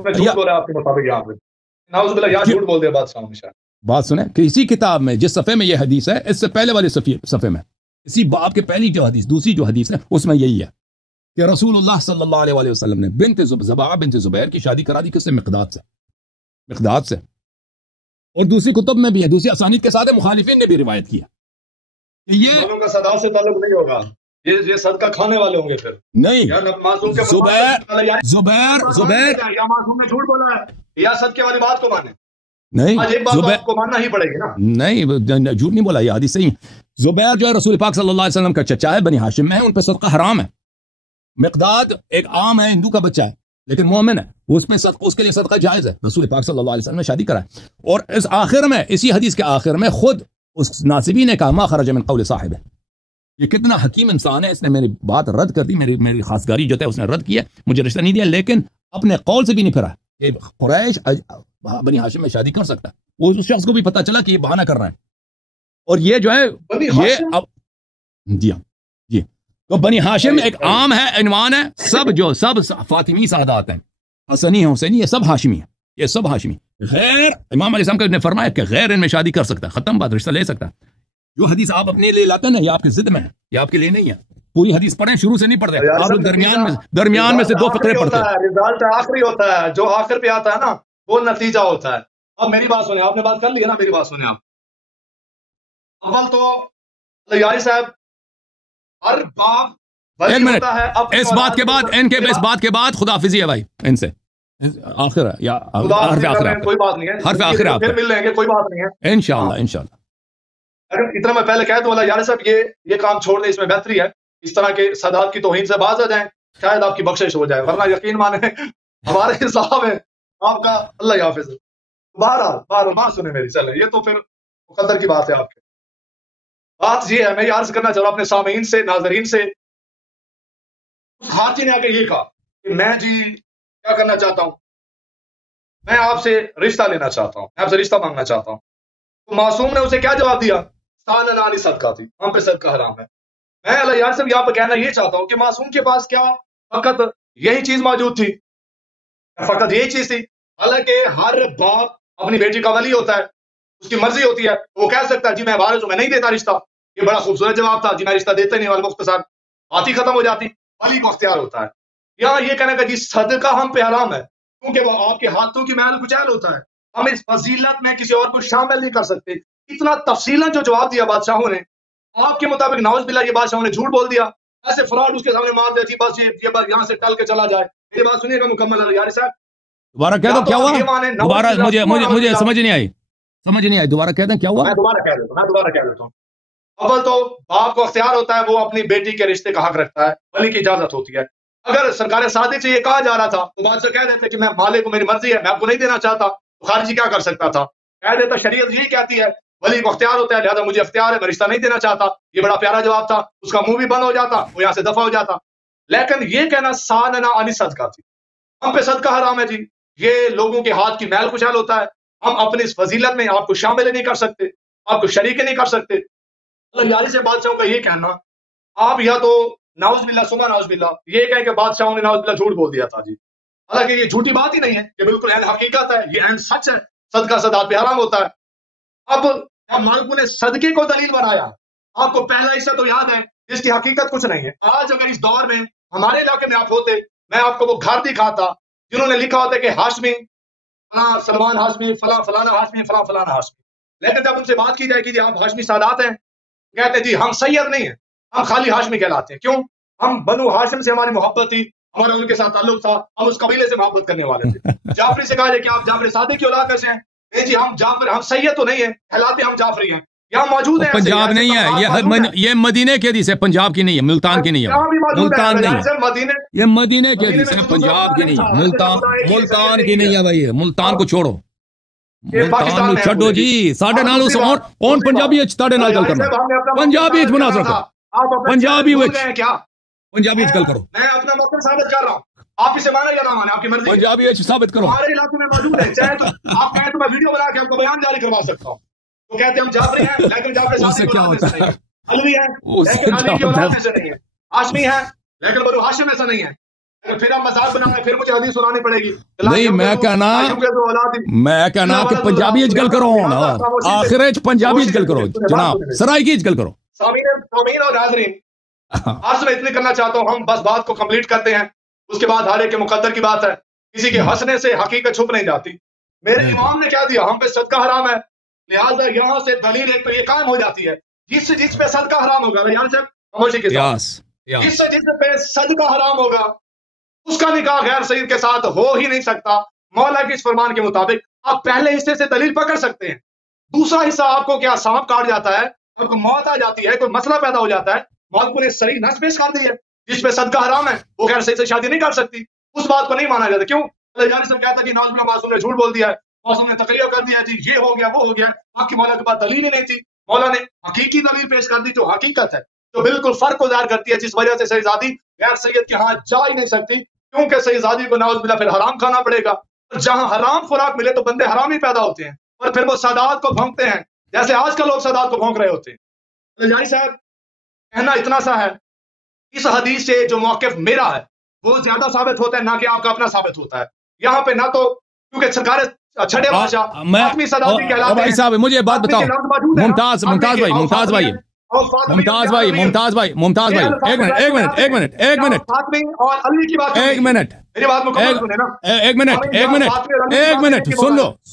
بات سنیں کہ اسی کتاب میں جس صفحے میں یہ حدیث ہے، اس سے پہلے والے صفحے میں اسی باب کے پہلی جو حدیث، دوسری جو حدیث ہے اس میں یہی ہے کہ رسول اللہ صلی اللہ علیہ وسلم نے بنت زباعہ بنت زبیر کی شادی کرا دی کس سے؟ مقداد سے. اور دوسری کتب میں بھی ہے، دوسری اسانید کے ساتھ مخالفین نے بھی روایت کیا کہ یہ دونوں کا صدا سے تعلق نہیں ہوگا، یہ صدقہ کھانے والے ہوں گے. پھر نہیں، زبیر یا معصوم نے جھوٹ بولا ہے یا صدقے والی بات کو مانے؟ نہیں، آج ایک بات کو ماننا ہی پڑے گی نا. نہیں، جھوٹ نہیں بولا، یہ حدیث صحیح. زبیر جو ہے رسول پاک صلی اللہ علیہ وسلم کا چچا ہے، بنی ہاشم میں ہے، ان پہ صدقہ حرام ہے. مقداد ایک عام ہے، ہندو کا بچہ ہے لیکن مومن ہے، اس میں صدقہ، اس کے لیے صدقہ جائز ہے. رسول پاک صلی اللہ علیہ وسلم نے شادی کرا ہے. اور اس آخر میں، اسی حدیث کے آخر میں خود اس ناصبی نے کہا ما خرج من قول صاحب ہے. یہ کتنا حکیم انسان ہے، اس نے میری بات رد کر دی، میری خاصگاری جو ہے اس نے رد کیا، مجھے رشتہ نہیں دیا، لیکن اپنے قول سے بھی نہیں پھرا کہ قریش بنی ہاشم میں شادی کر سکتا. وہ اس شخص کو بھی پتہ چلا کہ یہ بہانہ کر رہا ہے. اور یہ جو ہے یہ اب جی تو بنی ہاشم ایک عام ہے، عنوان ہے. سب فاطمی سادات ہیں، حسنی ہیں، حسینی، یہ سب ہاشمی ہیں، یہ سب ہاشمی. غیر امام علیہ السلام نے فرمایا کہ غیر ان میں شادی کر سکتا ہے، ختم بات، رشتہ لے سکتا ہے. جو حدیث آپ اپنے لیے لاتے ہیں نا، یہ آپ کی ضد میں ہے، یہ آپ کے لیے نہیں ہے. پوری حدیث پڑھیں، شروع سے نہیں پڑھتے آپ لوگ، درمیان میں سے دو فقرے پڑھتے ہیں. رزلٹ آخری ہوتا ہے، جو آخر پہ آتا ہے نا وہ نتیجہ ہوتا ہے. اب میری بات سنیں، آپ نے بات کر لی ہے نا، میری بات سنیں آپ. اول تو یاری صاحب ہر باب ایک منٹ، اس بات کے بعد خدا حافظی ہے بھائی ان سے. آخر ہے یا حرف آخر ہے؟ کوئی بات نہیں ہے، حرف آخر ہے، پھر مل لیں گے، کوئی بات نہیں ہے انشاءاللہ. اگر اتنا میں پہلے کہہ دوں اللہ یار صاحب یہ کام چھوڑ دیں، اس میں بہتری ہے. اس طرح کے سادات کی توہین سے باز آ جائیں، شاید آپ کی بخشش ہو جائے، ورنہ یقین مانے ہمارے حساب ہے آپ کا اللہ حافظ. بہرحال بات سنیں میری، چلیں یہ تو پھر مقدر کی بات ہے. آپ کی بات یہ ہے، میں یہ عرض کرنا چاہ رہا ہوں اپنے سامعین سے، ناظرین سے. خارجی نے آ کے یہ کہا کہ میں جی کیا کرنا چاہتا ہوں، میں آپ سے رشتہ لینا چاہتا ہوں، میں آپ سے رشتہ مانگنا چاہتا ہوں. تو معصوم نے اسے کیا جواب دیا؟ ساننانی صدقہ تھی، ہم پہ صدقہ حرام ہے. میں اللہ یار صاحب یہاں پہ کہنا یہ چاہتا ہوں کہ معصوم کے پاس کیا فقط یہی چیز موجود تھی؟ فقط یہی چیز تھی؟ حالانکہ ہر باپ اپنی بیٹی کا ولی ہوتا ہے، اس کی مرضی ہوتی ہے، وہ کہہ سکتا ہے جی میں وارث ہوں، میں نہیں دیتا رشتہ. یہ بڑا خوبصورت جواب تھا، جی میں رشتہ دیتے نہیں، والا مختصر بات ہی ختم ہو جاتی. ولی کو اختیار ہوتا ہے. یہاں یہ کہنا کہ جی صدقہ ہم پہ حرام ہے کیونکہ وہ آپ کے ہاتھوں کی محل کچیل ہوتا ہے، ہم اس فضیلت میں کسی اور کو شامل نہیں کر سکتے. اتنا تفصیلاً جو جواب دیا بادشاہوں نے، آپ کے مطابق نعوذ باللہ یہ بادشاہوں نے جھوٹ بول دیا، ایسے فراڈ اس کے سامنے مار دیا جی بس یہ بات یہاں سے ٹل کے چلا جائے. میری بات سنیے گا مکمل ہے یار صاحب. دوبارہ کہہ دو کیا ہوا؟ دوبارہ مجھے سمجھ نہیں آئی، دوبارہ کہہ دیں کیا ہوا؟ میں دوبارہ کہہ دیتا ہوں. اول تو باپ کو اختیار ہوتا ہے، وہ اپنی بیٹی کے رشتے کا حق رکھتا ہے، ولی کی اجازت ہوتی ہے. اگر سرکار صادق سے یہ کہا جا رہا تھا تو بادشاہ کہہ دیتے کہ میں مالک کو میری مرضی ہے، میں آپ کو نہیں دینا چاہتا، تو خارجی کیا کر سکتا تھا؟ کہہ دیتا شریعت یہی کہتی ہے ولی کو اختیار ہوتا ہے، لہذا مجھے اختیار ہے، میں رشتہ نہیں دینا چاہتا. یہ بڑا پیارا جواب تھا، اس کا منہ بھی بند ہو جاتا، وہ یہاں سے دفع ہو جاتا. لیکن یہ کہنا ساننا علی صدقہ تھی، ہم پہ صدقہ حرام ہے جی، یہ لوگوں کے ہاتھ کی میل کچیل ہوتا ہے، ہم اپنی اس فضیلت میں آپ کو شامل نہیں کر سکتے، آپ کو شریک نہیں کر سکتے. اللہ یاری سے بادشاہوں کا یہ کہنا، آپ یا تو نعوذ باللہ سما نعوذ باللہ یہ کہیں کہ بادشاہوں نے نعوذ باللہ جھوٹ بول دیا تھا جی، حالانکہ یہ جھوٹی بات ہی نہیں ہے، یہ بالکل عین حقیقت ہے، یہ عین سچ ہے. صدقہ صدقات پہ حرام ہوتا ہے. اب مالکوں نے صدقے کو دلیل بنایا. آپ کو پہلا حصہ تو یاد ہے جس کی حقیقت کچھ نہیں ہے. آج اگر اس دور میں ہمارے علاقے میں آپ ہوتے، میں آپ کو وہ گھر دکھاتا جنہوں نے لکھا ہوتا ہے کہ ہاشمی فلاں سلمان ہاشمی، فلاں فلانا ہاشمی، فلاں فلانا ہاشمی. لیکن جب ان سے بات کی جائے کہ جی آپ ہاشمی سادات ہیں، کہتے ہیں جی ہم سید نہیں ہیں، ہم خالی ہاشمی کہلاتے ہیں. کیوں؟ ہم بنو ہاشم سے ہماری محبت تھی، ہمارا ان کے ساتھ تعلق تھا، ہم اس قبیلے سے محبت کرنے والے تھے. جعفری سے کہا جائے کہ آپ جعفر صادق کی اولاد میں سے ہیں، نہیں جی ہم جعفر، ہم سید تو نہیں ہیں، کہلاتے ہم جعفری ہیں. یہاں موجود ہیں، پنجاب نہیں ہے، یہ مدینے کی حدیث ہے، پنجاب کی نہیں ہے، ملتان کی نہیں ہے، ملتان نہیں ہے، یہ مدینے کی حدیث ہے، پنجاب کی نہیں ہے، ملتان کی نہیں ہے بھائی، ملتان کو چھوڑو، ملتان کو چھڈو جی. ساڈے نال کون پنجابی ساڈے نال گل کرنا، پنجابی بنا سکتا، پنجابی پنجابی گل کرو. میں اپنا مطلب ثابت کر رہا ہوں، آپ اسے مانا یا نہ مانا آپ کی مرضی. پنجابی ثابت کرو. ہمارے علاقے میں موجود ہے، چاہے تو آپ کہیں تو میں ویڈیو بنا کے آپ کو بیان جاری کروا سکتا ہوں. تو کہتے ہیں ہم جعفری ہیں لیکن جعفر صادق کی اولاد میں سے نہیں ہے، علوی ہیں لیکن علی کی اولاد میں سے نہیں ہے، ہاشمی ہیں لیکن بنو ہاشم ایسا نہیں ہے. پھر ہم مذاق بنا رہے ہیں، پھر مجھے حدیث سنانی پڑے گی. نہیں میں کہنا کہ پنجابی گل کرو، آخر پنجابی گل کرو جناب، سرائی کی گل کرو. سامعین اور ناظرین، عرض میں اتنے کرنا چاہتا ہوں، ہم بس بات کو کمپلیٹ کرتے ہیں، اس کے بعد ہر ایک کے مقدر کی بات ہے، کسی کے ہنسنے سے حقیقت چھپ نہیں جاتی. میرے امام نے کیا دیا، ہم پہ صدقہ حرام ہے، لہٰذا یہاں سے دلیل ایک تو یہ قائم ہو جاتی ہے، جس پہ صدقہ حرام ہوگا، یہاں سے خاموشی کے ساتھ، جس پہ صدقہ حرام ہوگا اس کا نکاح غیر سید کے ساتھ ہو ہی نہیں سکتا. مولا کے اس فرمان کے مطابق آپ پہلے حصے سے دلیل پکڑ سکتے ہیں، دوسرا حصہ آپ کو کیا سانپ کاٹ جاتا ہے، آپ کو موت آ جاتی ہے، کوئی مسئلہ پیدا ہو جاتا ہے، موت کو نے صریح نص پیش کر دی ہے، جس پہ صدقہ حرام ہے وہ غیر سید سے شادی نہیں کر سکتی، اس بات کو نہیں مانا جاتا. کیوں؟ اللہ جانی صاحب کہتا ہے کہ ناز بن معصوم نے جھوٹ بول دیا ہے، معصوم نے تقریر کر دیا جی یہ ہو گیا وہ ہو گیا، باقی مولا کے پاس دلیل ہی نہیں تھی. مولا نے حقیقی دلیل پیش کر دی جو حقیقت ہے، جو بالکل فرق کو ظاہر کرتی ہے، جس وجہ سے شہزادی غیر سید کے ہاں جا ہی نہیں سکتی، کیونکہ شہزادی کو ناؤز باللہ پھر حرام کھانا پڑے گا. جہاں حرام خوراک ملے تو بندے حرام ہی پیدا ہوتے ہیں، اور پھر وہ سادات کو بھونکتے ہیں جیسے آج کل لوگ سادات کو بھونک رہے ہوتے ہیں. جانی صاحب کہنا اتنا سا ہے، اس حدیث سے جو موقف میرا ہے وہ زیادہ ثابت ہوتا ہے نہ کہ آپ کا اپنا ثابت ہوتا ہے. یہاں پہ نہ تو کیونکہ سرکار چھڑے بادشاہ آدمی صداقتی کہلاتے ہیں. بھائی صاحب مجھے بات بتاؤ، ممتاز بھائی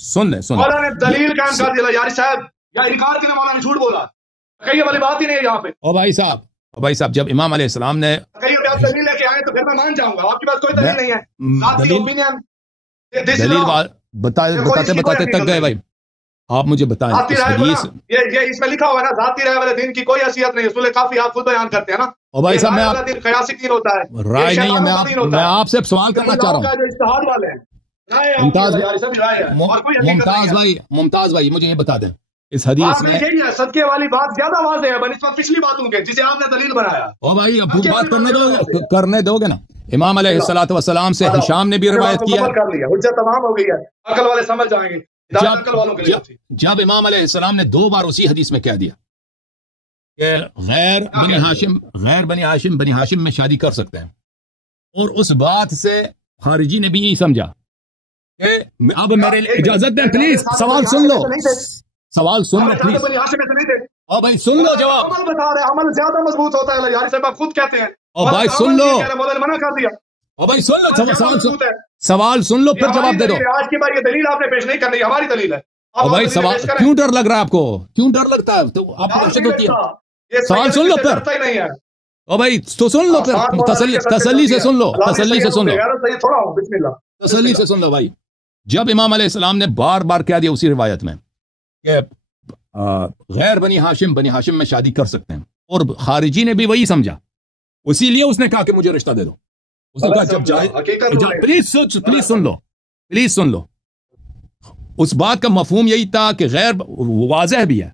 سن لیں مولا نے دلیل قائم کر دیا. یاری صاحب یا انکار کے لیے مولا نے جھوٹ بولا، کہیے والی بات ہی نہیں ہے یہاں پہ. بھائی صاحب جب امام علیہ السلام نے دلیل لے کے آئے تو پھر میں مان جاؤں گا، آپ کے پاس کوئی دلیل نہیں ہے. دلیل بتاتے تک گئے. بھائی آپ مجھے بتائیں یہ اس میں لکھا ہوا ہے نا، ذاتی رائے والے دین کی کوئی حیثیت نہیں، اصول کافی آپ خود بیان کرتے ہیں نا. اور بھائی صاحب میں قیاسی دین ہوتا ہے، رائے نہیں ہے، میں آپ سے سوال کرنا چاہ رہا ہوں. ممتاز بھائی مجھے یہ بتا دیں، اس حدیث میں صدقے والی بات زیادہ واضح ہے بنسبت پچھلی باتوں کے جسے آپ نے دلیل بنایا. او بھائی اب بات کرنے دو گے نا. امام علیہ السلام سے ہشام نے بھی روایت کیا، حجت تمام ہو گئی ہے، عقل والے سمجھ جائیں گے. جب امام علیہ السلام نے 2 بار اسی حدیث میں کہہ دیا کہ غیر بنی ہاشم میں شادی کر سکتے ہیں، اور اس بات سے خارجی نے بھی یہی سمجھا کہ اب میرے لیے اجازت دیں پلیز، سوال سن لو پلیز. اور بھائی سن لو جواب، عمل بتا رہے ہیں، عمل زیادہ مضبوط ہوتا ہے. یاری صاحب آپ خود کہتے ہیں. اور بھائی سن لو، منع کر دیا. اور بھائی سن لو، سوال سن لو پھر جواب دے دو. آج کی بار یہ دلیل آپ نے پیش نہیں کرنی، ہماری دلیل ہے. اور بھائی سوال کیوں ڈر لگ رہا ہے آپ کو، کیوں ڈر لگتا ہے؟ تو آپ کو دہشت ہوتی ہے. سوال سن لو پھر. اور بھائی تو سن لو پھر، تسلی سے سن لو، تسلی سے سن لو بھائی. جب امام علیہ السلام نے بار بار کہہ دیا اسی روایت میں کہ غیر بنی ہاشم میں شادی کر سکتے ہیں، اور خارجی نے بھی وہی سمجھا، اسی لیے اس نے کہا کہ مجھے رشتہ دے دو. اس نے کہا جب جائے پلیز سن لو. اس بات کا مفہوم یہی تھا کہ غیر واضح بھی ہے،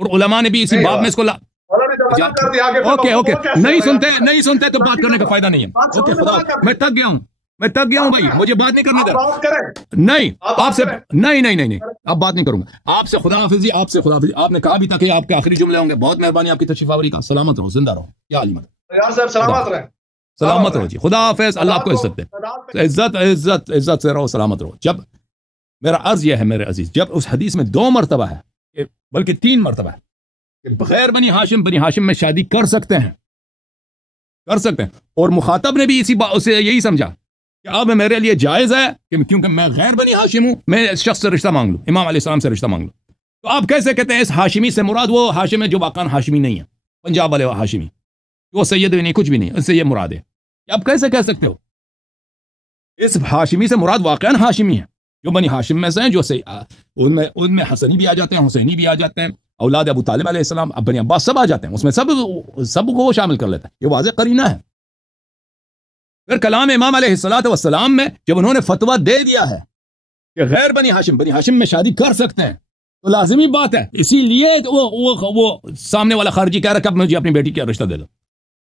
اور علماء نے بھی اسی باب میں اس کو اوکے نہیں سنتے تو بات کرنے کا فائدہ نہیں ہے. اوکے خدا، میں تک گیا ہوں بھائی، مجھے بات نہیں کرنے دے. نہیں آپ سے نہیں اب بات نہیں کروں گا. آپ سے خدا حافظی. آپ نے کہا بھی تھا کہ آپ کے آخری جملے ہوں گے. بہت مہربانی آپ کی تشریف آوری کا. سلامت رہو، زندہ رہو. کیا عالم سلامت رہو جی. خدا حافظ. اللہ آپ کو عزت دے، عزت سے رہو، سلامت رہو. جب میرا عرض یہ ہے میرے عزیز، جب اس حدیث میں 2 مرتبہ ہے بلکہ 3 مرتبہ ہے کہ بغیر بنی ہاشم میں شادی کر سکتے ہیں، اور مخاطب نے بھی اسے یہی سمجھا کہ اب میرے لیے جائز ہے کہ کیونکہ میں غیر بنی ہاشم ہوں، میں اس شخص سے رشتہ مانگ لوں، امام علیہ السلام سے رشتہ مانگ لوں. تو آپ کیسے کہتے ہیں اس ہاشمی سے مراد وہ ہاشم ہے جو واقعاً ہاشمی نہیں ہے، پنجاب والے ہاشمی، وہ سید بھی نہیں، کچھ بھی نہیں، اس سے یہ مراد ہے. آپ کیسے کہہ سکتے ہو؟ اس ہاشمی سے مراد واقعاً ہاشمی ہے جو بنی ہاشم میں سے ہیں، جو ان میں حسنی بھی آ جاتے ہیں، حسینی بھی آ جاتے ہیں، اولاد ابو طالب علیہ السلام، بنی عباس سب آ جاتے ہیں، اس میں سب کو وہ شامل کر لیتا ہے. یہ واضح قرینہ ہے. پھر کلام امام علیہ السلام میں جب انہوں نے فتویٰ دے دیا ہے کہ غیر بنی ہاشم میں شادی کر سکتے ہیں، تو لازمی بات ہے، اسی لیے وہ سامنے والا خارجی کہہ رہا کہ اب مجھے اپنی بیٹی کا رشتہ دے دو.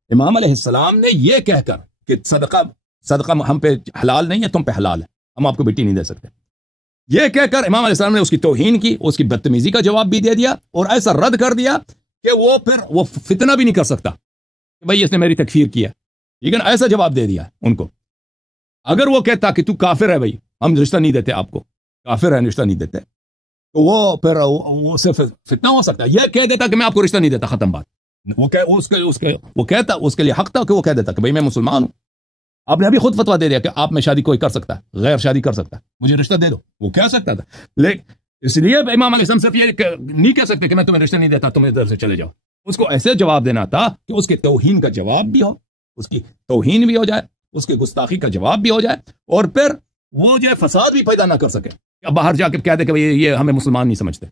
امام علیہ السلام نے یہ کہہ کر کہ صدقہ ہم پہ حلال نہیں ہے، تم پہ حلال ہے، ہم آپ کو بیٹی نہیں دے سکتے، یہ کہہ کر امام علیہ السلام نے اس کی توہین کی، اس کی بدتمیزی کا جواب بھی دے دیا، اور ایسا رد کر دیا کہ وہ فتنہ بھی نہیں کر سکتا کہ بھئی اس نے میری تکفیر کیا. لیکن ایسا جواب دے دیا ان کو. اگر وہ کہتا کہ تو کافر ہے بھائی، ہم رشتہ نہیں دیتے آپ کو، کافر ہے رشتہ نہیں دیتے، تو وہ پھر وہ صرف فتنہ ہو سکتا ہے. یہ کہہ دیتا کہ میں آپ کو رشتہ نہیں دیتا، ختم بات. وہ کہتا، اس کے لیے حق تھا کہ وہ کہہ دیتا کہ بھائی میں مسلمان ہوں، آپ نے ابھی خود فتویٰ دے دیا کہ آپ میں شادی کوئی کر سکتا ہے، غیر شادی کر سکتا ہے، مجھے رشتہ دے دو، وہ کہہ سکتا تھا. لیکن اس لیے امام علیہ السلام صرف یہ نہیں کہہ سکتے کہ میں تمہیں رشتہ نہیں دیتا، تم ادھر سے چلے جاؤ. اس کو ایسے جواب دینا تھا کہ اس کے توہین کا جواب بھی ہو، اس کی توہین بھی ہو جائے، اس کے گستاخی کا جواب بھی ہو جائے، اور پھر وہ جو ہے فساد بھی پیدا نہ کر سکے، باہر جا کے کہہ دے کہ یہ ہمیں مسلمان نہیں سمجھتے.